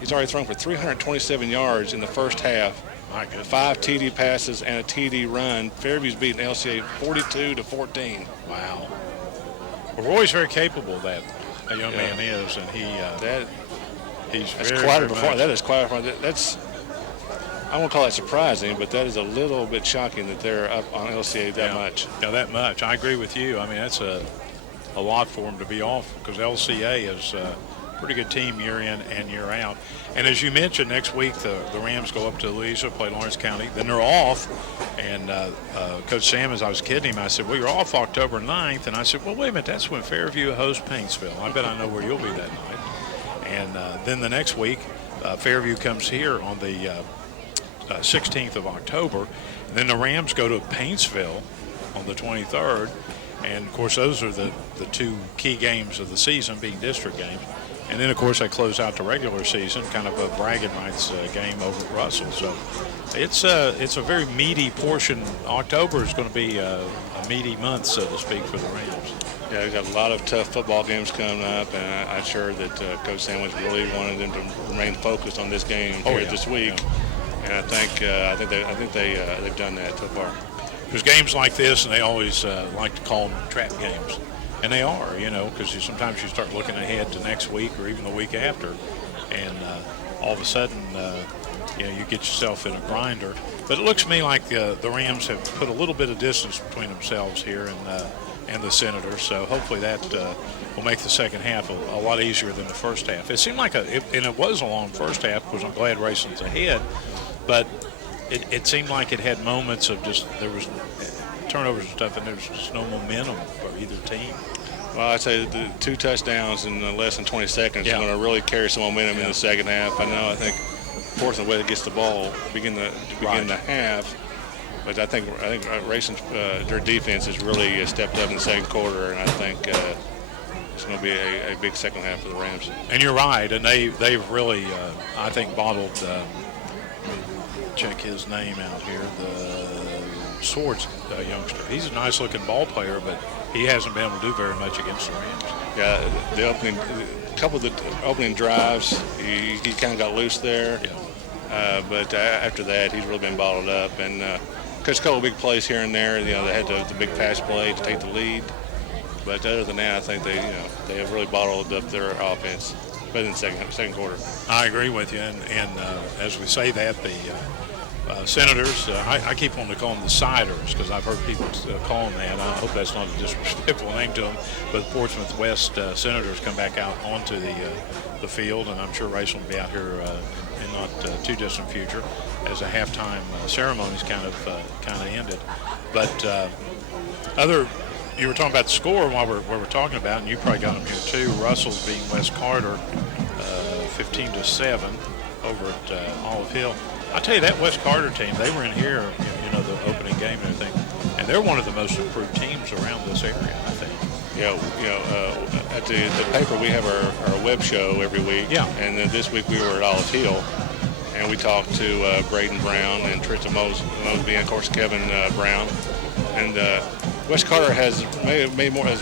He's already thrown for 327 yards in the first half. 5 TD passes and a TD run. Fairview's beating LCA 42-14. Wow. Well, Roy's very capable. That young man is, and that's quite a performance. That is quite a performance. I won't call that surprising, but that is a little bit shocking that they're up on LCA that much. Yeah, that much. I agree with you. I mean, that's a lot for them to be off because LCA is pretty good team year in and year out. And as you mentioned, next week the Rams go up to Louisa, play Lawrence County. Then they're off. And Coach Sam, as I was kidding him, I said, well, you're off October 9th. And I said, well, wait a minute, that's when Fairview hosts Paintsville. I bet I know where you'll be that night. And then the next week, Fairview comes here on the 16th of October. And then the Rams go to Paintsville on the 23rd. And, of course, those are the 2 key games of the season, being district games. And then, of course, they close out the regular season, kind of a bragging rights game over at Russell. So it's a very meaty portion. October is going to be a meaty month, so to speak, for the Rams. Yeah, we've got a lot of tough football games coming up, and I'm sure that Coach Sandwich really wanted them to remain focused on this game here this week. Yeah. And I think they've done that so far. There's games like this, and they always like to call them trap games. And they are, because sometimes you start looking ahead to next week or even the week after, and all of a sudden, you get yourself in a grinder. But it looks to me like the Rams have put a little bit of distance between themselves here and the Senators. So hopefully that will make the second half a lot easier than the first half. It seemed like and it was a long first half because I'm glad Raceland's ahead, but it seemed like it had moments of there was turnovers and stuff, and there was just no momentum for either team. Well, I'd say the 2 touchdowns in less than 20 seconds is going to really carry some momentum in the second half. I think Portsmouth way gets the ball to begin the half, but I think Raceland's their defense has really stepped up in the second quarter, and I think it's going to be a big second half for the Rams. And you're right, and they've really I think bottled. Check his name out here. The Swords youngster. He's a nice-looking ball player, but he hasn't been able to do very much against the Rams. Yeah, couple of the opening drives, he kind of got loose there. Yeah. But after that, he's really been bottled up. And catch a couple of big plays here and there. They had the big pass play to take the lead. But other than that, I think they have really bottled up their offense. But in the second quarter. I agree with you. And as we say that, the Senators, I keep wanting to call them the Siders because I've heard people call them that. I hope that's not a disrespectful name to them. But the Portsmouth West Senators come back out onto the field, and I'm sure Raceland will be out here in not too distant future as a halftime ceremony's kind of ended. But you were talking about the score while we're talking about, and you probably got them here too. Russell's beating West Carter 15-7 over at Olive Hill. I'll tell you, that West Carter team, they were in here, the opening game and everything, and they're one of the most improved teams around this area, I think. At the paper, we have our web show every week. Yeah. And then this week we were at Olive Hill, and we talked to Braden Brown and Tristan Mosby, and of course Kevin Brown. And West Carter has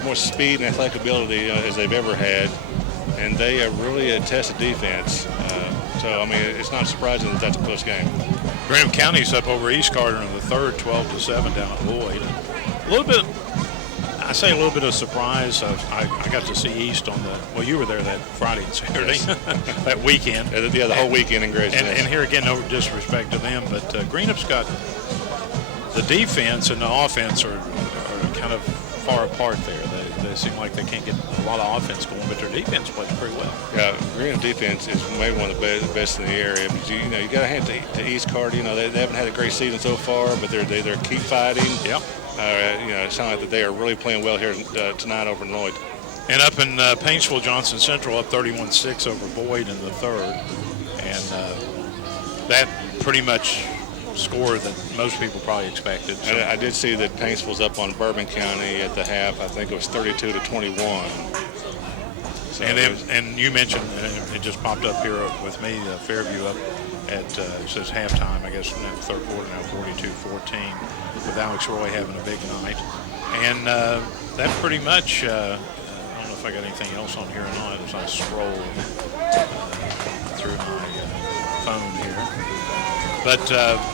more speed and athletic ability as they've ever had, and they have really tested defense. So, it's not surprising that that's a close game. Graham County's up over East Carter in the third, 12-7 down at Lloyd. A little bit of surprise. I got to see East you were there that Friday and Saturday, that weekend. Yeah, the whole weekend in Grayson. And here again, no disrespect to them, but Greenup's got the defense and the offense are kind of far apart there. They seem like they can't get a lot of offense going, but their defense plays pretty well. Yeah, Greenup defense is maybe one of the best in the area. But you got to hand it to East Carter. They haven't had a great season so far, but they're keep fighting. Yep. It sounds like that they are really playing well here tonight over in Lloyd. And up in Paintsville, Johnson Central up 31-6 over Boyd in the third, and that pretty much score that most people probably expected. So. I did see that Paintsville's up on Bourbon County at the half. I think it was 32-21. So and you mentioned it just popped up here with me, Fairview up at it says halftime. I guess in the third quarter now 42-14 with Alex Roy having a big night, and that pretty much. I don't know if I got anything else on here or not as I scroll through my phone here. But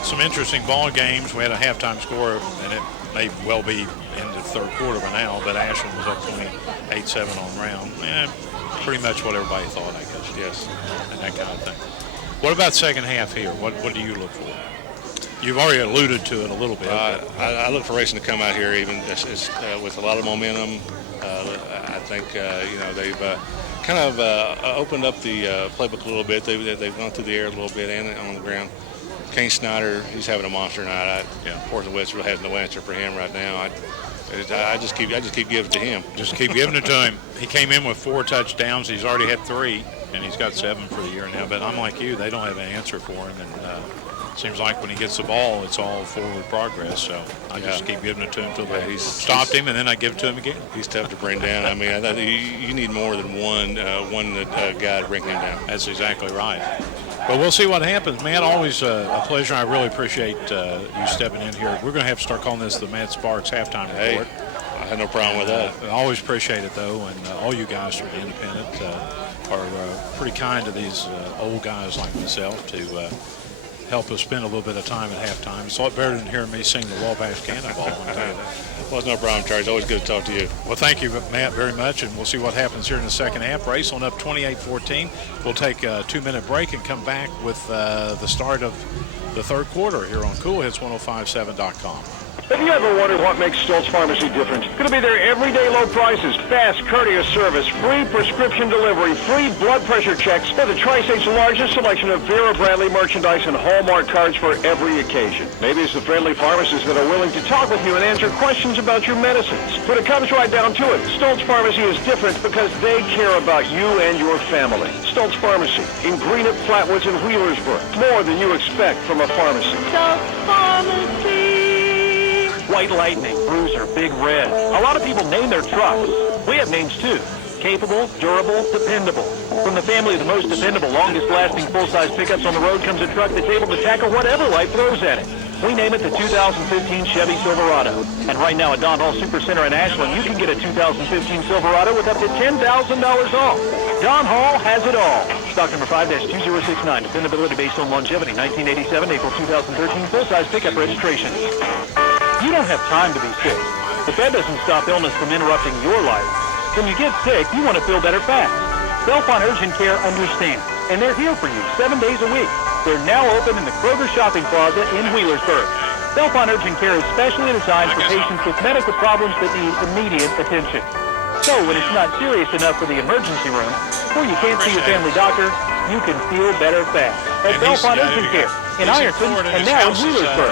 some interesting ball games. We had a halftime score, and it may well be in the third quarter by now, but Ashland was up 28-7 on round. Pretty much what everybody thought, I guess. Yes, and that kind of thing. What about second half here? What do you look for? You've already alluded to it a little bit. I look for Racing to come out here even with a lot of momentum. I think they've kind of opened up the playbook a little bit. They've gone through the air a little bit and on the ground. Kane Snyder, he's having a monster night. Portsmouth West really has no answer for him right now. I just keep giving it to him. Just keep giving it to him. He came in with 4 touchdowns. He's already had 3, and he's got 7 for the year now. But I'm like you; they don't have an answer for him, and seems like when he gets the ball, it's all forward progress. So I just keep giving it to him until they stopped him, and then I give it to him again. He's tough to bring down. I mean, you need more than one guy to bring him down. That's exactly right. But we'll see what happens, man. Always a pleasure. I really appreciate you stepping in here. We're going to have to start calling this the Matt Sparks halftime report. I had no problem with that. I always appreciate it, though, and all you guys who are independent are pretty kind to these old guys like myself to help us spend a little bit of time at halftime. It's a lot better than hearing me sing the Wabash Cannonball. Well, it's no problem, Charles. Always good to talk to you. Well, thank you, Matt, very much, and we'll see what happens here in the second half. Raceland up 28-14. We'll take a 2-minute break and come back with the start of the third quarter here on CoolHits1057.com. Have you ever wondered what makes Stoltz Pharmacy different? Going to be their everyday low prices, fast, courteous service, free prescription delivery, free blood pressure checks, and the Tri-State's largest selection of Vera Bradley merchandise and Hallmark cards for every occasion. Maybe it's the friendly pharmacists that are willing to talk with you and answer questions about your medicines. But it comes right down to it. Stoltz Pharmacy is different because they care about you and your family. Stoltz Pharmacy in Greenup, Flatwoods, and Wheelersburg. More than you expect from a pharmacy. Stoltz Pharmacy. White Lightning, Bruiser, Big Red. A lot of people name their trucks. We have names too. Capable, durable, dependable. From the family of the most dependable, longest-lasting full-size pickups on the road comes a truck that's able to tackle whatever life throws at it. We name it the 2015 Chevy Silverado. And right now at Don Hall Supercenter in Ashland, you can get a 2015 Silverado with up to $10,000 off. Don Hall has it all. Stock number 5-2069. Dependability based on longevity. 1987, April 2013. Full-size pickup registration. You don't have time to be sick, but that doesn't stop illness from interrupting your life. When you get sick, you want to feel better fast. Belfont Urgent Care understands, and they're here for you 7 days a week. They're now open in the Kroger Shopping Plaza in Wheelersburg. Belfont Urgent Care is specially designed for patients with medical problems that need immediate attention. So when it's not serious enough for the emergency room, or you can't see your family doctor, you can feel better fast. At Belfont Urgent Care in Ironton and now in Wheelersburg.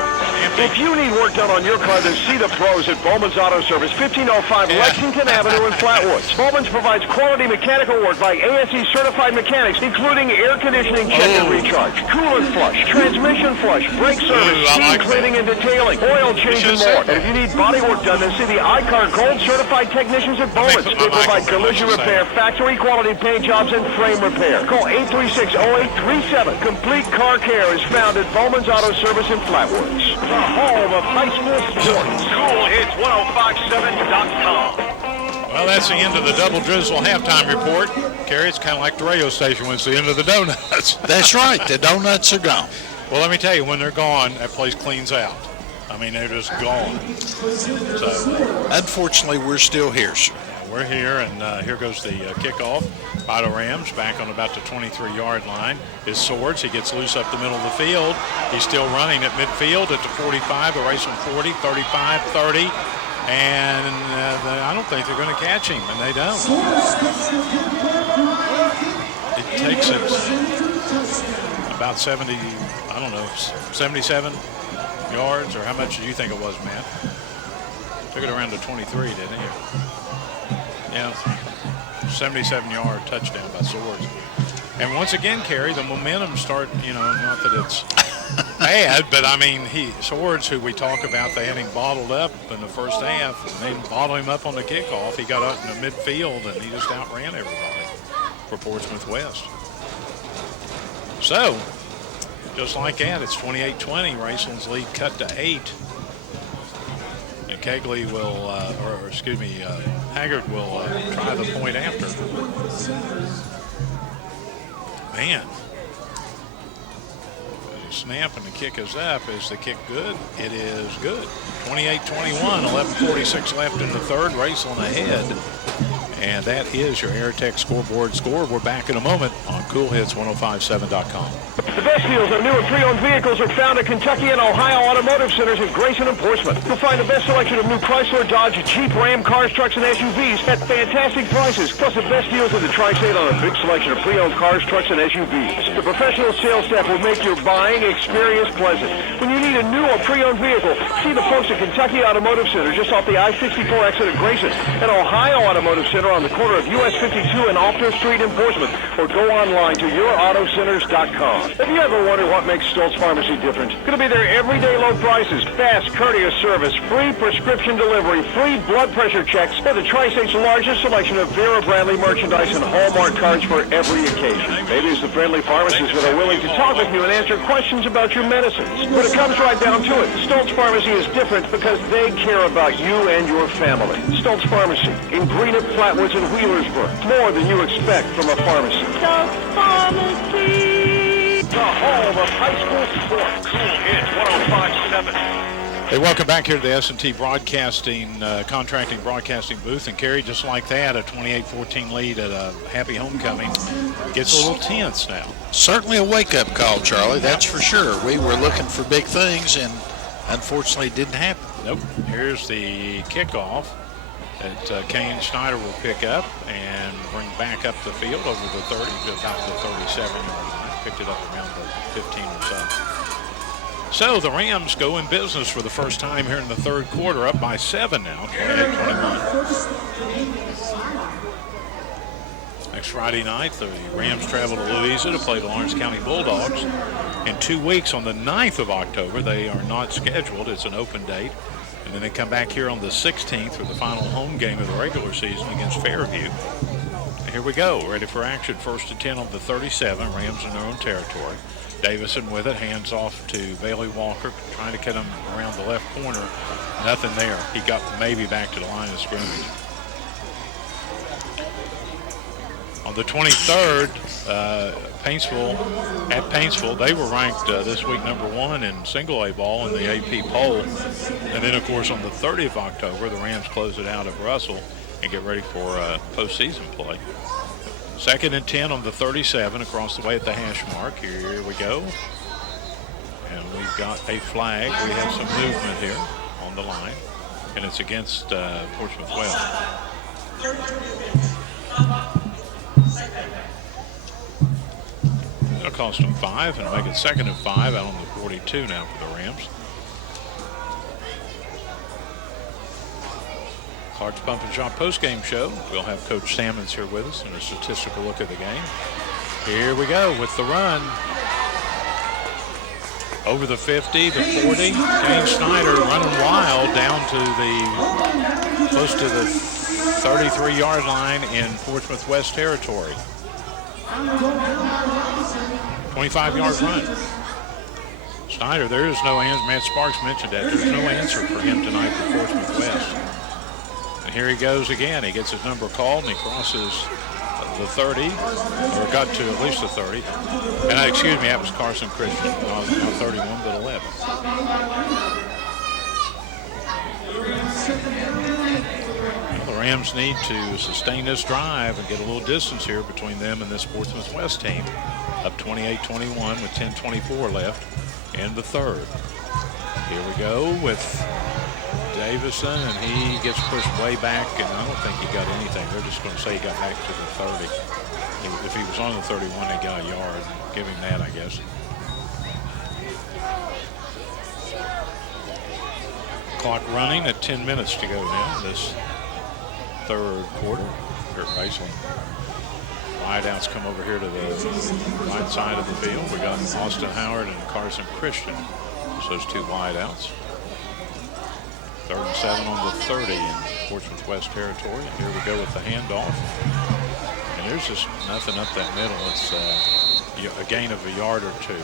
If you need work done on your car, then see the pros at Bowman's Auto Service, 1505 Lexington Avenue in Flatwoods. Bowman's provides quality mechanical work by ASE certified mechanics, including air conditioning check and recharge, coolant flush, transmission flush, brake service, steam cleaning and detailing, oil change and more. And if you need body work done, then see the iCar Gold certified technicians at Bowman's. They provide collision repair, factory quality paint jobs, and frame repair. Call 836-0837. Complete car care is found at Bowman's Auto Service in Flatwoods. The home of high school sports. CoolHits1057.com. Well, that's the end of the Double Drizzle halftime report. Karrie, it's kind of like the radio station when it's the end of the donuts. That's right. The donuts are gone. Well, let me tell you, when they're gone, that place cleans out. I mean, they're just gone. So, unfortunately, we're still here, sir. We're here, and here goes the kickoff. Otto Rams back on about the 23-yard line. His Swords, he gets loose up the middle of the field. He's still running at midfield at the 45, the Raceland 40, 35, 30. And I don't think they're going to catch him, and they don't. It takes it about 70, I don't know, 77 yards, or how much do you think it was, Matt? Took it around to 23, didn't he? Yeah, 77-yard touchdown by Swords. And once again, Karrie, the momentum not that it's bad, but I mean, Swords, who we talk about, they had him bottled up in the first half. They bottled him up on the kickoff. He got up in the midfield, and he just outran everybody for Portsmouth West. So, just like that, it's 28-20. Raceland's lead cut to 8. And Kegley will, Haggard will try the point after. Man. The snap and the kick is up. Is the kick good? It is good. 28-21, 11:46 left in the third. Raceland ahead. And that is your Airtech scoreboard score. We're back in a moment on CoolHits1057.com. The best deals on new and pre-owned vehicles are found at Kentucky and Ohio Automotive Centers in Grayson and Portsmouth. You'll find the best selection of new Chrysler, Dodge, Jeep, Ram, cars, trucks, and SUVs at fantastic prices. Plus the best deals in the Tri-State on a big selection of pre-owned cars, trucks, and SUVs. The professional sales staff will make your buying experience pleasant. When you need a new or pre-owned vehicle, see the folks at Kentucky Automotive Center just off the I-64 exit at Grayson, and Ohio Automotive Center on the corner of US 52 and Alter Street in Portsmouth, or go online to yourautocenters.com. If you ever wonder what makes Stoltz Pharmacy different, going to be their everyday low prices, fast, courteous service, free prescription delivery, free blood pressure checks, and the Tri-State's largest selection of Vera Bradley merchandise and Hallmark cards for every occasion. Maybe it's the friendly pharmacists that are willing to talk with you and answer questions about your medicines. But it comes right down to it. Stoltz Pharmacy is different because they care about you and your family. Stoltz Pharmacy in Greenup, Flatwoods, and Wheelersburg. More than you expect from a pharmacy. Stoltz Pharmacy. The home of high school sports. Hits 105.7. Hey, welcome back here to the S&T Broadcasting, Contracting Broadcasting booth. And Karrie, just like that, a 28-14 lead at a happy homecoming. Gets a little tense now. Certainly a wake-up call, Charlie, that's for sure. We were looking for big things, and unfortunately it didn't happen. Nope. Here's the kickoff that Kane Schneider will pick up and bring back up the field over the 30 to about the 37-yard line. Picked it up around the 15 or so. So the Rams go in business for the first time here in the third quarter, up by 7 now, 28-21. Next Friday night, the Rams travel to Louisa to play the Lawrence County Bulldogs. In 2 weeks, on the 9th of October, they are not scheduled. It's an open date. And then they come back here on the 16th for the final home game of the regular season against Fairview. Here we go, ready for action. 1st and 10 on the 37, Rams in their own territory. Davison with it, hands off to Bailey Walker, trying to cut him around the left corner. Nothing there. He got maybe back to the line of scrimmage. On the 23rd, Paintsville, they were ranked this week #1 in single A ball in the AP poll. And then, of course, on the 30th of October, the Rams close it out at Russell and get ready for postseason play. 2nd and 10 on the 37 across the way at the hash mark. Here we go. And we've got a flag. We have some movement here on the line. And it's against Portsmouth West. It'll cost them 5 and make it 2nd and 5 out on the 42 now for the Rams. Clark's Pump and Shop postgame show. We'll have Coach Sammons here with us and a statistical look at the game. Here we go with the run. Over the 50, the 40. Kane Schneider running wild down to the close to the 33-yard line in Portsmouth West territory. 25-yard run. Schneider, there is no answer. Matt Sparks mentioned that. There's no answer for him tonight for Portsmouth West. And here he goes again. He gets his number called and he crosses the 30, or got to at least the 30. And excuse me, that was Carson Christian. Not 31, but 11. Well, the Rams need to sustain this drive and get a little distance here between them and this Portsmouth West team. Up 28-21 with 10:24 left in the third. Here we go with Davison, and he gets pushed way back, and I don't think he got anything. They're just going to say he got back to the 30. If he was on the 31, they got a yard. Give him that, I guess. Clock running at 10 minutes to go now in this third quarter here at Raceland. Wideouts come over here to the right side of the field. We got Austin Howard and Carson Christian. Those two wideouts. 3rd and 7 on the 30 in Portsmouth West territory. And here we go with the handoff. And there's just nothing up that middle. It's a gain of a yard or two.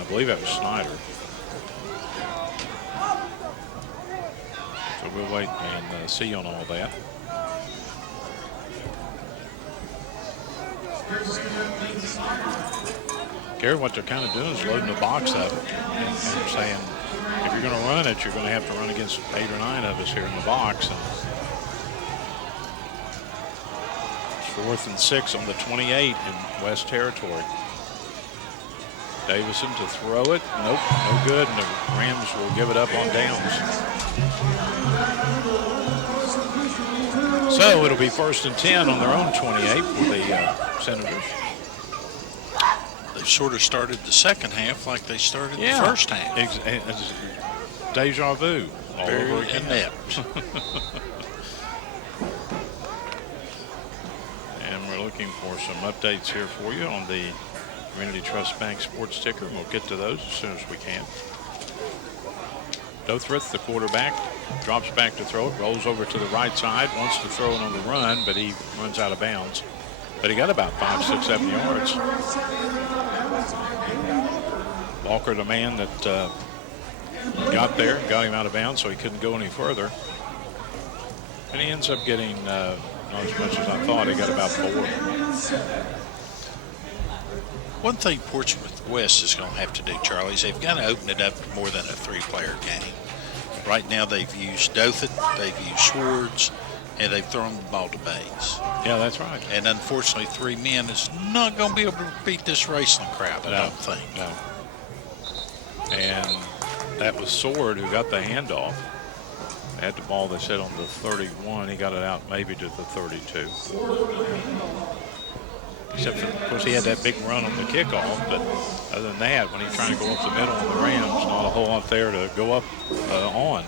I believe that was Schneider. So we'll wait and see on all that. Karrie, what they're kind of doing is loading the box up and saying, if you're going to run it, you're going to have to run against 8 or 9 of us here in the box. And it's 4th and 6 on the 28 in West Territory. Davison to throw it. Nope, no good. And the Rams will give it up on downs. So it'll be 1st and 10 on their own 28 for the Senators. They've sort of started the second half like they started the first half. Deja vu all over again. Inept. And we're looking for some updates here for you on the Community Trust Bank sports ticker, and we'll get to those as soon as we can. Dothrath, the quarterback, drops back to throw it, rolls over to the right side, wants to throw it on the run, but he runs out of bounds. But he got about 5, 6, 7 yards. Walker, the man that got there, got him out of bounds, so he couldn't go any further. And he ends up getting not as much as I thought. He got about 4. One thing Portsmouth West is going to have to do, Charlie, is they've got to open it up to more than a 3-player game. Right now they've used Dothrath, they've used Swords, and they've thrown the ball to Bates. Yeah, that's right. And unfortunately, 3 men is not going to be able to beat this Raceland crowd, I don't think. No. And that was Sword who got the handoff. Had the ball, they said, on the 31. He got it out maybe to the 32. Except for, of course, he had that big run on the kickoff. But other than that, when he's trying to go up the middle on the Rams, not a whole lot there to go up on.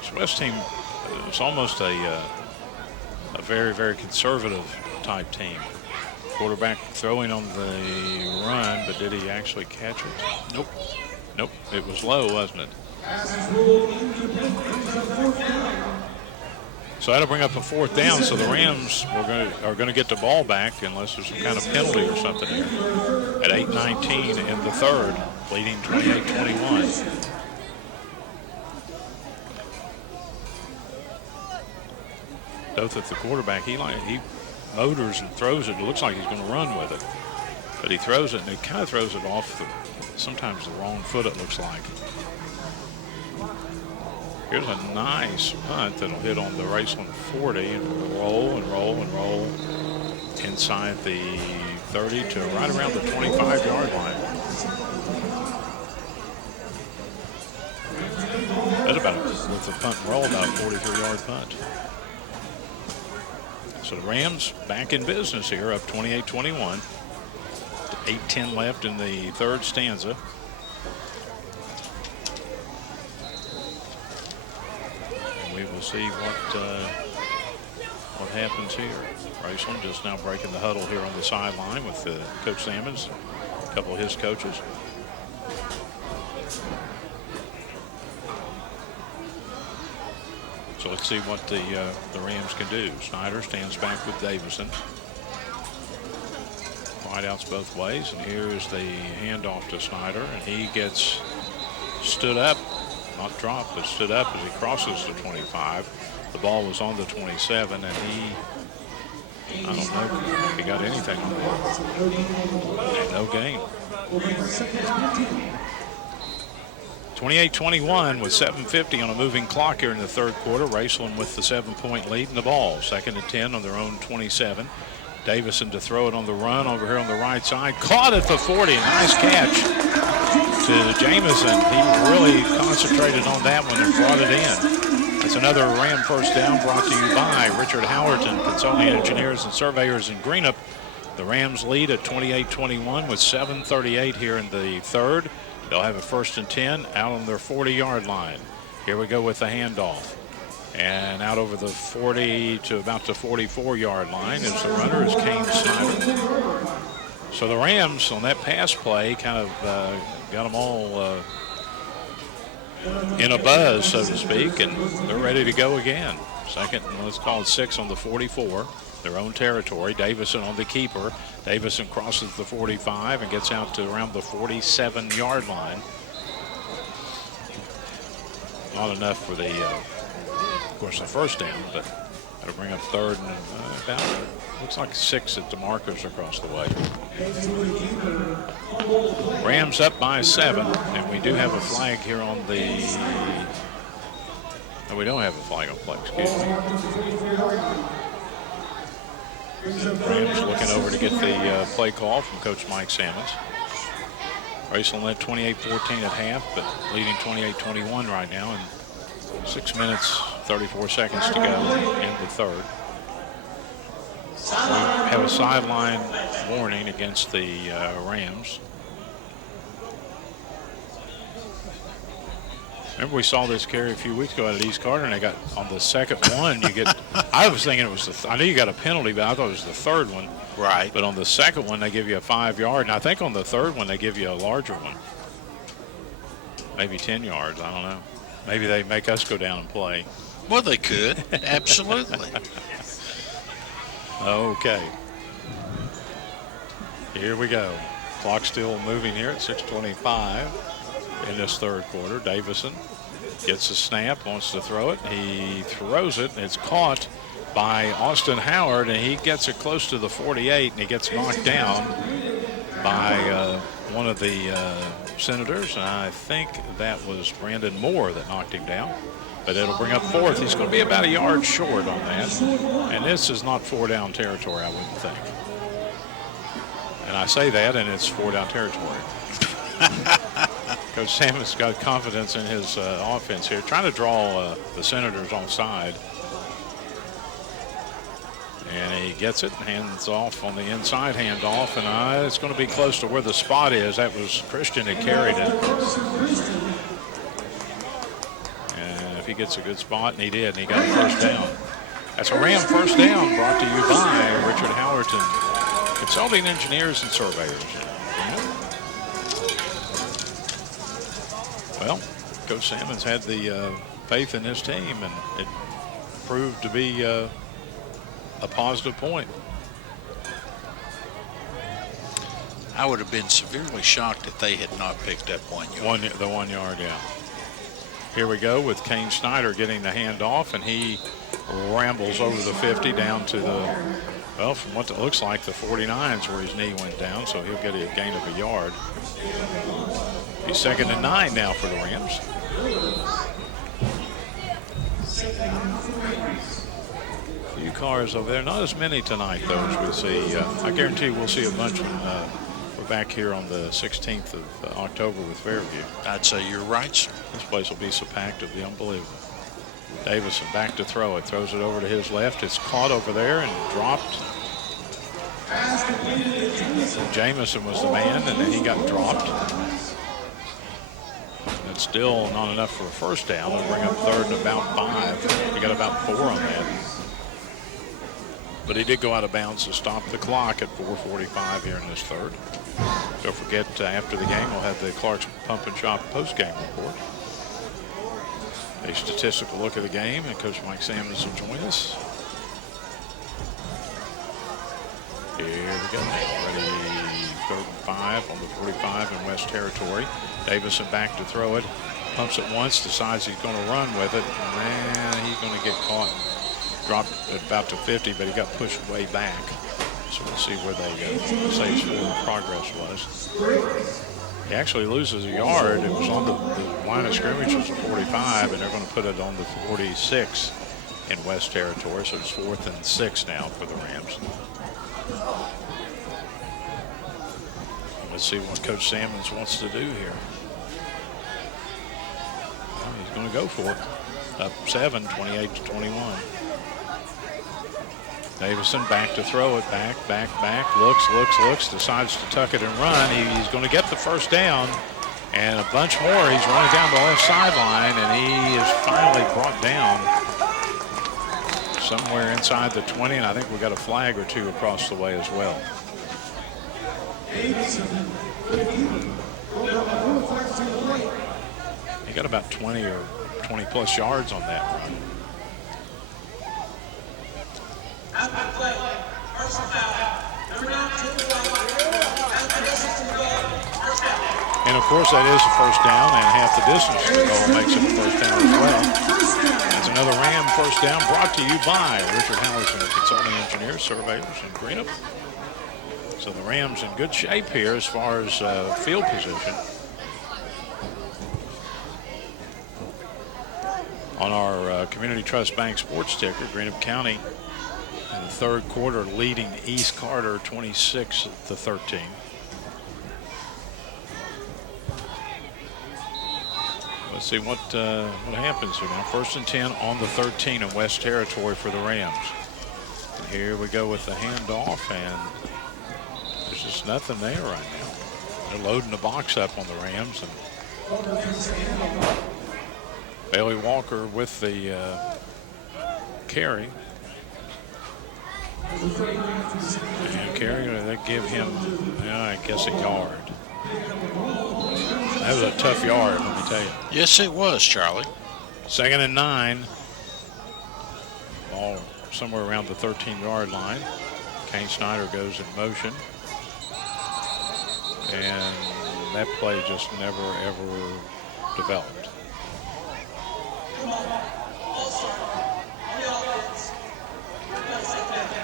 This West team is almost a very, very conservative type team. Quarterback throwing on the run, but did he actually catch it? Nope. Nope. It was low, wasn't it? So that'll bring up a 4th down. So the Rams are going to get the ball back unless there's some kind of penalty or something here. At 8:19 in the 3rd, leading 28-21. Dothrath, the quarterback, he motors and throws it. It looks like he's going to run with it. But he throws it, and he kind of throws it off sometimes the wrong foot, it looks like. Here's a nice punt that'll hit on the Raceland 40 and roll and roll and roll inside the 30 to right around the 25-yard line. That's about, with the punt and roll, about a 43-yard punt. So the Rams back in business here, up 28-21. 8:10 left in the 3rd stanza. And we will see what happens here. Raceland just now breaking the huddle here on the sideline with Coach Salmons, a couple of his coaches. So let's see what the Rams can do. Snyder stands back with Davison. Wideouts both ways, and here's the handoff to Snyder, and he gets stood up, not dropped, but stood up as he crosses the 25. The ball was on the 27, and I don't know if he got anything on it. No gain. 28-21 with 7:50 on a moving clock here in the 3rd quarter. Raceland with the 7-point lead in the ball. 2nd and 10 on their own 27. Davison to throw it on the run over here on the right side. Caught at the 40. Nice catch to Jamison. He really concentrated on that one and brought it in. That's another Ram 1st down brought to you by Richard Howerton, Consulting Engineers and Surveyors in Greenup. The Rams lead at 28-21 with 7:38 here in the 3rd. They'll have a 1st and 10 out on their 40-yard line. Here we go with the handoff. And out over the 40 to about the 44-yard line as the runner is Kane Snyder. So the Rams on that pass play kind of got them all in a buzz, so to speak, and they're ready to go again. 2nd, let's call it 6 on the 44, their own territory. Davison on the keeper. Davison crosses the 45 and gets out to around the 47-yard line. Not enough for the, of course, the 1st down, but that'll bring up 3rd and about, looks like 6 at the markers across the way. Rams up by 7, and we do have a flag here on the, no, we don't have a flag on play, excuse me. Rams looking over to get the play call from Coach Mike Salmons. Raceland led 28-14 at half, but leading 28-21 right now, and 6 minutes, 34 seconds to go in the 3rd. We have a sideline warning against the Rams. Remember we saw this, Karrie, a few weeks ago at East Carter, and they got on the second one, you get, I was thinking it was, I knew you got a penalty, but I thought it was the third one. Right. But on the second one, they give you a 5-yard, and I think on the third one, they give you a larger one. Maybe 10 yards, I don't know. Maybe they make us go down and play. Well, they could, absolutely. Okay. Here we go. Clock still moving here at 6:25 in this third quarter. Davison gets a snap, wants to throw it. He throws it, and it's caught by Austin Howard, and he gets it close to the 48, and he gets knocked down by one of the Senators. And I think that was Brandon Moore that knocked him down. But it'll bring up fourth. He's going to be about a yard short on that. And this is not 4-down territory, I wouldn't think. And I say that, and it's 4-down territory. Coach Sammons got confidence in his offense here, trying to draw the Senators onside. And he gets it, hands off on the inside handoff, and it's going to be close to where the spot is. That was Christian that carried it. And if he gets a good spot, and he did, and he got a first down. That's a Ram first down brought to you by Richard Howerton, Consulting Engineers and Surveyors. Well, Coach Sammons had the faith in his team, and it proved to be a positive point. I would have been severely shocked if they had not picked up 1 yard. The 1 yard, yeah. Here we go with Kane Snyder getting the handoff, and he rambles over the 50 down to the, well, from what it looks like, the 49s where his knee went down, so he'll get a gain of a yard. He's 2nd and 9 now for the Rams. Few cars over there, not as many tonight though as we see. I guarantee we'll see a bunch when we're back here on the 16th of October with Fairview. I'd say you're right, sir. This place will be so packed it'll be unbelievable. Davison back to throw it, throws it over to his left. It's caught over there and dropped. Jamison was the man, and then he got dropped. It's still not enough for a first down. They'll bring up 3rd and about 5. He got about 4 on that. But he did go out of bounds to stop the clock at 4:45 here in this third. Don't forget, after the game, we'll have the Clark's Pump and Shop post-game report. A statistical look at the game, and Coach Mike Sammons will join us. Here we go. Ready, 3rd and 5 on the 45 in West Territory. Davison back to throw it. Pumps it once, decides he's going to run with it. And he's going to get caught. Dropped at about to 50, but he got pushed way back. So we'll see where they say his forward progress was. He actually loses a yard. It was on the line of scrimmage, was a 45, and they're going to put it on the 46 in West Territory. So it's 4th and 6 now for the Rams. Let's see what Coach Sammons wants to do here. Well, he's going to go for it. Up 7, 28-21. Davison back to throw it, back, looks, decides to tuck it and run. He's going to get the first down, and a bunch more. He's running down the left sideline, and he is finally brought down somewhere inside the 20, and I think we got a flag or two across the way as well. He got about 20 or 20 plus yards on that run. And of course that is a first down, and half the distance to the goal makes it a first down as well. That's another Ram first down brought to you by Richard Howerton, Consulting Engineers, Surveyors, and Greenup. So the Rams in good shape here as far as field position. On our Community Trust Bank sports ticker, Greenup County in the third quarter leading East Carter 26-13. Let's see what happens here now. 1st and 10 on the 13 in West Territory for the Rams. And here we go with the handoff, and there's just nothing there right now. They're loading the box up on the Rams. And Bailey Walker with the carry. And Karrie, they give him, I guess, a yard. That was a tough yard, let me tell you. Yes, it was, Charlie. 2nd and 9. Ball somewhere around the 13-yard line. Kane Snyder goes in motion. And that play just never, ever developed.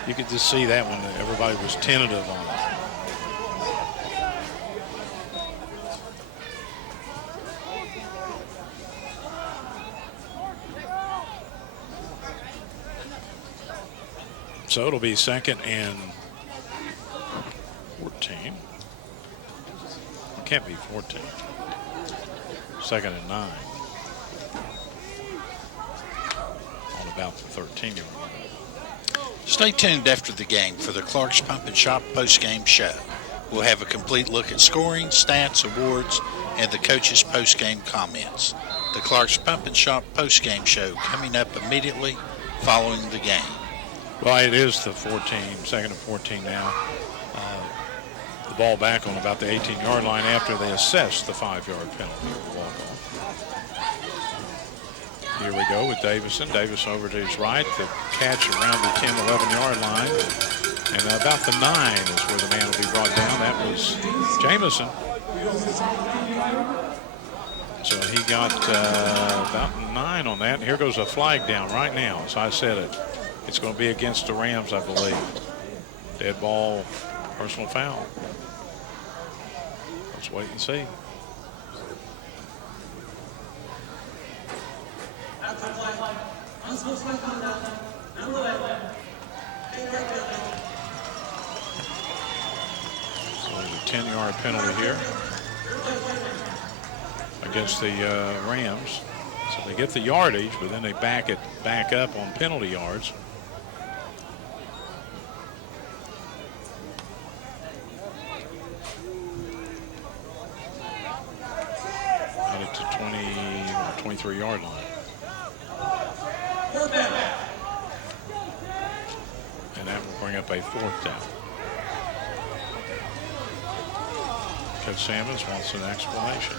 You could just see that when everybody was tentative on it. So it'll be 2nd and 14. It can't be 14. 2nd and 9. On about the 13-yard line. Stay tuned after the game for the Clark's Pump and Shop post-game show. We'll have a complete look at scoring, stats, awards, and the coaches' post-game comments. The Clark's Pump and Shop post-game show coming up immediately following the game. Well, it is the 2nd and 14 now. The ball back on about the 18-yard line after they assess the 5-yard penalty of the walk-off. Here we go with Davison. Davison over to his right. The catch around the 10, 11-yard line. And about the 9 is where the man will be brought down. That was Jamison. So he got about 9 on that. And here goes a flag down right now. As I said it, it's going to be against the Rams, I believe. Dead ball, personal foul. Let's wait and see. So a 10-yard penalty here against the Rams. So they get the yardage, but then they back up on penalty yards. Out at the 23-yard line. And that will bring up a 4th down. Coach Sammons wants an explanation.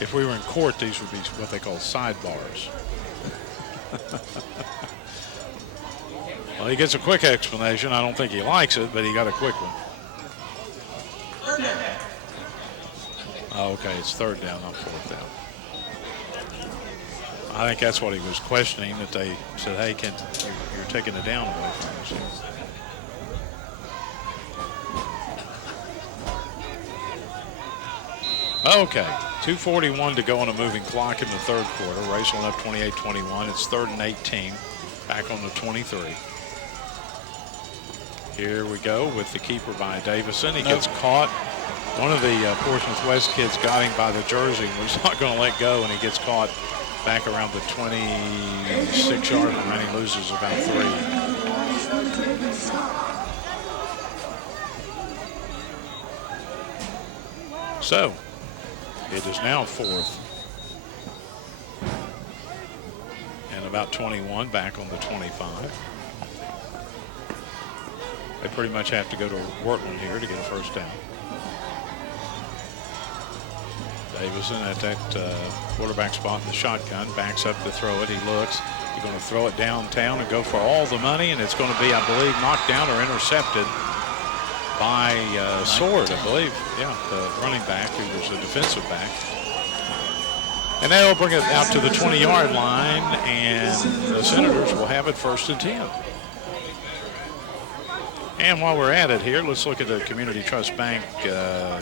If we were in court, these would be what they call sidebars. Well, he gets a quick explanation. I don't think he likes it, but he got a quick one. Oh, okay, it's 3rd down, not 4th down. I think that's what he was questioning, that they said, hey, you're taking the down away from us. Okay, 2:41 to go on a moving clock in the 3rd quarter. Raceland up 28-21. It's 3rd and 18, back on the 23. Here we go with the keeper by Davison. He gets caught. One of the Portsmouth West kids got him by the jersey, was not going to let go, and he gets caught back around the 26-yard line. He loses about 3. So it is now 4th and about 21, back on the 25. They pretty much have to go to Wortland here to get a 1st down. Davison at that quarterback spot in the shotgun, backs up to throw it. He looks. He's going to throw it downtown and go for all the money, and it's going to be, I believe, knocked down or intercepted by Sword, I believe. Yeah, the running back who was a defensive back. And that'll bring it out to the 20-yard line, and the Senators will have it 1st and 10. And while we're at it here, let's look at the Community Trust Bank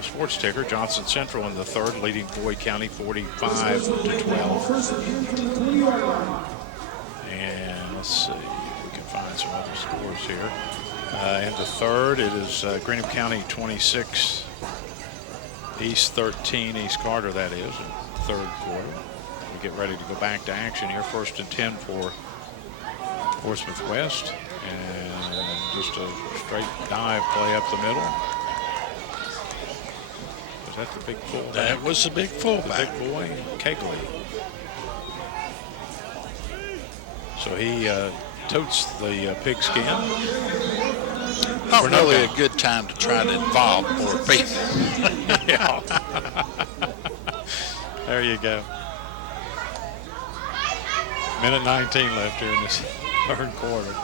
sports ticker. Johnson Central in the 3rd, leading Boyd County 45-12. And let's see if we can find some other scores here. In the 3rd, it is Greenup County 26, East 13, East Carter, that is, in the 3rd quarter. We get ready to go back to action here. 1st and 10 for Portsmouth West. And just a straight dive play up the middle. Was that the big fullback? That was the big fullback. The big boy, Kegley. So he totes the pigskin. Not really a good time to try to involve more people. Yeah. There you go. Minute 19 left here in this third quarter.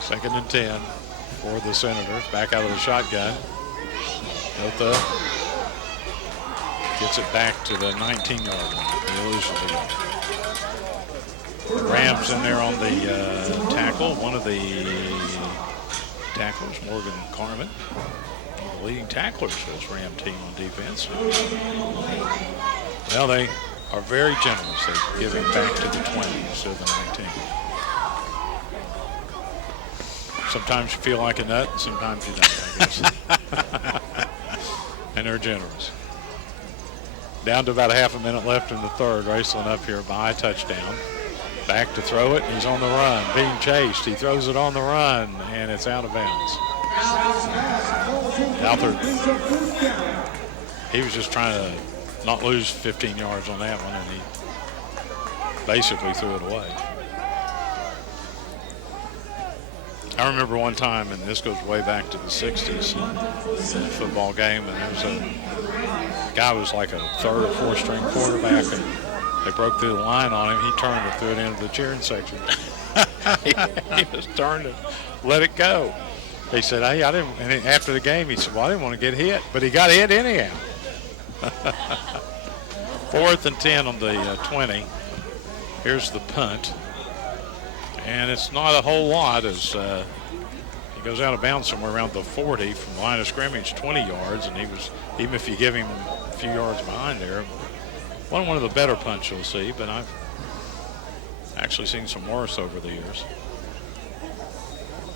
Second and 10 for the Senators. Back out of the shotgun. Notha gets it back to the 19-yard line. They lose the ball. Rams in there on the tackle. One of the tacklers, Morgan Carmen, the leading tacklers for this Ram team on defense. Well, they are very generous. They give it back to the 20 instead of the 19. Sometimes you feel like a nut, and sometimes you don't, I guess. And they're generous. Down to about a half a minute left in the third. Raceland up here by a touchdown. Back to throw it. He's on the run, being chased. He throws it on the run, and it's out of bounds. Alford, he was just trying to not lose 15 yards on that one, and he basically threw it away. I remember one time, and this goes way back to the 60s, in a football game, and there was a guy who was like a third or fourth string quarterback, and they broke through the line on him. He turned and threw it into the cheering section. he just turned and let it go. He said, hey, I didn't, and after the game, he said, well, I didn't want to get hit, but he got hit anyhow. 4th and 10 on the 20. Here's the punt. And it's not a whole lot as he goes out of bounds somewhere around the 40 from the line of scrimmage, 20 yards. And he was, even if you give him a few yards behind there, one of the better punts you'll see, but I've actually seen some worse over the years.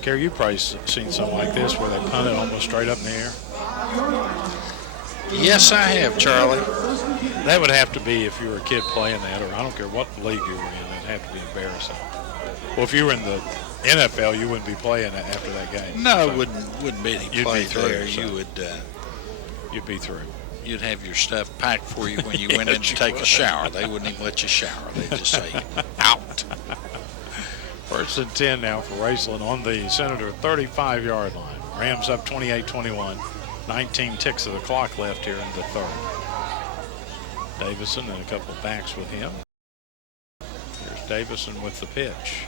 Karrie, you've probably seen something like this where they punt it almost straight up in the air. Yes, I have, Charlie. That would have to be if you were a kid playing that, or I don't care what league you were in, it'd have to be embarrassing. Well, if you were in the NFL, you wouldn't be playing it after that game. No, so wouldn't be any play there. So you'd be through. You'd have your stuff packed for you when you went in to take a shower. They wouldn't even let you shower. They'd just say, out. 1st and 10 now for Raceland on the Senator 35-yard line. Rams up 28-21. 19 ticks of the clock left here in the third. Davison and a couple backs with him. Here's Davison with the pitch.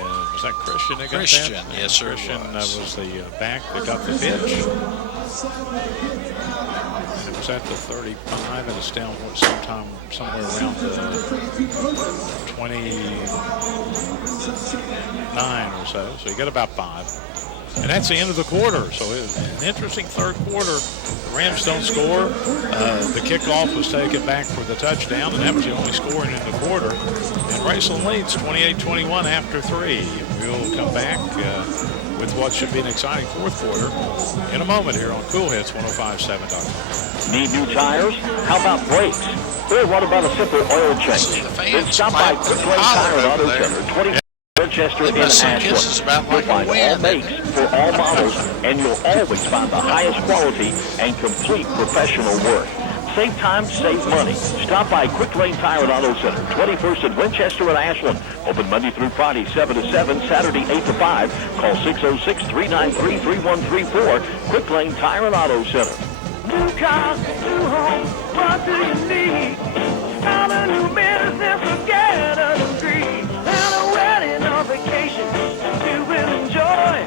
Was that Christian that got Christian, that? Yes, sir. Christian was the back that got the pitch. And it was at the 35, and it's down sometime somewhere around the 29 or so. So you got about 5. And that's the end of the quarter. So it was an interesting third quarter. The Rams don't score. The kickoff was taken back for the touchdown, and that was the only scoring in the quarter. And Raceland leads 28-21 after 3. We'll come back with what should be an exciting fourth quarter in a moment here on Cool Hits 105.7. Need new tires? How about brakes? Or what about a simple oil change? Then stop by Quick Lane Tire and Auto Center, 20 Manchester in Ashland. You'll find all makes for all models, and you'll always find the highest quality and complete professional work. Save time, save money. Stop by Quick Lane Tire and Auto Center, 21st at Winchester and Ashland. Open Monday through Friday, 7 to 7, Saturday, 8 to 5. Call 606-393-3134. Quick Lane Tire and Auto Center. New car, new home, what do you need? Start a new business or get a degree. And a wedding or vacation you will enjoy.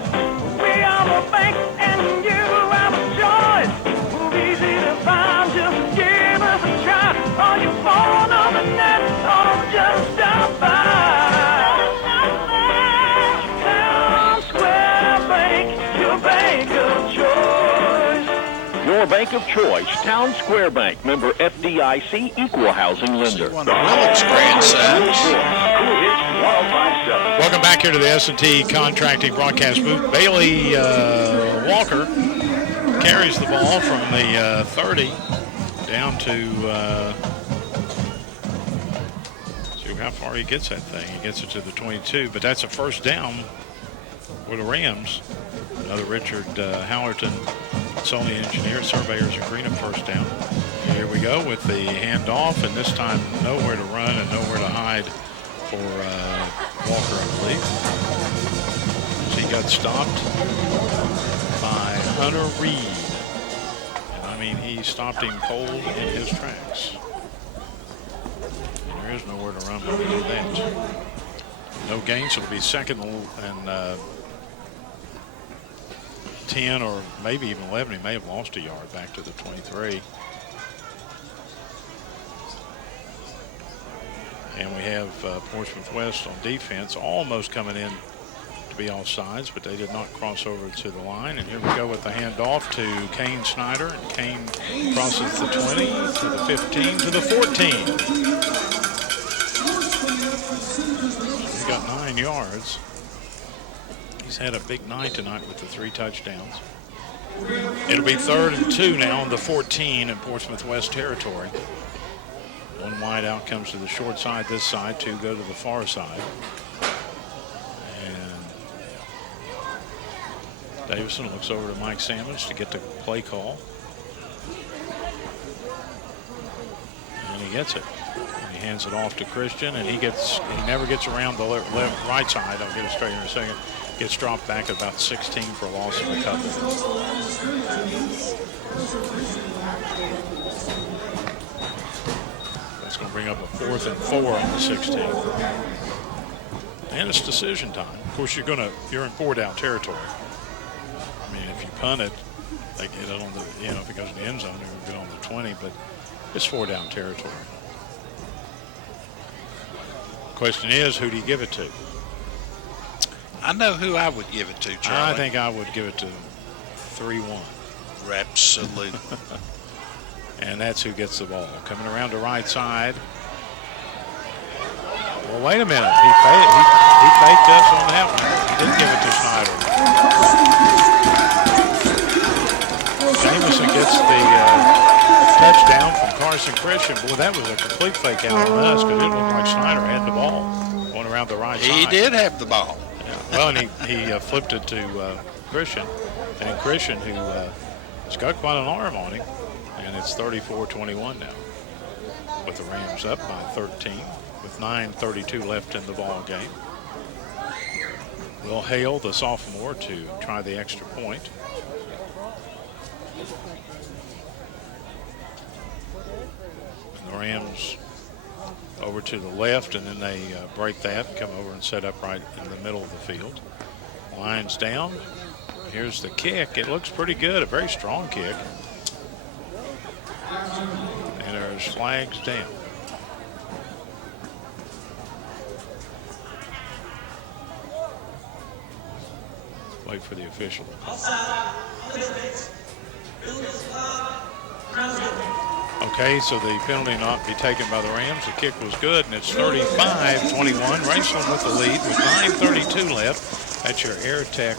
We are the bank and you have a choice. We're easy to find, just give us a try. On your phone, on the net, or just stop by. Town Square Bank, your bank of choice. Your bank of choice, Town Square Bank, member FDIC, equal housing lender. Welcome back here to the S&T Contracting Broadcast booth. Bailey Walker carries the ball from the 30 down to, see how far he gets that thing. He gets it to the 22, but that's a first down for the Rams. Another Richard Hallerton, Sony engineer, surveyors agree to first down. here we go with the handoff, and this time nowhere to run and nowhere to hide for Walker, I believe. So he got stopped by Hunter Reed. And I mean, he stopped him cold in his tracks. And there is nowhere to run when we do that. No gain, so it'll be second and 10 or maybe even 11. He may have lost a yard back to the 23. And we have Portsmouth West on defense almost coming in to be offsides, but they did not cross over to the line. And here we go with the handoff to Kane Snyder. And Kane crosses the 20 to the 15 to the 14. He's got 9 yards. He's had a big night tonight with the 3 touchdowns. It'll be 3rd and 2 now on the 14 in Portsmouth West territory. 1 wide out comes to the short side this side, 2 go to the far side. And Davison looks over to Mike Sammons to get the play call. And he gets it. And he hands it off to Christian, and he never gets around the right side. I'll get it straight in a second. Gets dropped back at about 16 for a loss of a couple. That's going to bring up a 4th and 4 on the 16. And it's decision time. Of course, you're in 4-down territory. I mean, if you punt it, they get it on the, if it goes in the end zone, they're going to get on the 20, but it's 4-down territory. Question is, who do you give it to? I know who I would give it to, Charlie. I think I would give it to 3-1. Absolutely. And that's who gets the ball. Coming around the right side. Well, wait a minute. He faked us on that one. He didn't give it to Snyder. Jameson gets the touchdown from Carson Christian. Boy, that was a complete fake out on us because it looked like Snyder had the ball going around the right side. He did have the ball. Well, and he flipped it to Christian. And Christian, who has got quite an arm on him. And it's 34-21 now. With the Rams up by 13. With 9:32 left in the ball game. Will Hale, the sophomore, to try the extra point. And the Rams over to the left, and then they break that and come over and set up right in the middle of the field. Lines down. Here's the kick. It looks pretty good, a very strong kick. And there's flags down. Wait for the official. Okay, so the penalty not be taken by the Rams. The kick was good, and it's 35-21. Raceland with the lead with 9:32 left. That's your Air Tech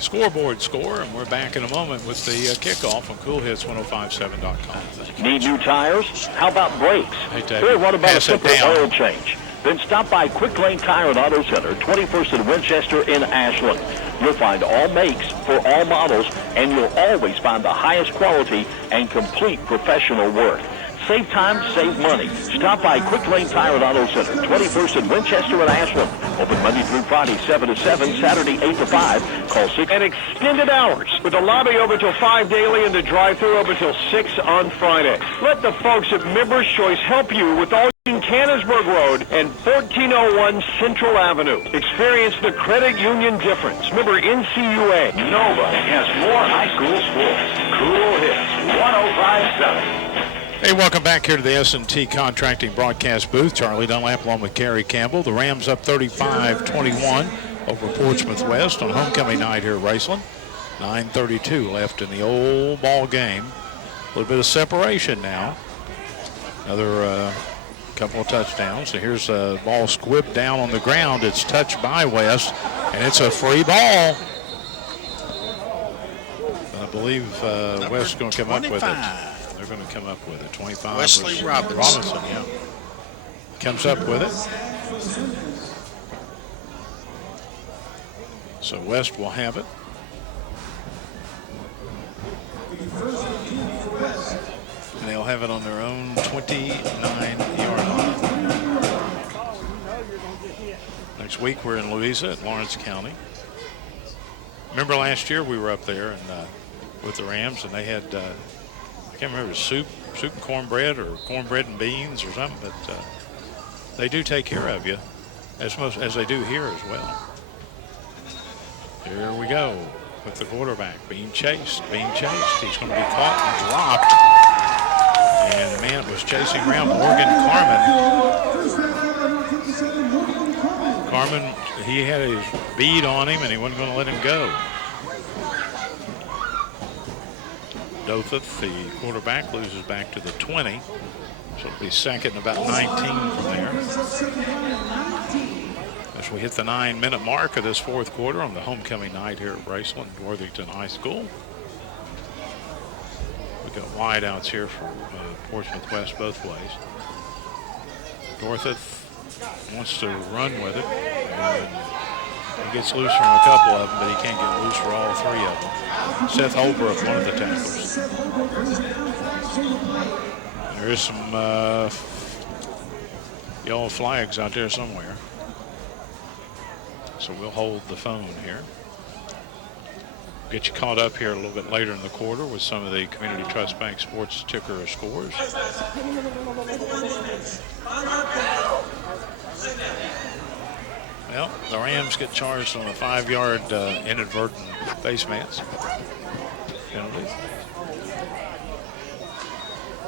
scoreboard score, and we're back in a moment with the kickoff on CoolHits1057.com. Need new tires? How about brakes? Hey, David, Or what about a pass it simple down. oil change? Then stop by Quick Lane Tire and Auto Center, 21st and Winchester in Ashland. You'll find all makes for all models, and you'll always find the highest quality and complete professional work. Save time, save money. Stop by Quick Lane Tire and Auto Center, 21st and Winchester in Ashland. Open Monday through Friday, 7 to 7, Saturday, 8 to 5. Call 6. And extended hours with the lobby open till 5 daily and the drive-thru open till 6 on Friday. Let the folks at Members Choice help you with all in Canonsburg Road and 1401 Central Avenue. Experience the credit union difference. Member NCUA. Nobody has more high school sports. Cool Hits 105.7. Hey, welcome back here to the S&T Contracting Broadcast booth. Charlie Dunlap along with Karrie Campbell. The Rams up 35-21 over Portsmouth West on homecoming night here at Raceland. 9:32 left in the old ball game. A little bit of separation now. Another couple of touchdowns. So here's a ball squibbed down on the ground. It's touched by West, and it's a free ball. I believe West is going to come up with it. They're going to come up with it. 25. Wesley Robinson. Yeah. Comes up with it. So West will have it. And they'll they'll have it on their own 29-yard line. Next week we're in Louisa at Lawrence County. Remember last year we were up there and with the Rams, and they had I can't remember, soup and cornbread or cornbread and beans or something, but they do take care of you as they do here as well. Here we go with the quarterback being chased. He's going to be caught and dropped. And the man was chasing around Morgan Carmen. He had his bead on him and he wasn't going to let him go. Dotheth, the quarterback, loses back to the 20. So it'll be second and about 19 from there. As we hit the 9-minute mark of this fourth quarter on the homecoming night here at Raceland, Worthington High School. We've got wideouts here from Portsmouth West both ways. Dotheth wants to run with it. And he gets loose from a couple of them, but he can't get loose for all three of them. Seth Holbrook, one of the tackles. There is some yellow flags out there somewhere. So we'll hold the phone here. Get you caught up here a little bit later in the quarter with some of the Community Trust Bank sports ticker scores. Well, the Rams get charged on a 5-yard inadvertent face mask penalty.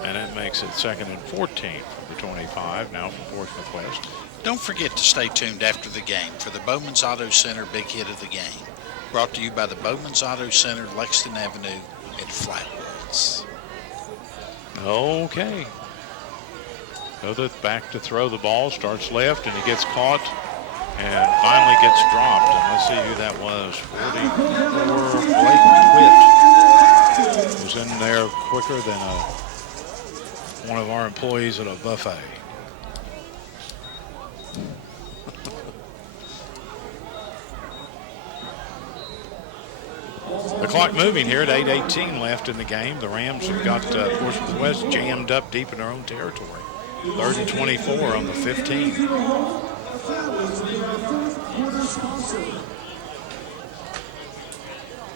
And that makes it second and 14 from the 25 now from Portsmouth West. Don't forget to stay tuned after the game for the Bowman's Auto Center Big Hit of the Game. Brought to you by the Bowman's Auto Center, Lexington Avenue at Flatwoods. Okay. Dotheth back to throw the ball, starts left, and he gets caught and finally gets dropped. And let's see who that was. 44, Blake Twitt was in there quicker than one of our employees at a buffet. The clock moving here at 8:18 left in the game. The Rams have got Portsmouth West jammed up deep in their own territory. 3rd and 24 on the 15.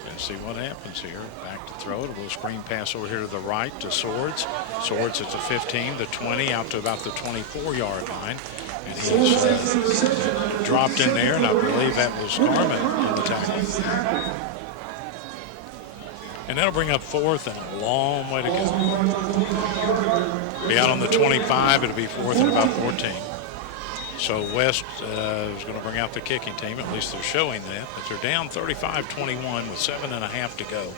Let's see what happens here. Back to throw it. A little screen pass over here to the right to Swords. Swords at the 15, the 20, out to about the 24-yard line. And he's dropped in there, and I believe that was Carmen on the tackle. And that'll bring up 4th and a long way to go. Be out on the 25. It'll be 4th and about 14. So West is going to bring out the kicking team. At least they're showing that. But they're down 35-21 with 7.5 to go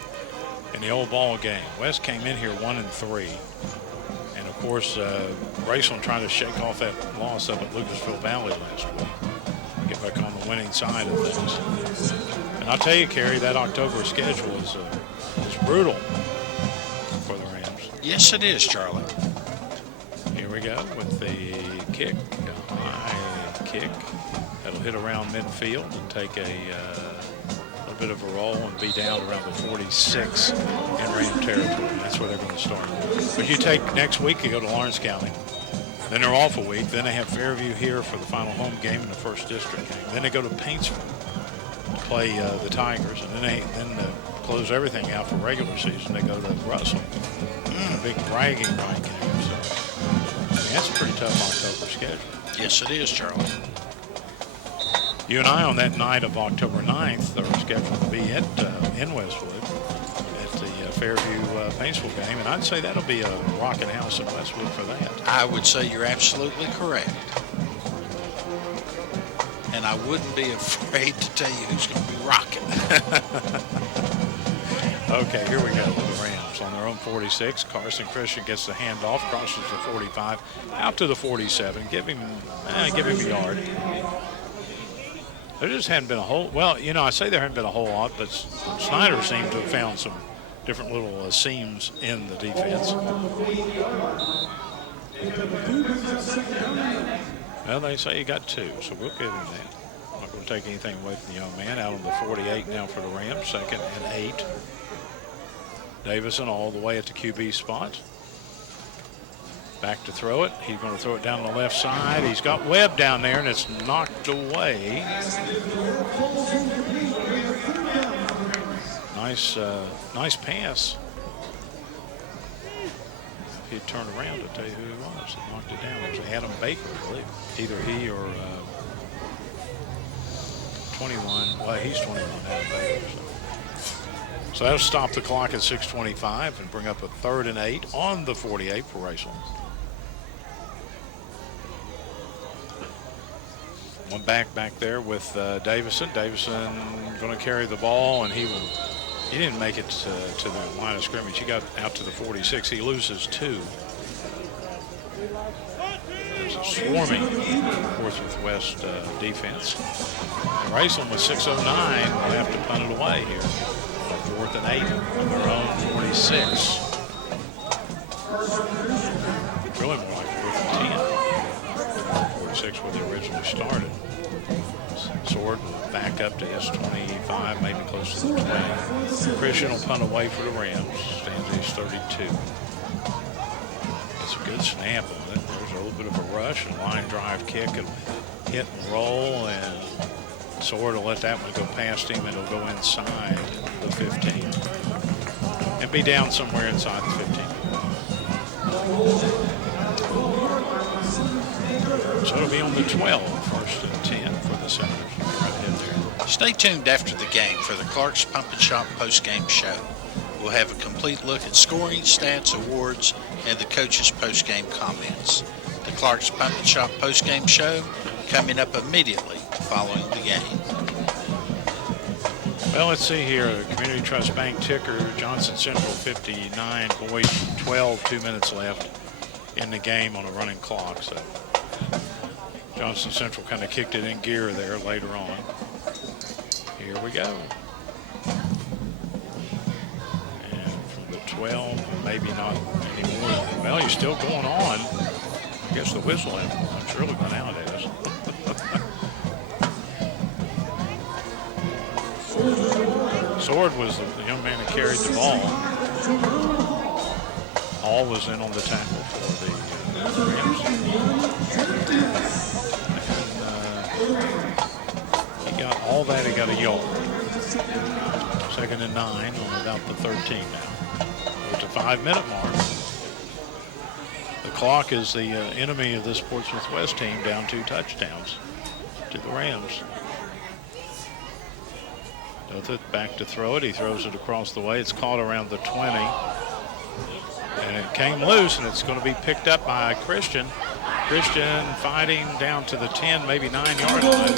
in the old ball game. West came in here 1-3. And, of course, Raceland trying to shake off that loss up at Lucasville Valley last week. Get back on the winning side of things. And I'll tell you, Karrie, that October schedule is brutal for the Rams. Yes, it is, Charlie. Here we go with the kick, a high kick. That'll hit around midfield and take a little bit of a roll and be down around the 46 in Ram territory. That's where they're going to start. But you take next week, you go to Lawrence County. Then they're off a week. Then they have Fairview here for the final home game in the 1st district game. Then they go to Paintsville to play the Tigers, and then close everything out for regular season. They go to Russell. A big bragging right game. So that's a pretty tough October schedule. Yes, it is, Charlie. You and I on that night of October 9th are scheduled to be in Westwood at the Fairview Paintsville game, and I'd say that'll be a rocking house in Westwood for that. I would say you're absolutely correct. And I wouldn't be afraid to tell you who's going to be rocking. Okay, here we go with the Rams on their own 46. Carson Christian gets the handoff, crosses the 45, out to the 47. Give him a yard. There just hadn't been a whole, well, you know, I say there hadn't been a whole lot, but Snyder seemed to have found some different little seams in the defense. Well, they say he got 2, so we'll give him that. I'm not going to take anything away from the young man. Out on the 48 now for the Rams, 2nd and 8. Davison all the way at the QB spot. Back to throw it. He's going to throw it down the left side. He's got Webb down there, and it's knocked away. Nice pass. If he'd turned around, I'll tell you who it was that knocked it down. It was Adam Baker, I believe. Either he or 21. Well, he's 21, Adam Baker. So that'll stop the clock at 6:25 and bring up a 3rd and 8 on the 48 for Raceland. One back there with Davison. Davison going to carry the ball, and he didn't make it to the line of scrimmage. He got out to the 46. He loses 2. There's a swarming Portsmouth West defense. Raceland with 6:09 will have to punt it away here. 4th and 8 on their own 46. Really more like 4th and 10. 46 where they originally started. Sword will back up to his 25, maybe close to the 20. Christian will punt away for the Rams. Stands at his 32. It's a good snap on it. There's a little bit of a rush and a line drive kick. It'll hit and roll, and Sword will let that one go past him, and it'll go inside the 15 and be down somewhere inside the 15. So it'll be on the 12, 1st and 10 for the Senators. Right ahead there. Stay tuned after the game for the Clark's Pump and Shop post-game show. We'll have a complete look at scoring, stats, awards, and the coaches' post-game comments. The Clark's Pump and Shop post-game show coming up immediately following the game. Well, let's see here. Community Trust Bank ticker, Johnson Central 59, Boyd 12, 2 minutes left in the game on a running clock. So Johnson Central kind of kicked it in gear there later on. Here we go. And from the 12, maybe not anymore. Well, he's still going on. I guess the whistle I'm surely went out at us. Sword was the young man who carried the ball. Hall was in on the tackle for the Rams. And, he got all that. He got a yard. 2nd and 9 on about the 13 now. It's a 5-minute mark. The clock is the enemy of this Portsmouth West team, down 2 touchdowns to the Rams. Back to throw it. He throws it across the way. It's caught around the 20. And it came loose, and it's going to be picked up by Christian. Christian fighting down to the 10, maybe 9-yard line.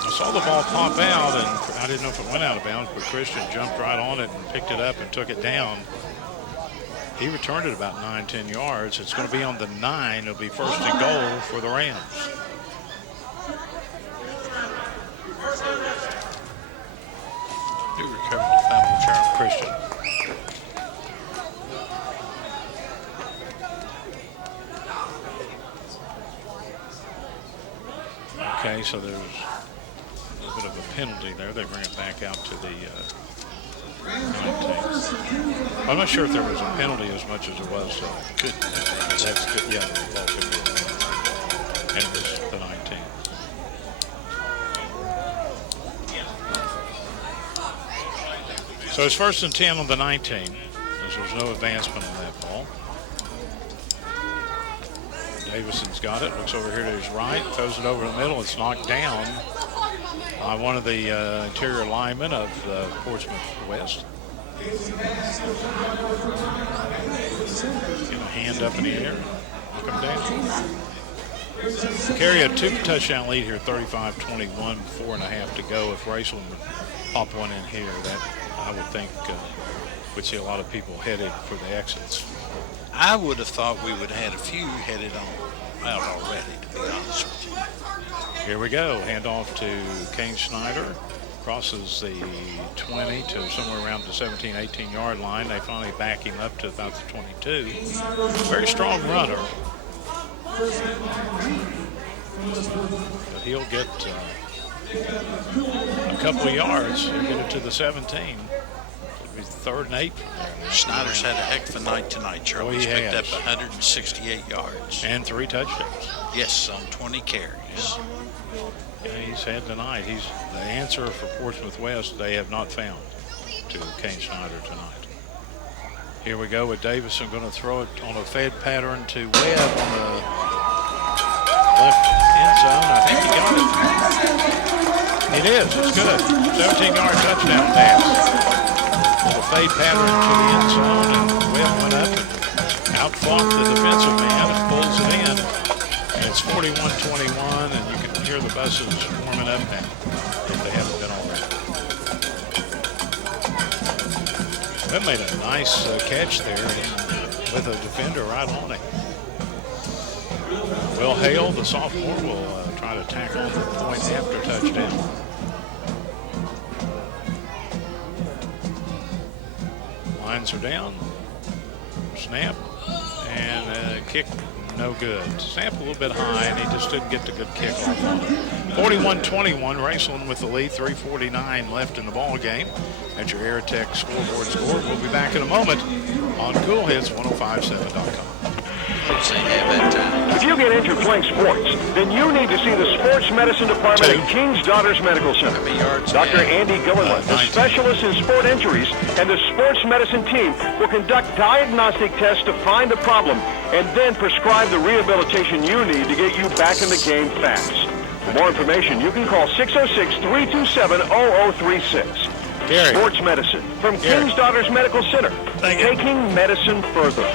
I saw the ball pop out, and I didn't know if it went out of bounds, but Christian jumped right on it and picked it up and took it down. He returned it about 9-10 yards. It's going to be on the 9. It'll be 1st and goal for the Rams. Do recover the fumble, Charles Christian. Okay, so there's a little bit of a penalty there. They bring it back out to the 19. I'm not sure if there was a penalty as much as it was. That's good. Yeah, the ball could be. And it was the 19. So it's 1st and 10 on the 19, as there's no advancement on that ball. Davison's got it, looks over here to his right, throws it over the middle. It's knocked down by one of the interior linemen of Portsmouth West. Get a hand up in the air, knock him down. Karrie a 2-touchdown lead here, 35-21, 4.5 to go. If Raceland would pop one in here, that I would think we'd see a lot of people headed for the exits. I would have thought we would have had a few headed on out already, to be honest with you. Here we go. Handoff to Kane Snyder. Crosses the 20 to somewhere around the 17, 18-yard line. They finally back him up to about the 22. Very strong runner. But he'll get a couple of yards. He'll get it to the 17. He's third and 8. Snyder's had a heck of a night tonight, Charlie. He's picked up has. 168 yards. And 3 touchdowns. Yes, on 20 carries. Yeah, he's had tonight. He's the answer for Portsmouth West they have not found to Kane Snyder tonight. Here we go with Davison going to throw it on a fade pattern to Webb on the left end zone. I think he got it. It is. It's good. 17-yard touchdown pass. With a fade pattern to the end zone, and Webb went up and outfought the defensive man and pulls it in. And it's 41-21, and you can hear the buses warming up now if they haven't been already. That made a nice catch there with a defender right on it. Will Hale, the sophomore, will try to tackle the point after touchdown. Lines are down. Snap. And kick no good. Snap a little bit high, and he just didn't get the good kick off on it. 41-21, Raceland with the lead. 3:49 left in the ball game. At your AirTech scoreboard score. We'll be back in a moment on Cool Hits 105.7.com. If you get injured playing sports, then you need to see the Sports Medicine Department at King's Daughters Medical Center. Dr. Andy Gilliland, the specialist in sport injuries, and the sports medicine team will conduct diagnostic tests to find the problem and then prescribe the rehabilitation you need to get you back in the game fast. For more information, you can call 606-327-0036. Karrie. Sports Medicine from King's Daughters Medical Center, taking medicine further.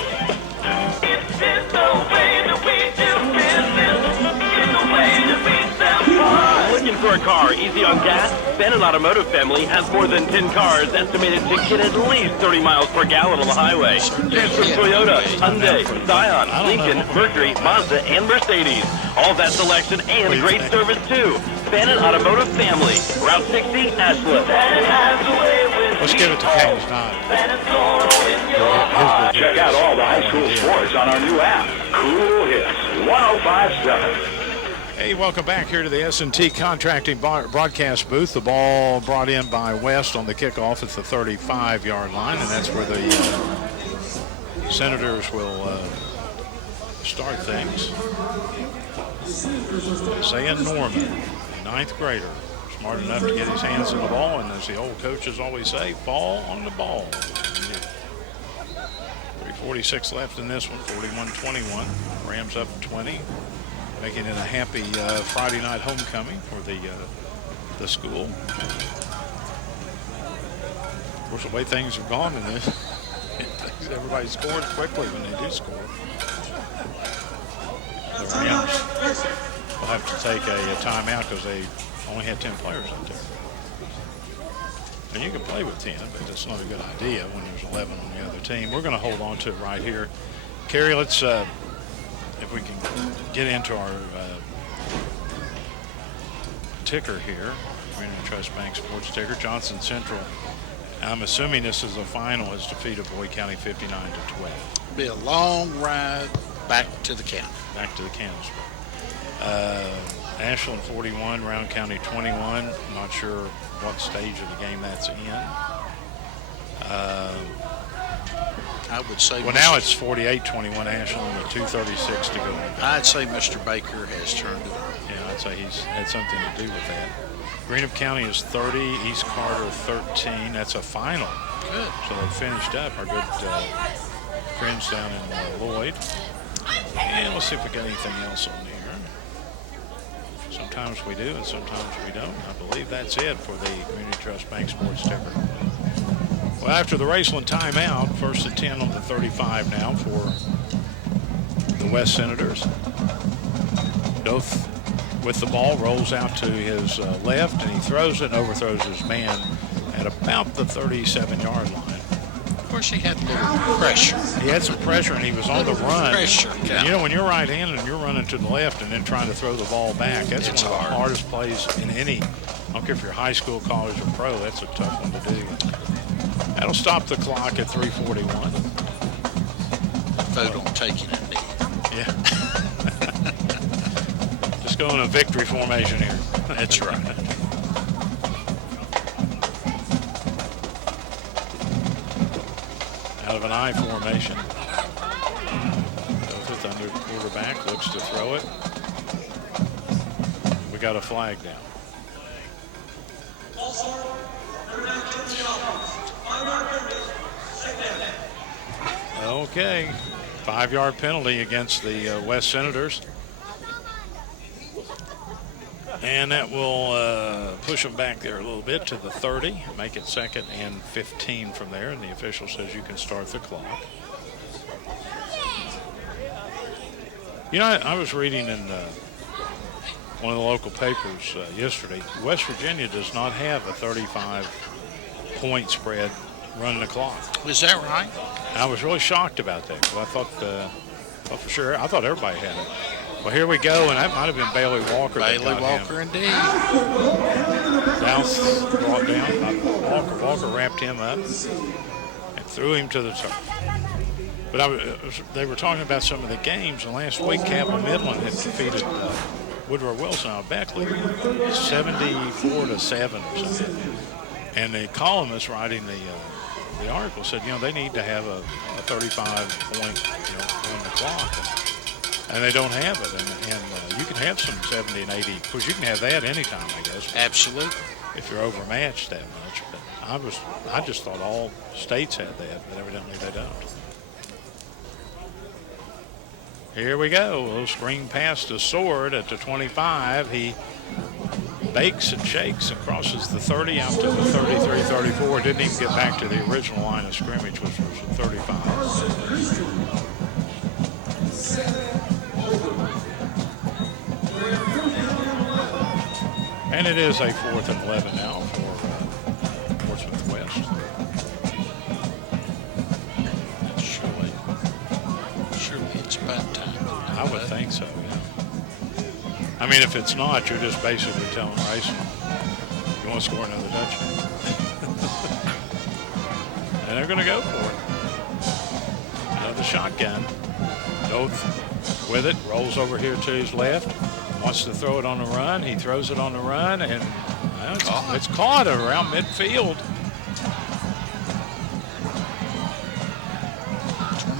Looking for a car easy on gas? Bennett Automotive Family has more than 10 cars estimated to get at least 30 miles per gallon on the highway. Choose from Toyota, Hyundai, Scion, Lincoln, Mercury, Mazda, and Mercedes. All that selection and great service too. Bennett Automotive Family, Route 60, Ashland. Let's give it to Kane Snyder. Check out all the high school sports on our new app, Cool Hits 105.7. Hey, welcome back here to the S&T Contracting broadcast booth. The ball brought in by West on the kickoff at the 35-yard line, and that's where the Senators will start things. Zayn Norman, ninth grader, smart enough to get his hands on the ball, and as the old coaches always say, ball on the ball. 3:46 left in this one, 41-21. Rams up 20. Making it a happy Friday night homecoming for the school. Of course, the way things have gone in this, everybody scores quickly when they do score. The Rams will have to take a timeout because they only had 10 players out there. And you can play with 10, but that's not a good idea when there's 11 on the other team. We're going to hold on to it right here. Karrie, let's... if we can get into our ticker here, Community Trust Bank Sports ticker, Johnson Central. I'm assuming this is the final, has defeated Boyd County 59-12. Be a long ride back to the county. Back to the county. Ashland 41, Round County 21. I'm not sure what stage of the game that's in. I would say. Well, now it's 48-21 Ashland with 2:36 to go. I'd say Mr. Baker has turned it on. Yeah, I'd say he's had something to do with that. Greenup County is 30, East Carter 13. That's a final. Good. So they finished up. Our good friends down in Lloyd. And let's see if we got anything else on here. Sometimes we do, and sometimes we don't. I believe that's it for the Community Trust Bank Sports ticker. Well, after the Raceland timeout, 1st and 10 on the 35 now for the West Senators. Doth with the ball, rolls out to his left, and he throws it and overthrows his man at about the 37-yard line. Of course, he had a little pressure. He had some pressure, and he was on the run. Pressure. And, you know, when you're right-handed and you're running to the left and then trying to throw the ball back, that's one of the hardest plays in any. I don't care if you're high school, college, or pro. That's a tough one to do. That'll stop the clock at 3:41. Vote on taking a knee. Yeah. Just go in a victory formation here. That's right. of an I formation. Joseph under quarterback, looks to throw it. We got a flag down. Okay, 5-yard penalty against the West Senators. And that will push them back there a little bit to the 30, make it 2nd and 15 from there, and the official says you can start the clock. You know, I was reading in one of the local papers yesterday, West Virginia does not have a 35-point spread run the clock. Is that right? I was really shocked about that because I thought for sure, I thought everybody had it. Well, here we go, and that might have been Bailey Walker. Bailey Walker, indeed. Bounce brought down. Walker wrapped him up and threw him to the turf. But they were talking about some of the games, and last week Campbell Midland had defeated Woodrow Wilson out of Beckley 74-7 or something. And the columnist writing the article said, you know, they need to have a 35-point, on the clock. And they don't have it. And you can have some 70 and 80. Of course, you can have that anytime, I guess. Absolutely. If you're overmatched that much. But I just thought all states had that, but evidently they don't. Here we go. A little screen pass to Sword at the 25. He bakes and shakes and crosses the 30 out to the 33, 34. Didn't even get back to the original line of scrimmage, which was the 35. And it is a 4th and 11 now for Portsmouth West. Surely it's about time. I would think so, yeah. I mean, if it's not, you're just basically telling Raceland, you want to score another touchdown. And they're going to go for it. Another shotgun. Doth with it, rolls over here to his left. Wants to throw it on the run. He throws it on the run, and it's caught around midfield.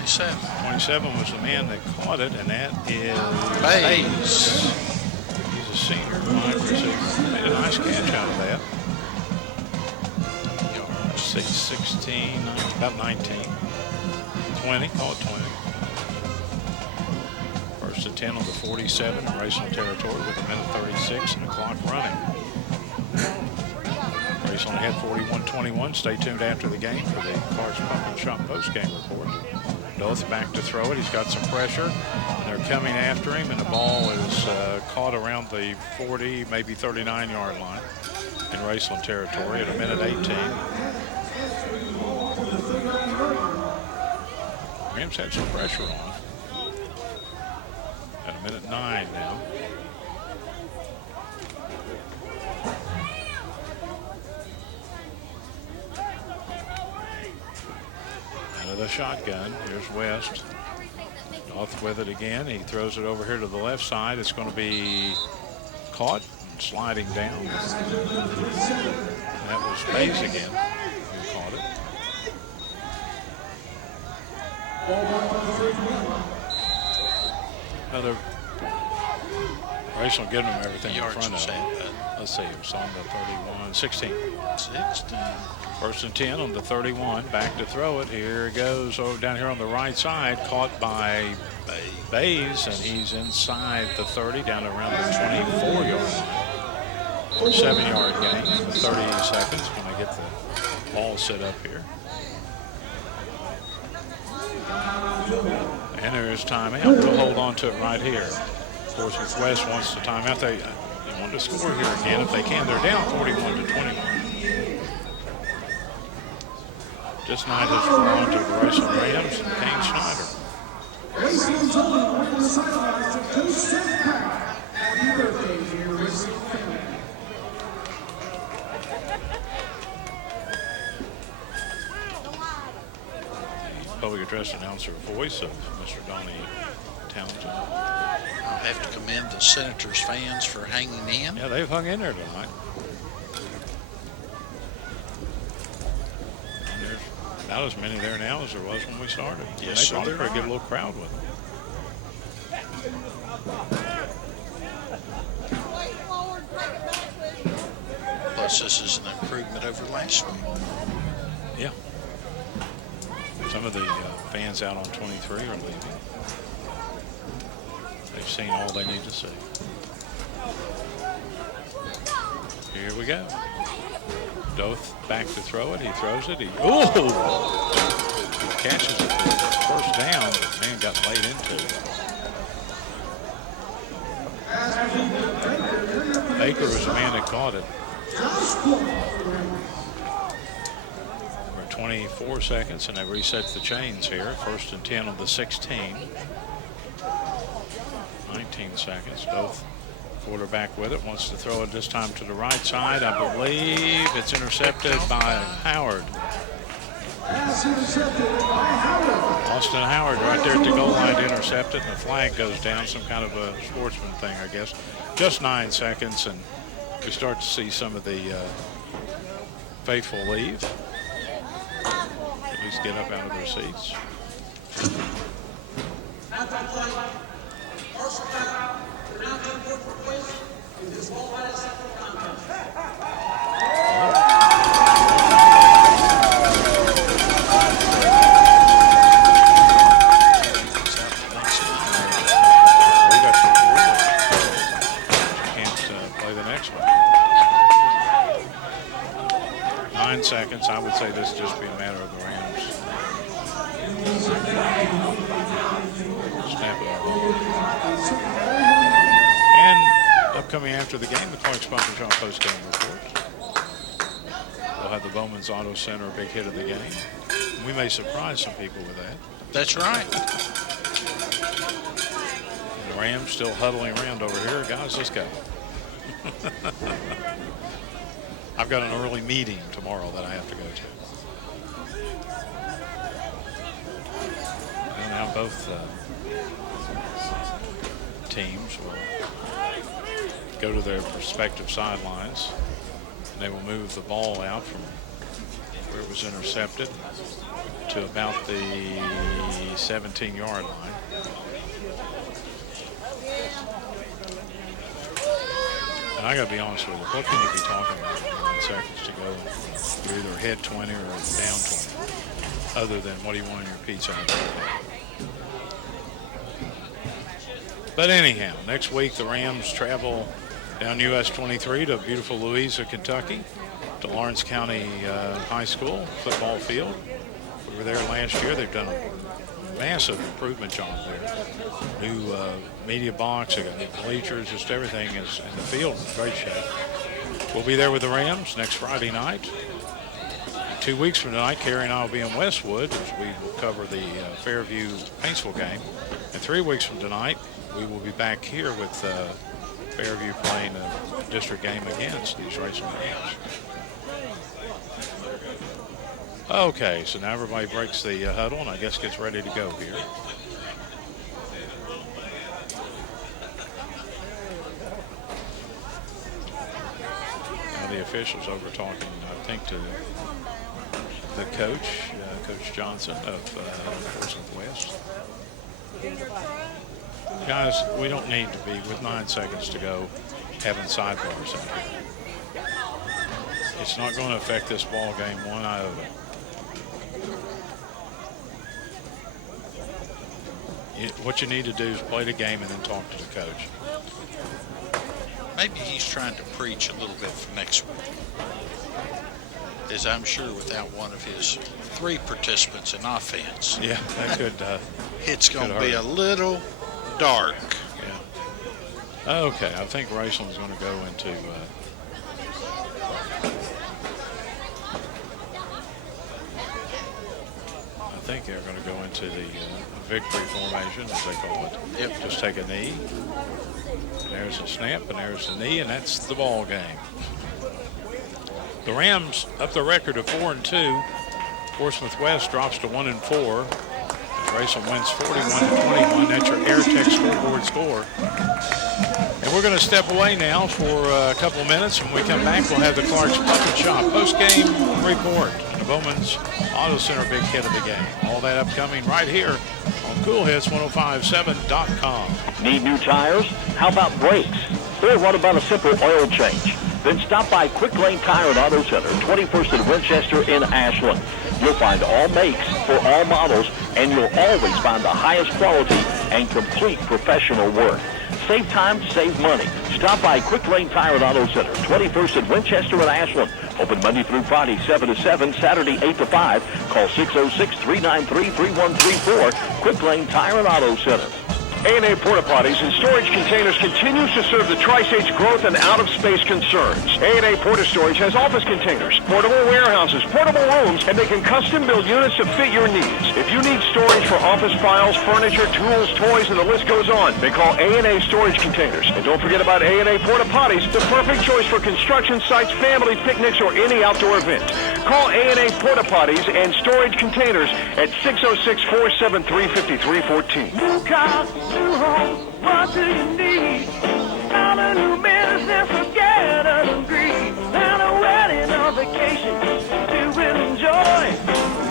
27 was the man that caught it, and that is Bays. He's a senior wide receiver. Made a nice catch out of that. 16, about 19. 20, call it 20. First and 10 on the 47 in Raceland territory with a minute 36 and the clock running. Raceland ahead 41-21. Stay tuned after the game for the Clark's Pump and Shop post-game report. Doth back to throw it. He's got some pressure. They're coming after him, and the ball is caught around the 40, maybe 39-yard line in Raceland territory at a minute 18. Rams had some pressure on him. At a minute 9 now. Another shotgun. Here's West. Off with it again. He throws it over here to the left side. It's going to be caught and sliding down. That was Bays again who caught it. Another Raceland giving them everything in front of them. Let's see, it was on the 31, 16. 16. First and 10 on the 31. Back to throw it. Here it goes over down here on the right side. Caught by Bays, and he's inside the 30, down around the 24-yard line. 7-yard gain for 30 seconds when I get the ball set up here. And there is timeout. We'll hold on to it right here. Portsmouth West wants the timeout. They want to score here again if they can. They're down 41-21. This night has belonged to the Raceland Rams and Kane Schneider. Raceland's only one on the sidelines to Coach Seth Pratt. Happy birthday, dear Raceland family. Public address announcer voice of Mr. Donnie Townsend. I'll have to commend the Senators fans for hanging in. Yeah, they've hung in there tonight. And there's Not as many there now as there was when we started. Yes, they brought a sir. pretty good little crowd with them. Plus, this is an improvement over last week. Yeah. Some of the fans out on 23 are leaving. They've seen all they need to see. Here we go. Doth back to throw it. He throws it. He catches it. First down. Man got laid into it. Baker was the man that caught it. For 24 seconds, and they reset the chains here. 1st and 10 on the 16. 19 seconds. Both quarterback with it. Wants to throw it this time to the right side. I believe it's intercepted by Howard. Austin Howard right there at the goal line to intercept it, and the flag goes down. Some kind of a sportsman thing, I guess. Just 9 seconds, and we start to see some of the faithful leave. At least get up out of their seats. Seconds. I would say this just be a matter of the Rams. Snap it off. And upcoming after the game, the Clark Sponsor John post-game report. We'll have the Bowman's Auto Center, a big hit of the game. We may surprise some people with that. That's right. And the Rams still huddling around over here. Guys, let's go. I've got an early meeting tomorrow that I have to go to. And now both teams will go to their respective sidelines. And they will move the ball out from where it was intercepted to about the 17-yard line. And I got to be honest with you, what can you be talking about 9 seconds to go? You're either ahead 20 or down 20, other than what do you want in your pizza? But anyhow, next week the Rams travel down US 23 to beautiful Louisa, Kentucky, to Lawrence County High School football field. We were there last year. They've done a massive improvement job there. New media box, they got new bleachers, just everything is in the field in great shape. We'll be there with the Rams next Friday night. 2 weeks from tonight, Karrie and I will be in Westwood as we will cover the Fairview-Paintsville game. And 3 weeks from tonight, we will be back here with Fairview playing a district game against these Raceland Rams. Okay, so now everybody breaks the huddle and I guess gets ready to go here. Now the officials over talking, I think, to the coach, Coach Johnson of Portsmouth West. Guys, we don't need to be, with 9 seconds to go, having sidebars in here. It's not going to affect this ball game one iota. What you need to do is play the game and then talk to the coach. Maybe he's trying to preach a little bit for next week. As I'm sure without one of his 3 participants in offense. Yeah, that could. It's going to be a little dark. Yeah. Okay, I think Raceland's going to go into. I think they're going to go into the victory formation, as they call it. Yep. Just take a knee. And there's a snap, and there's the knee, and that's the ball game. The Rams up the record of 4-2. Portsmouth West drops to 1-4. Raceland wins 41-21. That's your AirTech scoreboard score. And we're going to step away now for a couple of minutes. When we come back, we'll have the Clark's Puppet Shop post-game report. Bowman's Auto Center big hit of the game. All that upcoming right here on CoolHits1057.com. Need new tires? How about brakes? Or what about a simple oil change? Then stop by Quick Lane Tire and Auto Center, 21st and Winchester in Ashland. You'll find all makes for all models, and you'll always find the highest quality and complete professional work. Save time, save money. Stop by Quick Lane Tire and Auto Center, 21st and Winchester in Ashland. Open Monday through Friday, 7 to 7, Saturday, 8 to 5. Call 606-393-3134. Quick Lane Tire and Auto Center. A&A Porta Potties and Storage Containers continues to serve the Tri-State's growth and out-of-space concerns. A&A Porta Storage has office containers, portable warehouses, portable rooms, and they can custom build units to fit your needs. If you need storage for office files, furniture, tools, toys, and the list goes on, they call A&A Storage Containers. And don't forget about A&A Porta Potties, the perfect choice for construction sites, family picnics, or any outdoor event. Call A&A Porta Potties and Storage Containers at 606-473-5314. New car, new home, what do you need? Start a new business, forget a degree. And a wedding or vacation you will enjoy.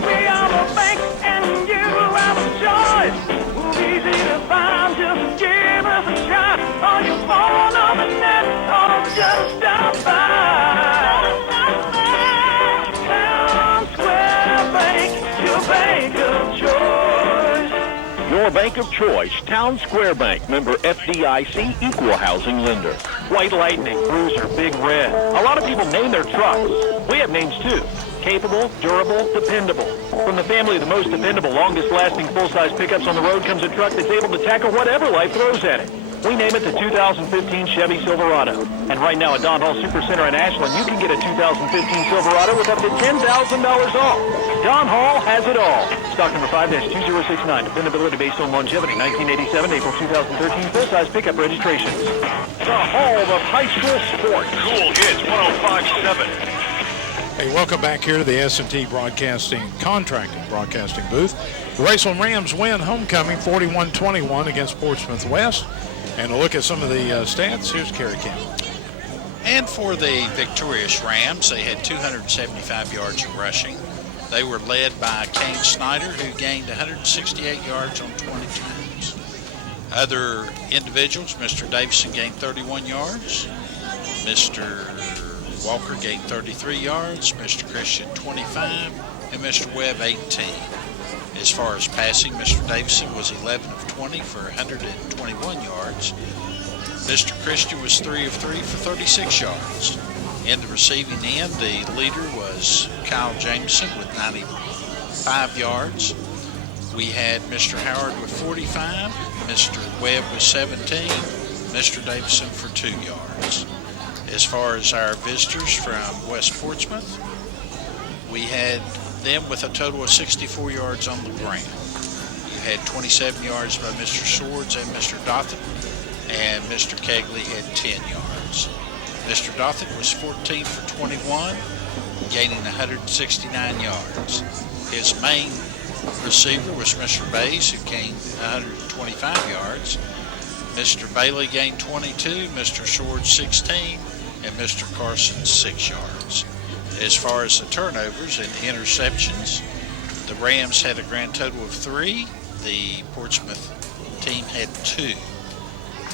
We are the bank and you have a choice. We're easy to find, just give us a shot. Or you phone on the net or just stop by. Town Square Bank, your bank of choice. Your bank of choice, Town Square Bank, member FDIC, equal housing lender. White Lightning, Cruiser, Big Red. A lot of people name their trucks. We have names too. Capable, durable, dependable. From the family of the most dependable, longest-lasting full-size pickups on the road comes a truck that's able to tackle whatever life throws at it. We name it the 2015 Chevy Silverado. And right now at Don Hall Supercenter in Ashland, you can get a 2015 Silverado with up to $10,000 off. Don Hall has it all. Stock number 5-2069. Dependability based on longevity. 1987, April 2013. Full-size pickup registrations. The home of high school sports. Cool Hits 105.7. Hey, welcome back here to the S&T Broadcasting Contracting Broadcasting booth. The Raceland Rams win homecoming 41-21 against Portsmouth West. And a look at some of the stats, here's Karrie Campbell. And for the victorious Rams, they had 275 yards of rushing. They were led by Kane Snyder, who gained 168 yards on 20 times. Other individuals, Mr. Davison gained 31 yards. Mr. Walker gained 33 yards. Mr. Christian 25. And Mr. Webb 18. As far as passing, Mr. Davison was 11 of 20 for 121 yards. Mr. Christian was 3 of 3 for 36 yards. In the receiving end, the leader was Kyle Jameson with 95 yards. We had Mr. Howard with 45, Mr. Webb with 17, Mr. Davison for 2 yards. As far as our visitors from West Portsmouth, we had them with a total of 64 yards on the ground. You had 27 yards by Mr. Swords and Mr. Dotham, and Mr. Kegley had 10 yards. Mr. Dotham was 14 for 21, gaining 169 yards. His main receiver was Mr. Bays, who gained 125 yards. Mr. Bailey gained 22, Mr. Swords 16, and Mr. Carson 6 yards. As far as the turnovers and interceptions, the Rams had a grand total of 3. The Portsmouth team had 2.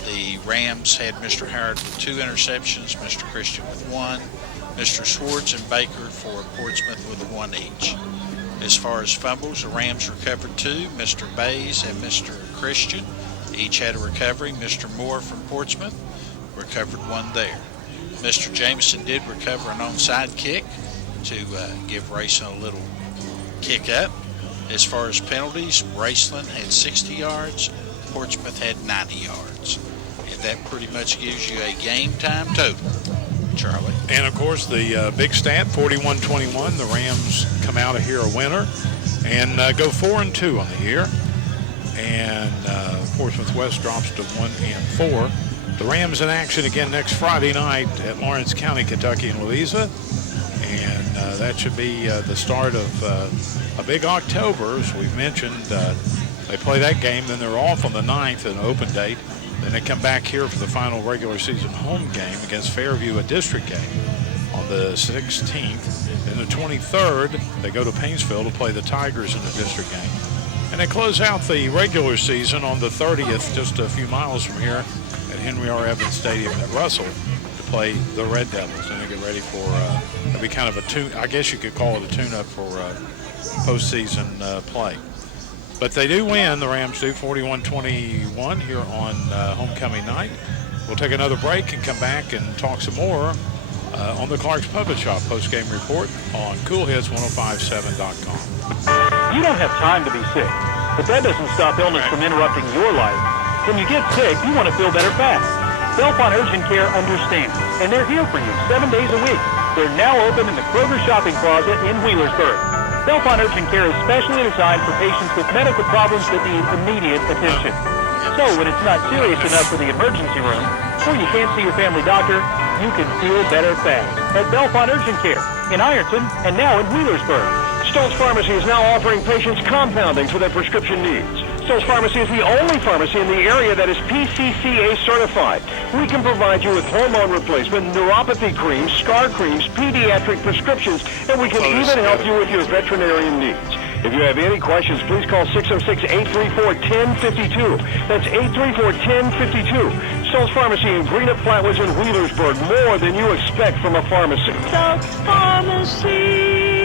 The Rams had Mr. Howard with 2 interceptions, Mr. Christian with 1, Mr. Swords and Baker for Portsmouth with 1 each. As far as fumbles, the Rams recovered 2. Mr. Bays and Mr. Christian each had a recovery. Mr. Moore from Portsmouth recovered 1 there. Mr. Jameson did recover an onside kick to give Raceland a little kick up. As far as penalties, Raceland had 60 yards, Portsmouth had 90 yards. And that pretty much gives you a game time total, Charlie. And of course, the big stat, 41-21, the Rams come out of here a winner and go 4-2 on the year. And Portsmouth West drops to 1-4. The Rams in action again next Friday night at Lawrence County, Kentucky in Louisa. And that should be the start of a big October, as we've mentioned. They play that game, then they're off on the 9th, an open date. Then they come back here for the final regular season home game against Fairview, a district game, on the 16th. Then the 23rd, they go to Painesville to play the Tigers in the district game. And they close out the regular season on the 30th, just a few miles from here at Henry R. Evans Stadium at Russell to play the Red Devils. And they get ready for, it'll be kind of a tune, I guess you could call it a tune-up for postseason play. But they do win, the Rams do, 41-21 here on homecoming night. We'll take another break and come back and talk some more on the Clark's Puppet Shop post-game report on CoolHits1057.com. You don't have time to be sick, but that doesn't stop illness from interrupting your life. When you get sick, you want to feel better fast. Belfont Urgent Care understands, and they're here for you 7 days a week. They're now open in the Kroger Shopping Plaza in Wheelersburg. Belfont Urgent Care is specially designed for patients with medical problems that need immediate attention. So when it's not serious enough for the emergency room, or you can't see your family doctor, you can feel better fast at Belfont Urgent Care in Ironton and now in Wheelersburg. Stone's Pharmacy is now offering patients compounding for their prescription needs. Stone's Pharmacy is the only pharmacy in the area that is PCCA certified. We can provide you with hormone replacement, neuropathy creams, scar creams, pediatric prescriptions, and we can even help you with your veterinarian needs. If you have any questions, please call 606-834-1052. That's 834-1052. Stone's Pharmacy in Greenup, Flatwoods, and Wheelersburg. More than you expect from a pharmacy. Stone's Pharmacy.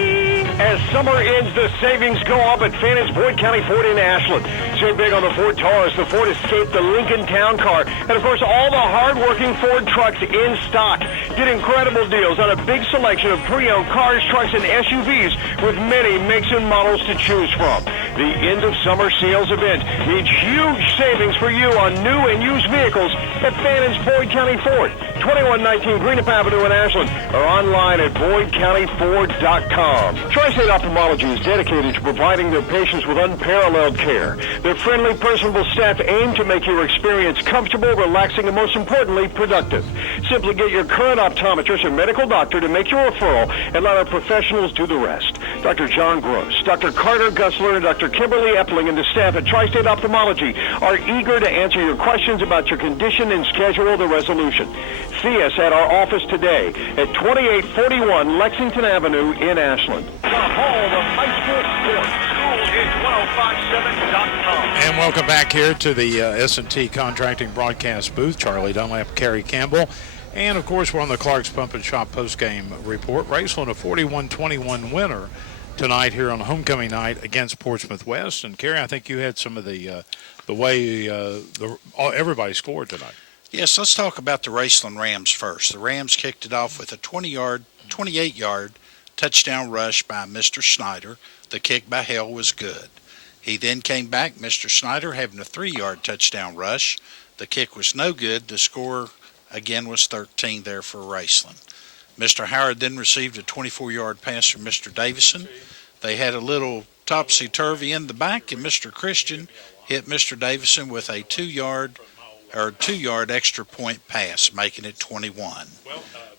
As summer ends, the savings go up at Fannon's Boyd County Ford in Ashland. Save big on the Ford Taurus, the Ford Escape, the Lincoln Town Car, and of course all the hard-working Ford trucks in stock. Get incredible deals on a big selection of pre-owned cars, trucks, and SUVs with many makes and models to choose from. The end of summer sales event means huge savings for you on new and used vehicles at Fannon's Boyd County Ford, 2119 Greenup Avenue in Ashland, or online at BoydCountyFord.com. Tri-State Ophthalmology is dedicated to providing their patients with unparalleled care. Their friendly, personable staff aim to make your experience comfortable, relaxing, and most importantly, productive. Simply get your current optometrist or medical doctor to make your referral and let our professionals do the rest. Dr. John Gross, Dr. Carter Gussler, and Dr. Kimberly Epling and the staff at Tri-State Ophthalmology are eager to answer your questions about your condition and schedule the resolution. See us at our office today at 2841 Lexington Avenue in Ashland. The home of high school sports. CoolHits1057.com. And welcome back here to the S&T Contracting Broadcast booth. Charlie Dunlap, Karrie Campbell. And, of course, we're on the Clark's Pump and Shop postgame report. Raceland, a 41-21 winner tonight here on homecoming night against Portsmouth West. And, Karrie, I think you had some of the way everybody scored tonight. Yes, let's talk about the Raceland Rams first. The Rams kicked it off with a 28-yard touchdown rush by Mr. Snyder. The kick by Hale was good. He then came back, Mr. Snyder having a 3-yard touchdown rush. The kick was no good. The score, again, was 13 there for Raceland. Mr. Howard then received a 24-yard pass from Mr. Davison. They had a little topsy-turvy in the back, and Mr. Christian hit Mr. Davison with a 2-yard extra point pass, making it 21.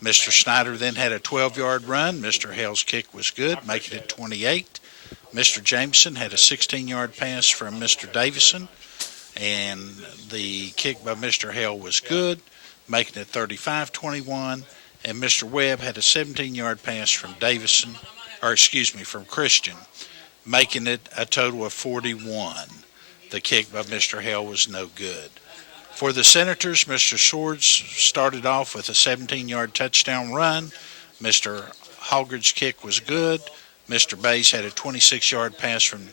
Mr. Snyder then had a 12-yard run. Mr. Hale's kick was good, making it 28. Mr. Jameson had a 16-yard pass from Mr. Davison, and the kick by Mr. Hale was good, making it 35-21. And Mr. Webb had a 17-yard pass from from Christian, making it a total of 41. The kick by Mr. Hale was no good. For the Senators, Mr. Swords started off with a 17-yard touchdown run. Mr. Hogard's kick was good. Mr. Bays had a 26-yard pass from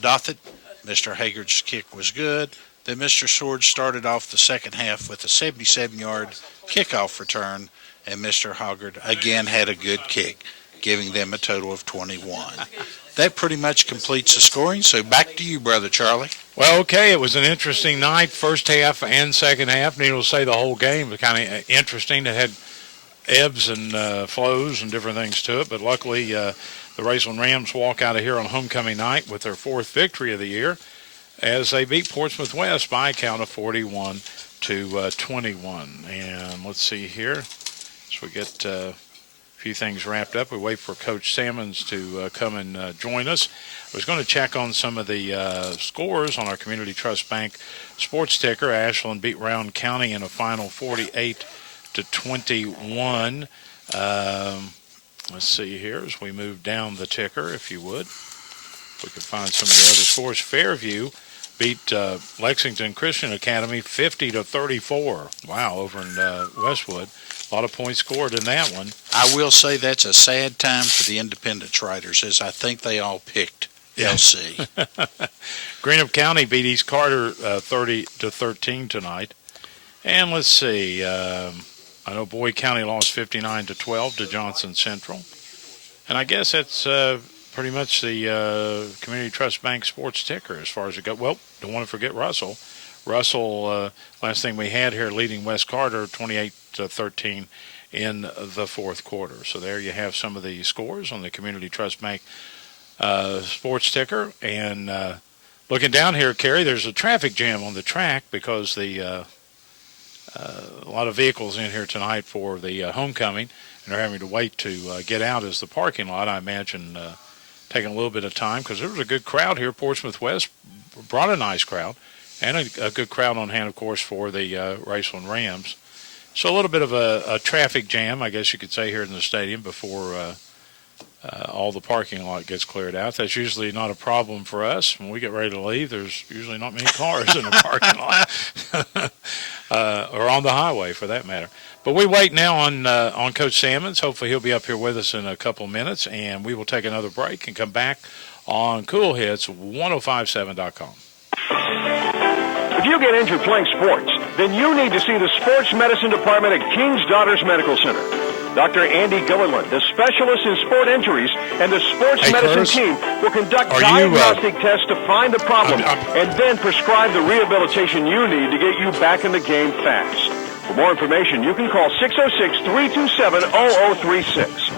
Dothett. Mr. Haggard's kick was good. Then Mr. Swords started off the second half with a 77-yard kickoff return, and Mr. Hoggard again had a good kick, giving them a total of 21. That pretty much completes the scoring, so back to you, Brother Charlie. Well, okay, it was an interesting night, first half and second half. Needless to say, the whole game was kind of interesting. It had ebbs and flows and different things to it, but luckily the Raceland Rams walk out of here on homecoming night with their 4th victory of the year as they beat Portsmouth West by a count of 41-21. And let's see here, as we get a few things wrapped up, we wait for Coach Sammons to come and join us. I was going to check on some of the scores on our Community Trust Bank sports ticker. Ashland beat Round County in a final 48-21. Let's see here as we move down the ticker, if you would. We can find some of the other scores. Fairview beat Lexington Christian Academy 50-34. Wow, over in Westwood. A lot of points scored in that one. I will say that's a sad time for the Independence writers, as I think they all picked LC. Greenup County beat East Carter 30-13 tonight. And let's see, I know Boyd County lost 59-12 to Johnson Central. And I guess that's pretty much the Community Trust Bank sports ticker as far as it goes. Well, don't want to forget Russell. Russell, last thing we had here, leading West Carter 28-13 in the fourth quarter. So there you have some of the scores on the Community Trust Bank sports ticker. And looking down here, Karrie, there's a traffic jam on the track because a lot of vehicles in here tonight for the homecoming, and they're having to wait to get out as the parking lot, I imagine, taking a little bit of time because there was a good crowd here. Portsmouth West brought a nice crowd and a good crowd on hand, of course, for the Raceland Rams. So a little bit of a traffic jam, I guess you could say, here in the stadium before all the parking lot gets cleared out. That's usually not a problem for us. When we get ready to leave, there's usually not many cars in the parking lot or on the highway for that matter. But we wait now on Coach Salmons. Hopefully he'll be up here with us in a couple of minutes, and we will take another break and come back on Cool Hits 1057.com. If you get injured playing sports, then you need to see the sports medicine department at King's Daughters Medical Center. Dr. Andy Gilliland, the specialist in sport injuries, and the sports medicine team will conduct diagnostic tests to find the problem and then prescribe the rehabilitation you need to get you back in the game fast. For more information, you can call 606-327-0036.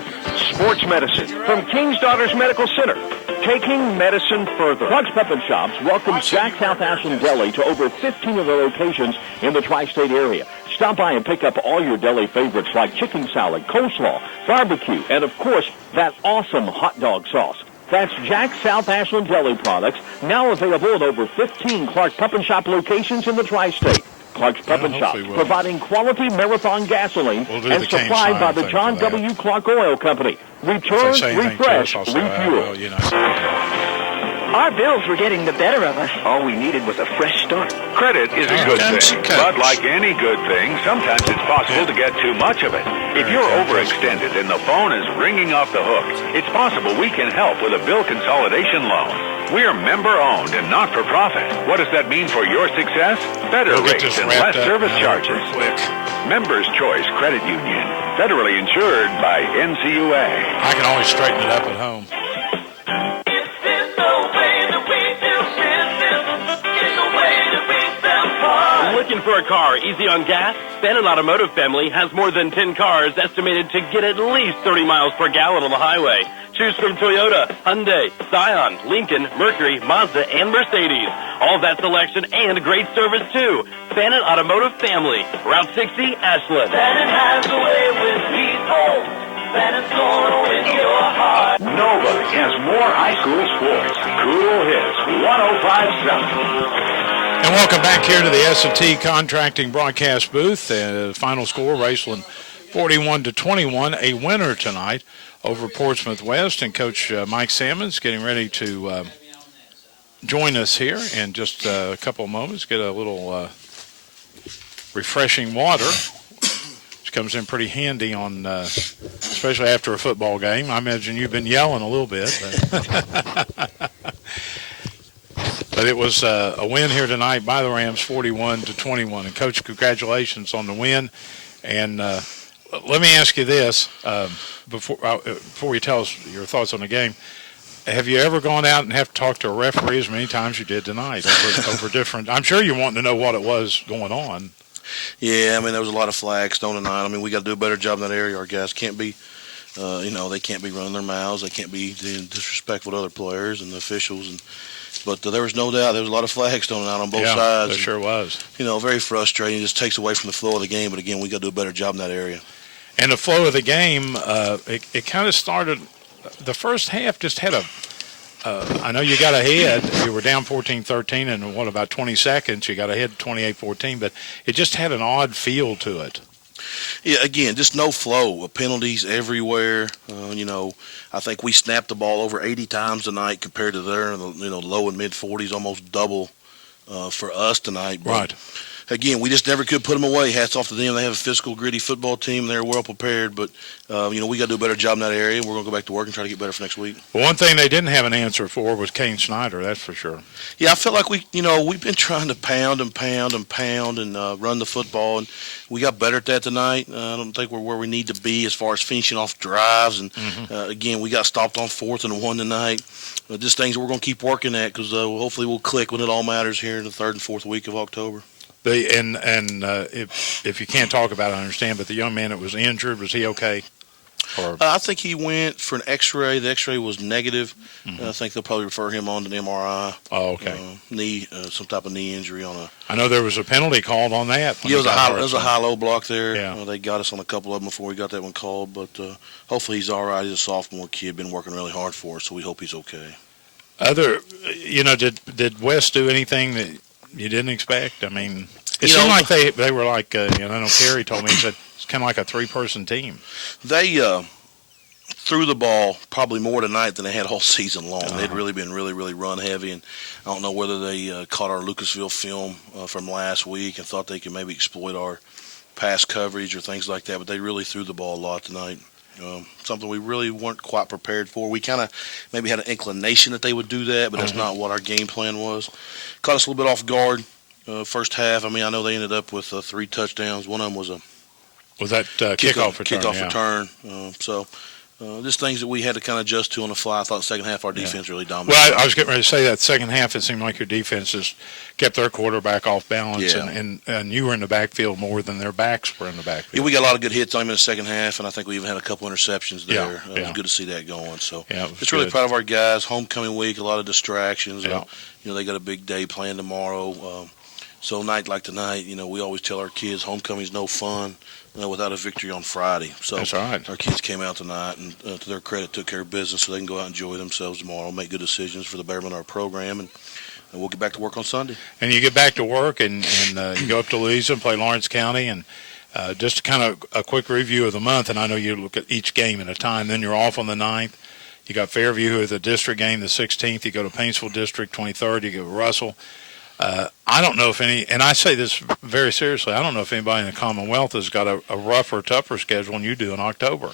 Sports medicine from King's Daughters Medical Center, taking medicine further. Clark's Pep and Shops welcomes Jack South Ashland Deli to over 15 of their locations in the tri-state area. Stop by and pick up all your deli favorites like chicken salad, coleslaw, barbecue, and of course, that awesome hot dog sauce. That's Jack South Ashland Deli products, now available at over 15 Clark Pep and Shop locations in the tri-state. Clark's Pep and Shop, providing quality Marathon gasoline and supplied by the John W. Clark Oil Company. Return, refresh, refuel. Our bills were getting the better of us. All we needed was a fresh start. Credit is a good thing, but like any good thing, sometimes it's possible to get too much of it. If you're overextended and the phone is ringing off the hook, it's possible we can help with a bill consolidation loan. We're member-owned and not-for-profit. What does that mean for your success? Better rates and less service charges. Members Choice Credit Union. Federally insured by NCUA. I can always straighten it up at home. Looking for a car easy on gas? Bannon Automotive Family has more than 10 cars estimated to get at least 30 miles per gallon on the highway. Choose from Toyota, Hyundai, Scion, Lincoln, Mercury, Mazda, and Mercedes. All that selection and great service, too. Bannon Automotive Family, Route 60, Ashland. Bannon has a way with people. Bannon's gonna win your heart. Nobody has more high school sports. Cool Hits 1057. And welcome back here to the S&T Contracting broadcast booth. Final score, Raceland 41-21, a winner tonight over Portsmouth West. And Coach Mike Salmons getting ready to join us here in just a couple of moments. Get a little refreshing water, which comes in pretty handy on, especially after a football game. I imagine you've been yelling a little bit. But it was a win here tonight by the Rams, 41-21. And, Coach, congratulations on the win. And let me ask you this before you tell us your thoughts on the game. Have you ever gone out and have to talk to a referee as many times you did tonight over different – I'm sure you're wanting to know what it was going on. Yeah, I mean, there was a lot of flags thrown tonight. I mean, we got to do a better job in that area. Our guys can't be they can't be running their mouths. They can't be disrespectful to other players and the officials. But there was no doubt there was a lot of flags thrown out on both sides. There sure was. Very frustrating. It just takes away from the flow of the game. But, again, we got to do a better job in that area. And the flow of the game, it kind of started – the first half just had I know you got ahead. You were down 14-13 in, about 20 seconds. You got ahead 28-14. But it just had an odd feel to it. Yeah, again, just no flow. Penalties everywhere. I think we snapped the ball over 80 times tonight compared to their, low and mid 40s, almost double for us tonight. But right. Again, we just never could put them away. Hats off to them. They have a physical, gritty football team. They're well prepared, but we got to do a better job in that area. We're going to go back to work and try to get better for next week. Well, one thing they didn't have an answer for was Kane Snyder. That's for sure. Yeah, I feel like we've been trying to pound and run the football, and we got better at that tonight. I don't think we're where we need to be as far as finishing off drives. And again, we got stopped on 4th and 1 tonight. Just things that we're going to keep working at because hopefully we'll click when it all matters here in the 3rd and 4th week of October. If you can't talk about it, I understand. But the young man that was injured, was he okay? Or I think he went for an X-ray. The X-ray was negative. I think they'll probably refer him on to an MRI. Oh, okay. Knee, some type of knee injury on a. I know there was a penalty called on that. Yeah, it was a high-low block there. Yeah. They got us on a couple of them before we got that one called. But hopefully he's all right. He's a sophomore kid, been working really hard for us, so we hope he's okay. Did West do anything that you didn't expect? I mean, it seemed like they were like, I know Karrie told me, he said it's kind of like a 3-person team. They threw the ball probably more tonight than they had all season long. They'd really been really run heavy, and I don't know whether they caught our Lucasville film from last week and thought they could maybe exploit our pass coverage or things like that, but they really threw the ball a lot tonight. Something we really weren't quite prepared for. We kind of maybe had an inclination that they would do that, but that's not what our game plan was. Caught us a little bit off guard first half. I mean, I know they ended up with 3 touchdowns. One of them was that kickoff return. So just things that we had to kind of adjust to on the fly. I thought the second half our defense really dominated. Well, I was getting ready to say that second half it seemed like your defense just kept their quarterback off balance, and you were in the backfield more than their backs were in the backfield. Yeah, we got a lot of good hits on him in the second half, and I think we even had a couple interceptions there. Yeah, It was good to see that going. So just really proud of our guys. Homecoming week, a lot of distractions. They got a big day planned tomorrow. So night like tonight, we always tell our kids homecoming's no fun without a victory on Friday. So that's right. Our kids came out tonight and, to their credit, took care of business so they can go out and enjoy themselves tomorrow, make good decisions for the betterment of our program, and we'll get back to work on Sunday. And you get back to work and you go up to Louisa and play Lawrence County, and just kind of a quick review of the month, and I know you look at each game at a time. Then you're off on the 9th. You got Fairview with the district game the 16th. You go to Paintsville District 23rd. You go to Russell. I don't know if any, and I say this very seriously, I don't know if anybody in the Commonwealth has got a rougher, tougher schedule than you do in October.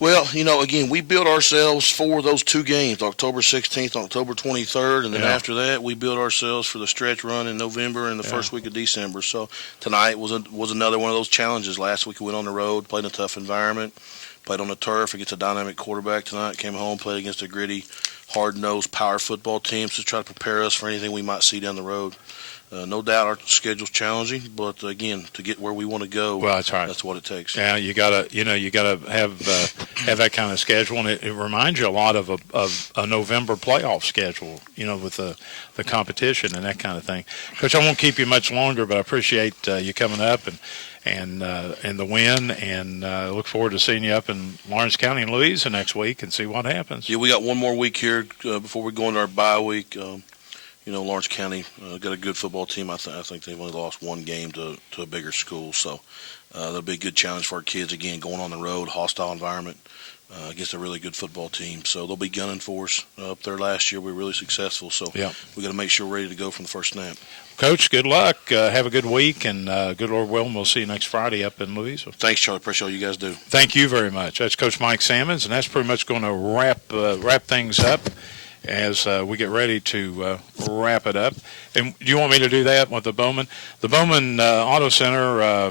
Well, again, we built ourselves for those 2 games, October 16th, October 23rd, and then after that, we built ourselves for the stretch run in November and the first week of December. So tonight was another one of those challenges. Last week we went on the road, played in a tough environment, played on the turf against a dynamic quarterback tonight, came home, played against a gritty, hard-nosed power football team to try to prepare us for anything we might see down the road. No doubt our schedule's challenging, but again, to get where we want to go, well, that's right. That's what it takes. Yeah, you gotta have that kind of schedule, and it reminds you a lot of a November playoff schedule, with the competition and that kind of thing. Coach, I won't keep you much longer, but I appreciate you coming up and the win, and look forward to seeing you up in Lawrence County and Louisa next week and see what happens. Yeah, we got one more week here before we go into our bye week. Lawrence County got a good football team. I think they've only lost 1 game to a bigger school, so that'll be a good challenge for our kids. Again, going on the road, hostile environment against a really good football team. So they'll be gunning for us. Up there last year, we were really successful. So we got to make sure we're ready to go from the first snap. Coach, good luck. Have a good week, and good Lord willing, we'll see you next Friday up in Louisa. Thanks, Charlie. Appreciate all you guys do. Thank you very much. That's Coach Mike Sammons, and that's pretty much going to wrap things up as we get ready to wrap it up. And do you want me to do that with the Bowman? The Bowman Auto Center,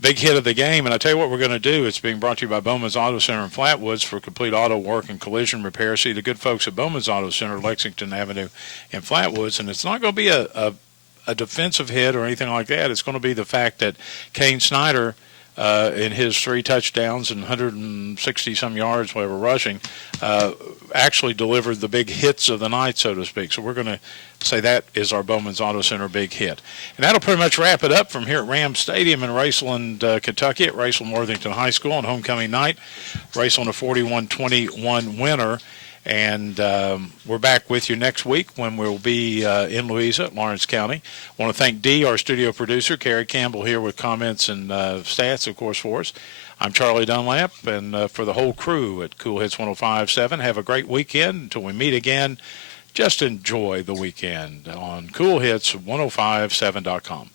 big hit of the game. And I tell you what we're going to do. It's being brought to you by Bowman's Auto Center in Flatwoods for complete auto work and collision repair. See the good folks at Bowman's Auto Center, Lexington Avenue in Flatwoods. And it's not going to be a defensive hit or anything like that. It's going to be the fact that Kane Snyder, in his 3 touchdowns and 160-some yards, whatever, rushing, actually delivered the big hits of the night, so to speak. So we're going to say that is our Bowman's Auto Center big hit. And that'll pretty much wrap it up from here at RAMS Stadium in Raceland, Kentucky, at Raceland Worthington High School on homecoming night. Raceland a 41-21 winner. And we're back with you next week when we'll be in Louisa, Lawrence County. I want to thank Dee, our studio producer, Karrie Campbell here with comments and stats, of course, for us. I'm Charlie Dunlap, and for the whole crew at Cool Hits 105.7, have a great weekend. Until we meet again, just enjoy the weekend on CoolHits105.7.com.